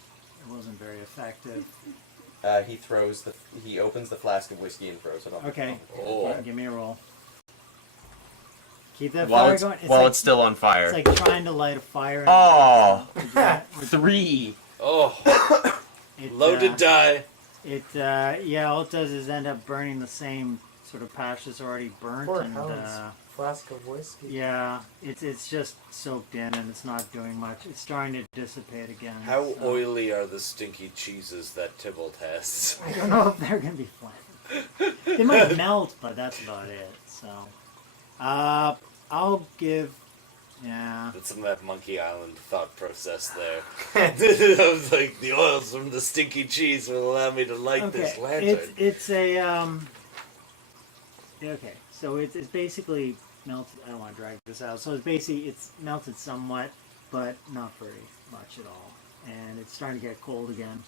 It wasn't very effective. He opens the flask of whiskey and throws it on. Okay. Oh. Give me a roll. Keep that While fire it's going. while like, it's still on fire. It's like trying to light a fire. Oh. It, 3. Oh, loaded die. all it does is end up burning the same sort of patch that's already burnt. Poor and Helen's flask of whiskey? yeah, it's just soaked in and it's not doing much. It's starting to dissipate again. How so. oily are the stinky cheeses that Tybalt has? I don't know if they're gonna be flammable. They might melt, but that's about it. So, I'll give. Yeah. That's some of that Monkey Island thought process there. I was like, the oils from the stinky cheese will allow me to light this lantern. It's a okay. So it's basically melted. I don't want to drag this out. So it's melted somewhat, but not very much at all, and it's starting to get cold again.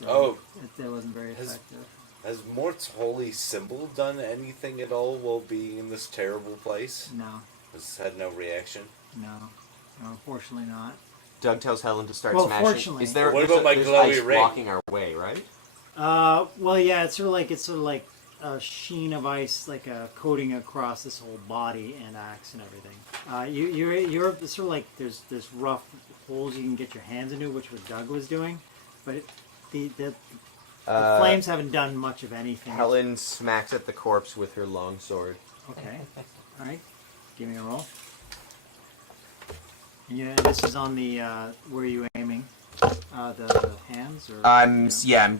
So that wasn't very effective. Has Mort's holy symbol done anything at all while being in this terrible place? No, Has had no reaction? no, unfortunately not. Doug tells Helen to start Well, smashing. fortunately. Is there? What there's about my there's glowy ice ring? blocking our way, right? Well, yeah, it's sort of like a sheen of ice, like a coating across this whole body and axe and everything. You're sort of like there's rough holes you can get your hands into, which what Doug was doing, but the flames haven't done much of anything. Helen smacks at the corpse with her long sword. Okay, all right, give me a roll. Yeah, this is on the where are you aiming? The hands or? I'm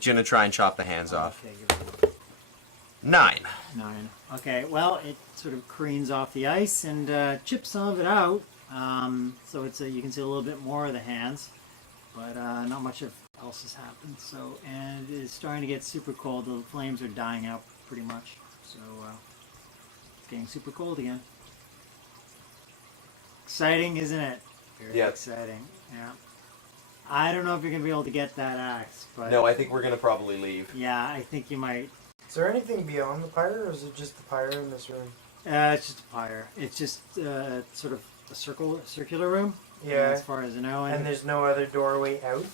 gonna try and chop the hands off. Okay, give me a 9. 9. Okay, well, it sort of careens off the ice and chips some of it out. So it's you can see a little bit more of the hands, but not much else has happened. So, and it is starting to get super cold. The flames are dying out pretty much. So it's getting super cold again. Exciting, isn't it? Very Yeah. exciting. Yeah. I don't know if you're gonna be able to get that axe, but No, I think we're gonna probably leave. yeah, I think you might. Is there anything beyond the pyre, or is it just the pyre in this room? It's just a pyre. It's just sort of a circular room. Yeah. As far as I know, And there's no other doorway out?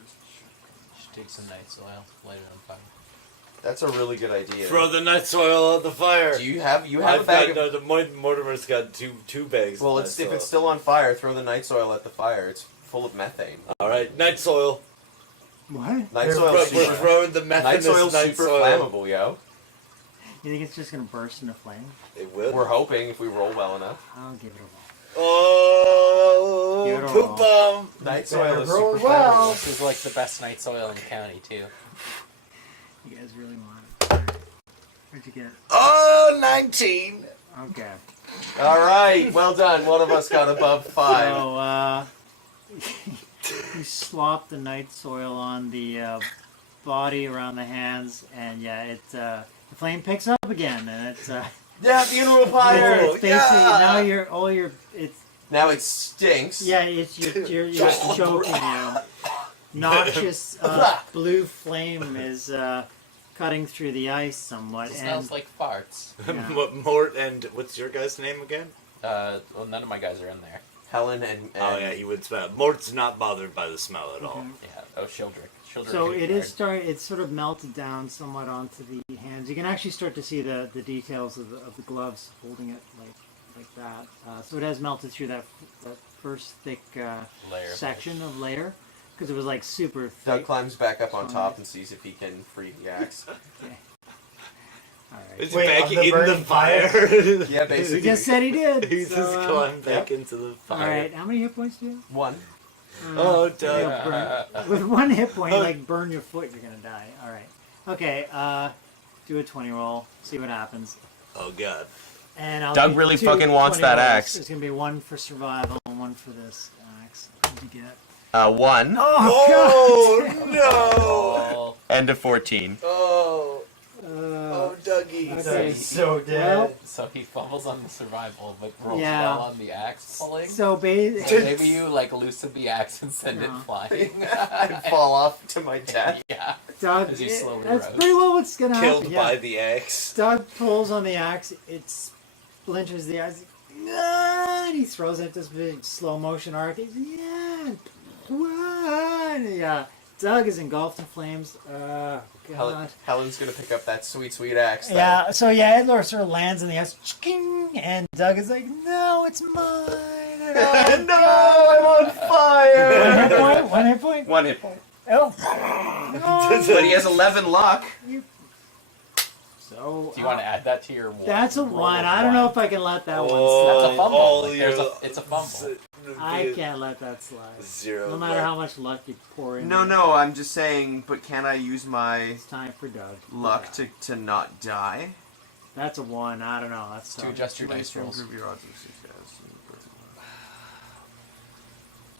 just check page Take some night soil, light it on fire. That's a really good idea. Throw the night soil on the fire. Do you have a I've bag got, of... Mortimer's got two bags. Well, of if night it's soil. still on fire, throw the night soil at the fire. It's full of methane. All right, night soil. What? Night We're, soil. we're throwing the Night methanous soil's night super soil. flammable, yo. You think it's just gonna burst into flame? It will. We're hoping if we roll well enough. I'll give it a roll. Oh, Give it a poop roll. bomb. Night soil is roll super well. flammable. This is like the best night soil in the county too. You guys really want it. What'd you get? Oh, 19. Okay. All right, well done. One of us got above 5. So, you slop the night soil on the body around the hands, and the flame picks up again, and it's Yeah, funeral pyre. it's basically now Now it stinks. you're choking you. Noxious blue flame is cutting through the ice somewhat, It and smells like farts. Yeah. Mort and what's your guy's name again? Well, none of my guys are in there. Helen and Oh yeah, he would smell. Mort's not bothered by the smell at all. Mhm. Yeah. Oh, Shieldrick. So it is it's sort of melted down somewhat onto the hands. You can actually start to see the details of the gloves holding it like that. So it has melted through that first thick Layer. section of layer because it was like super thick. Doug climbs back up on top and sees if he can free the axe. Okay. All Is right. he Wait, back of the in the burning fire? Yeah, He basically. just said he did. He so, just climbed back yeah. into the all fire. right. How many hit points do you have? 1. Oh, You'll Doug. burn- with one hit point, like burn your foot, you're gonna die. All right. Okay. Do a 20 roll. See what happens. Oh god. And I'll Doug do really 2 fucking wants 20 that rolls. axe. There's gonna be 1 for survival and 1 for this axe. What'd you get? 1. Oh, no! Oh, End of 14. Oh, Oh, Dougie. okay. He's so dead. Well, so he fumbles on the survival, but rolls Yeah. well on the axe pulling. so So basically, maybe you like loosen the axe and send No. it flying. And fall off to my death. Yeah. Doug, As you slowly that's roast. pretty well what's gonna Killed happen. by Yeah. the axe. Doug pulls on the axe. It splinters the axe. And he throws it this big slow motion arc. Yeah. Doug is engulfed in flames. God. Helen's gonna pick up that sweet, sweet axe. though. Yeah, so yeah, Edler sort of lands in the axe, and Doug is like, no, it's mine. No, I'm on fire! 1 hit point? 1 hit point. Oh. But he has 11 luck. So, Do you want to add that to your roll? that's a roll 1. of I don't know if I can let that one That's slide. a fumble. all Like, your- it's a fumble. I can't let that slide. Zero. No matter how much luck you pour in. No, I'm just saying, but can I use my It's time for Doug. luck to not die? That's a 1. I don't know. That's To tough. adjust your dice rolls. Improve your odds of success.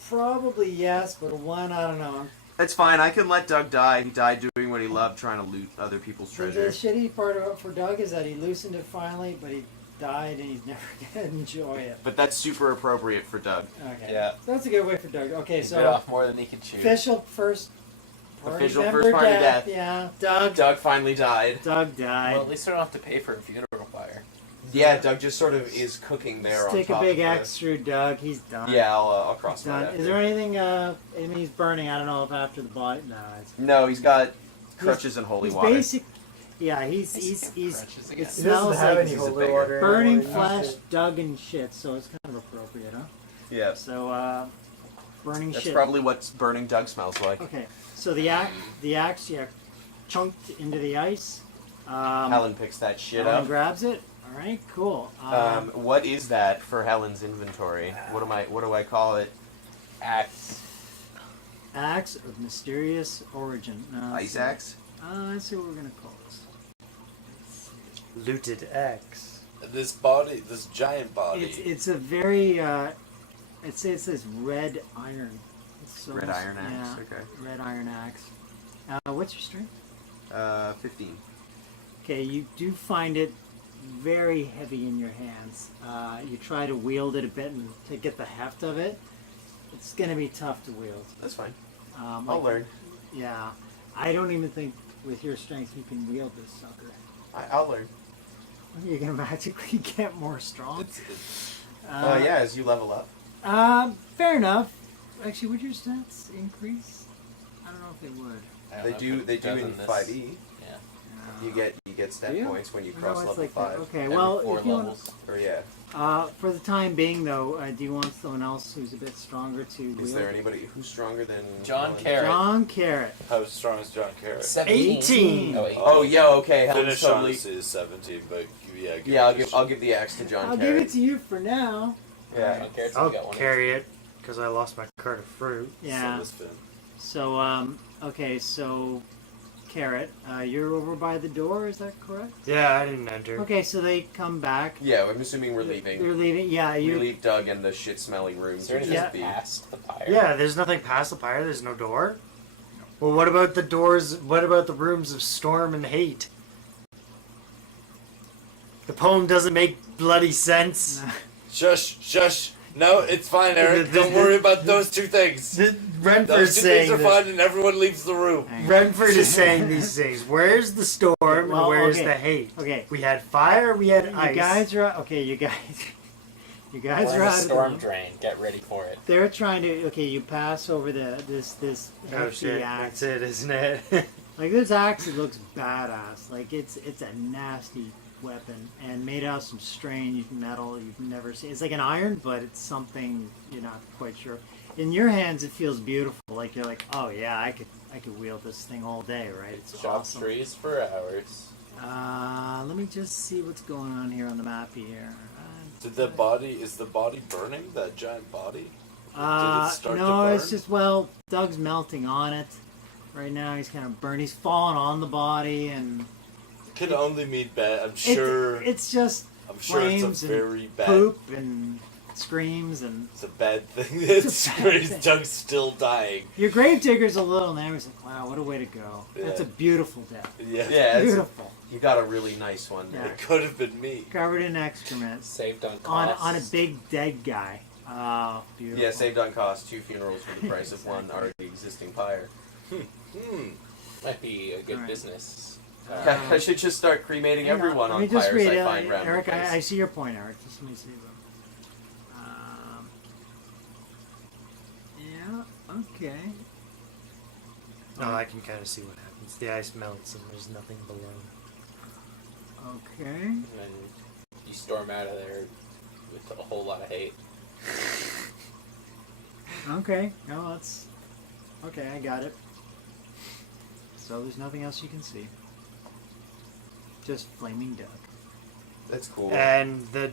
Probably yes, but a 1, I don't know. That's fine. I can let Doug die. He died doing what he loved, trying to loot other people's The treasure. shitty part of it for Doug is that he loosened it finally, but he died and he's never gonna enjoy it. But that's super appropriate for Doug. Okay. Yeah. That's a good way for Doug. Okay, He bit so off more than he could chew. official first party Official member first party death. Yeah, Doug. Doug finally died. Doug Well, died. at least we don't have to pay for a funeral fire. Yeah, Doug just sort of is cooking there Let's on take a top big of the- axe through Doug. He's done. Yeah, I'll cross Done. that. Is there anything? I mean, he's burning. I don't know if after the bite. No, it's No, he's got crutches and holy he's water. basic. Yeah, he's Crutches again. it He doesn't smells have like any he's a holy beggar. water. burning anymore. flesh, Doug and shit. So it's kind of appropriate, huh? Yeah, So burning that's shit. probably what burning Doug smells like. Okay, so the axe, chunked into the ice. Helen picks that shit Helen up. grabs it. All right, cool. What is that for Helen's inventory? What do I call it? Axe. Axe of mysterious origin. Ice axe? Let's see what we're gonna call this. Looted axe. This body, this giant body. It's a very it says red iron. It's Red almost- iron axe. yeah, Okay. red iron axe. What's your strength? 15. Okay, you do find it very heavy in your hands. You try to wield it a bit and to get the heft of it. It's gonna be tough to wield. That's fine. I'll Like, learn. Yeah, I don't even think with your strength you can wield this sucker. I'll learn. You're gonna magically get more strong. It's Yeah, as you level up. Fair enough. Actually, would your stats increase? I don't know if they would. I don't They know if do. it They do does in this. 5e. Yeah. You get stat Do you? points when you Oh, cross it's level like that. 5. Okay, Every well, 4 if you want, levels. Or yeah. for the time being, though, do you want someone else who's a bit stronger to Is wield there it? anybody who's stronger than John Colin? Carrot. John Carrot. How strong is John Carrot? 17. 18. Oh, 18. Oh yeah, okay. Helen's Finish totally. honestly is 17, but yeah. Yeah, I'll give the axe to John I'll Carrot. give it to you for now. Yeah. John Carrot's I'll got one. carry it because I lost my cart of fruit. Yeah. So is Finn. So, okay, so, Carrot, you're over by the door, is that correct? Yeah, I didn't enter. Okay, so they come back. Yeah, I'm assuming we're leaving. They're leaving. Yeah, We you. leave Doug in the shit-smelling room Is to there just anything be. past the pyre? Yeah, there's nothing past the pyre. There's no door. Well, what about the doors? What about the rooms of storm and hate? The poem doesn't make bloody sense. Shush, shush. No, it's fine, Eric. Don't worry about those two things. Renford's Those two things saying are this. fine, and everyone leaves the room. Hang on. Renford is saying these things. Where's the storm Well, and where's okay. the hate? Okay, We had fire, we had you ice. guys are okay. You guys, you guys We're are in a out of the storm room. drain. Get ready for it. They're trying to. Okay, you pass over this Oh hefty shit, axe. that's it, isn't it? Like this axe, it looks badass. Like it's a nasty weapon and made out of some strange metal you've never seen. It's like an iron, but it's something you're not quite sure. In your hands, it feels beautiful. Like you're like, oh yeah, I could wield this thing all day, right? It's Chop awesome. trees for hours. Let me just see what's going on here on the map here. Is the body burning? That giant body? Did it start to No, burn? it's just well, Doug's melting on it. Right now, he's kind of burned. He's fallen on the body, and Can only mean bad. I'm sure. it's just I'm sure it's flames a and very bad. poop and screams and. It's a bad thing. It's a bad It's thing. Doug's still dying. Your gravedigger's a little now. He's like, wow, what a way to go. That's a Yeah. beautiful death. Yeah. Yeah, it's, Beautiful. you got a really nice one. Yeah. There. It could have been me. Covered in excrement. Saved on On cost. a big dead guy. Oh, beautiful. Yeah, saved on cost. 2 funerals for the price of one already existing pyre. Might be a good Alright. business. I should just start cremating Hang on, everyone let on me just pyres read I it. find around Eric, the place. I see your point, Eric. Just let me see them. Yeah, okay. No, I can kind of see what happens. The ice melts and there's nothing below. Okay. And then you storm out of there with a whole lot of hate. Okay. No, that's... Okay, I got it. So there's nothing else you can see. Just flaming duck. That's cool. And the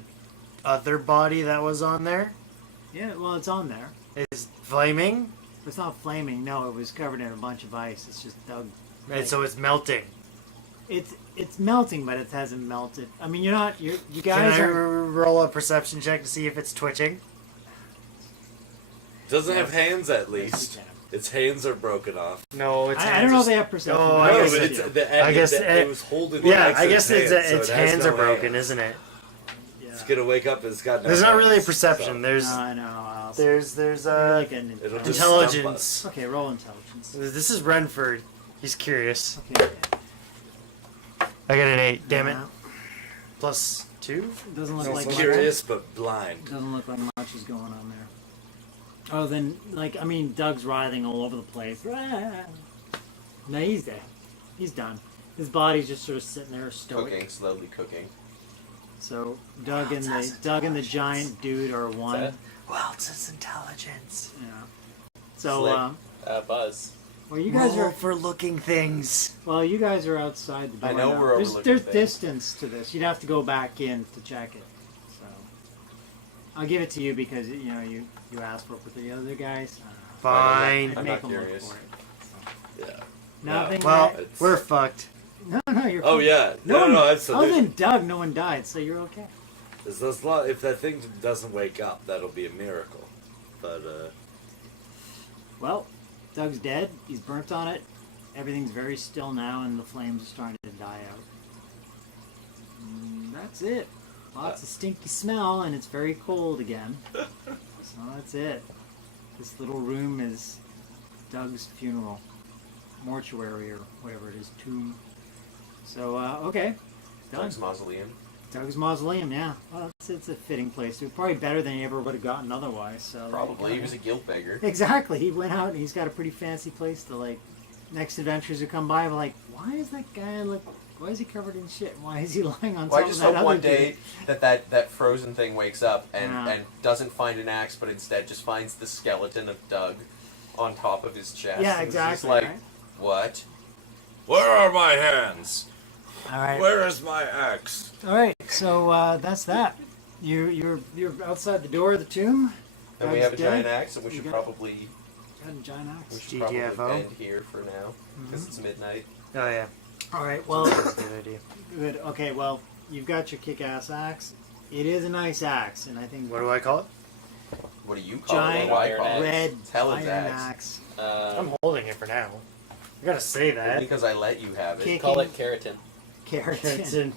other body that was on there Yeah, well, it's on there. is flaming, It's not flaming. No, it was covered in a bunch of ice. It's just dug. and so it's melting. It's melting, but it hasn't melted. I mean, you Can guys I are. roll a perception check to see if it's twitching? Doesn't have hands at Yes, least. you can. Its hands are broken off. No, it's I don't know if they have perception. Oh, but I No, guess but they it's do. the guess it was holding. Yeah, next I to guess its its, hands, its so it has hands no are broken, hands. isn't it? Yeah. It's gonna wake up. It's got no. There's not really a hands, perception. so There's I know. there's like an It'll just intelligence. Okay, roll intelligence. This is Renford. He's curious. Okay. I got an 8. Damn it. Yeah. Plus 2? Doesn't look So like curious but blind. Doesn't look like much is going on there. Oh, then Doug's writhing all over the place. No, he's dead. He's done. His body's just sort of sitting there stoic. Cooking, slowly cooking. So Doug and the giant dude are one. that? Waltz's intelligence. Yeah. So Slick. Buzz. well, you guys Roll are for looking things. you guys are outside the door. I know now. we're There's overlooking things. distance to this. You'd have to go back in to check it. So I'll give it to you because you asked for it with the other guys. Fine. I'm Make not them look curious. for it. Yeah. Nothing. Well, It's- we're fucked. No, you're. Oh fine. yeah. No, No, no, other absolutely. than Doug, no one died, so you're okay. If that thing doesn't wake up, that'll be a miracle. But Well, Doug's dead. He's burnt on it. Everything's very still now, and the flames are starting to die out. That's it. Lots of stinky smell, and it's very cold again. So that's it. This little room is Doug's funeral, mortuary, or whatever it is, tomb. So okay, Doug's mausoleum. Doug's mausoleum. Yeah, well, it's a fitting place. It was probably better than he ever would have gotten otherwise. So Probably. He was a guilt beggar. Exactly. He went out and he's got a pretty fancy place to next adventurers who come by, are like, why is that guy why is he covered in shit? Why is he lying on top Well, I of just that hope other one dude? day that frozen thing wakes up and, Yeah. and doesn't find an axe, but instead just finds the skeleton of Doug on top of his chest. Yeah, And it's just exactly. like, Right? what? Where are my hands? All right. Where is my axe? All right. So that's that. You're outside the door of the tomb. And we Doug's have a giant dead. axe, and we You should got- probably Got a giant axe. probably GTFO. end here for now because it's midnight. Oh yeah, All right. Well, that's a good idea. good. Okay. Well, you've got your kick-ass axe. It is a nice axe, and I think What do I call it? What do you call giant it? What do I call it? red It's Helen's iron axe. axe. I'm holding it for now. I gotta say that. Because I let you have it. Kick- Call it keratin. Keratin. Keratin.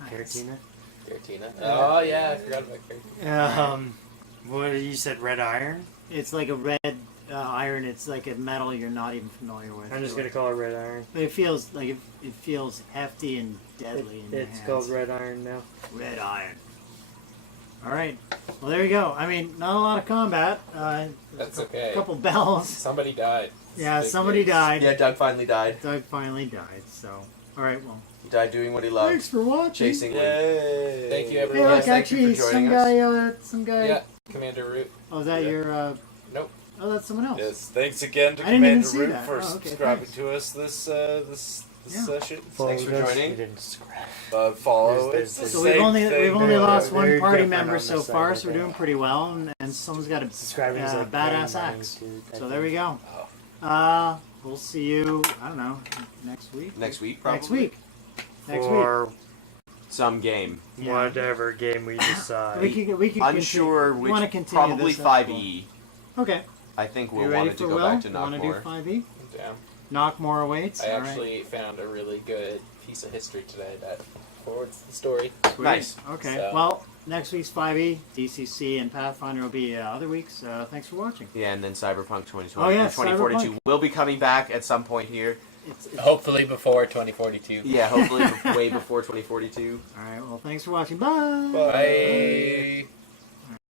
Nice. Keratina. Keratina. Oh yeah, I forgot about keratin. What you said? Red iron. It's like a red iron. It's like a metal you're not even familiar with. I'm just gonna call it red iron. But it feels like it feels hefty and deadly in your It's hands. called red iron now. Red iron. All right. Well, there you go. I mean, not a lot of combat. That's A okay. couple bells. Somebody died. Yeah, Big somebody news. died. Yeah, Doug finally died. Doug finally died. So, all right. Well, He died doing what he loved. thanks for watching. Chasing Lee. Yay! Thank you, Hey, everyone. look, Thank you actually, for some joining guy. Yeah, Commander Root. Oh, is that Yeah. your? Nope. Oh, that's someone else. Yes, thanks again to I didn't even Commander see Root that. for Oh, okay, subscribing thanks. to us this Yeah. session. Thanks for joining. You didn't subscribe. Follow. There's- It's the So we've same only thing, lost one Very party different member on so this far, side, so we're I doing think. pretty well, and someone's got a Subscribing is like badass paying money axe. to- So there we go. We'll see you. I don't know, next week. Next week, probably. Next week. Next For Some game. Yeah. whatever game we decide. week. We can Unsure continue. which. We want to continue Probably this, that's 5e. cool. Okay. I think You we'll ready want for to go Will? back to You want to do Knockmore. 5e? Damn. Knockmore awaits. I All right. actually found a really good piece of history today that forwards the story. Sweet. Nice. Okay. So- Well, next week's 5e, DCC, and Pathfinder will be other weeks. Thanks for watching. Yeah, and then Cyberpunk 2020 Oh, yeah, 2042 Cyberpunk. will be coming back at some point here. It's Hopefully before 2042. Yeah, hopefully way before 2042. all right. Well, thanks for watching. Bye. Bye.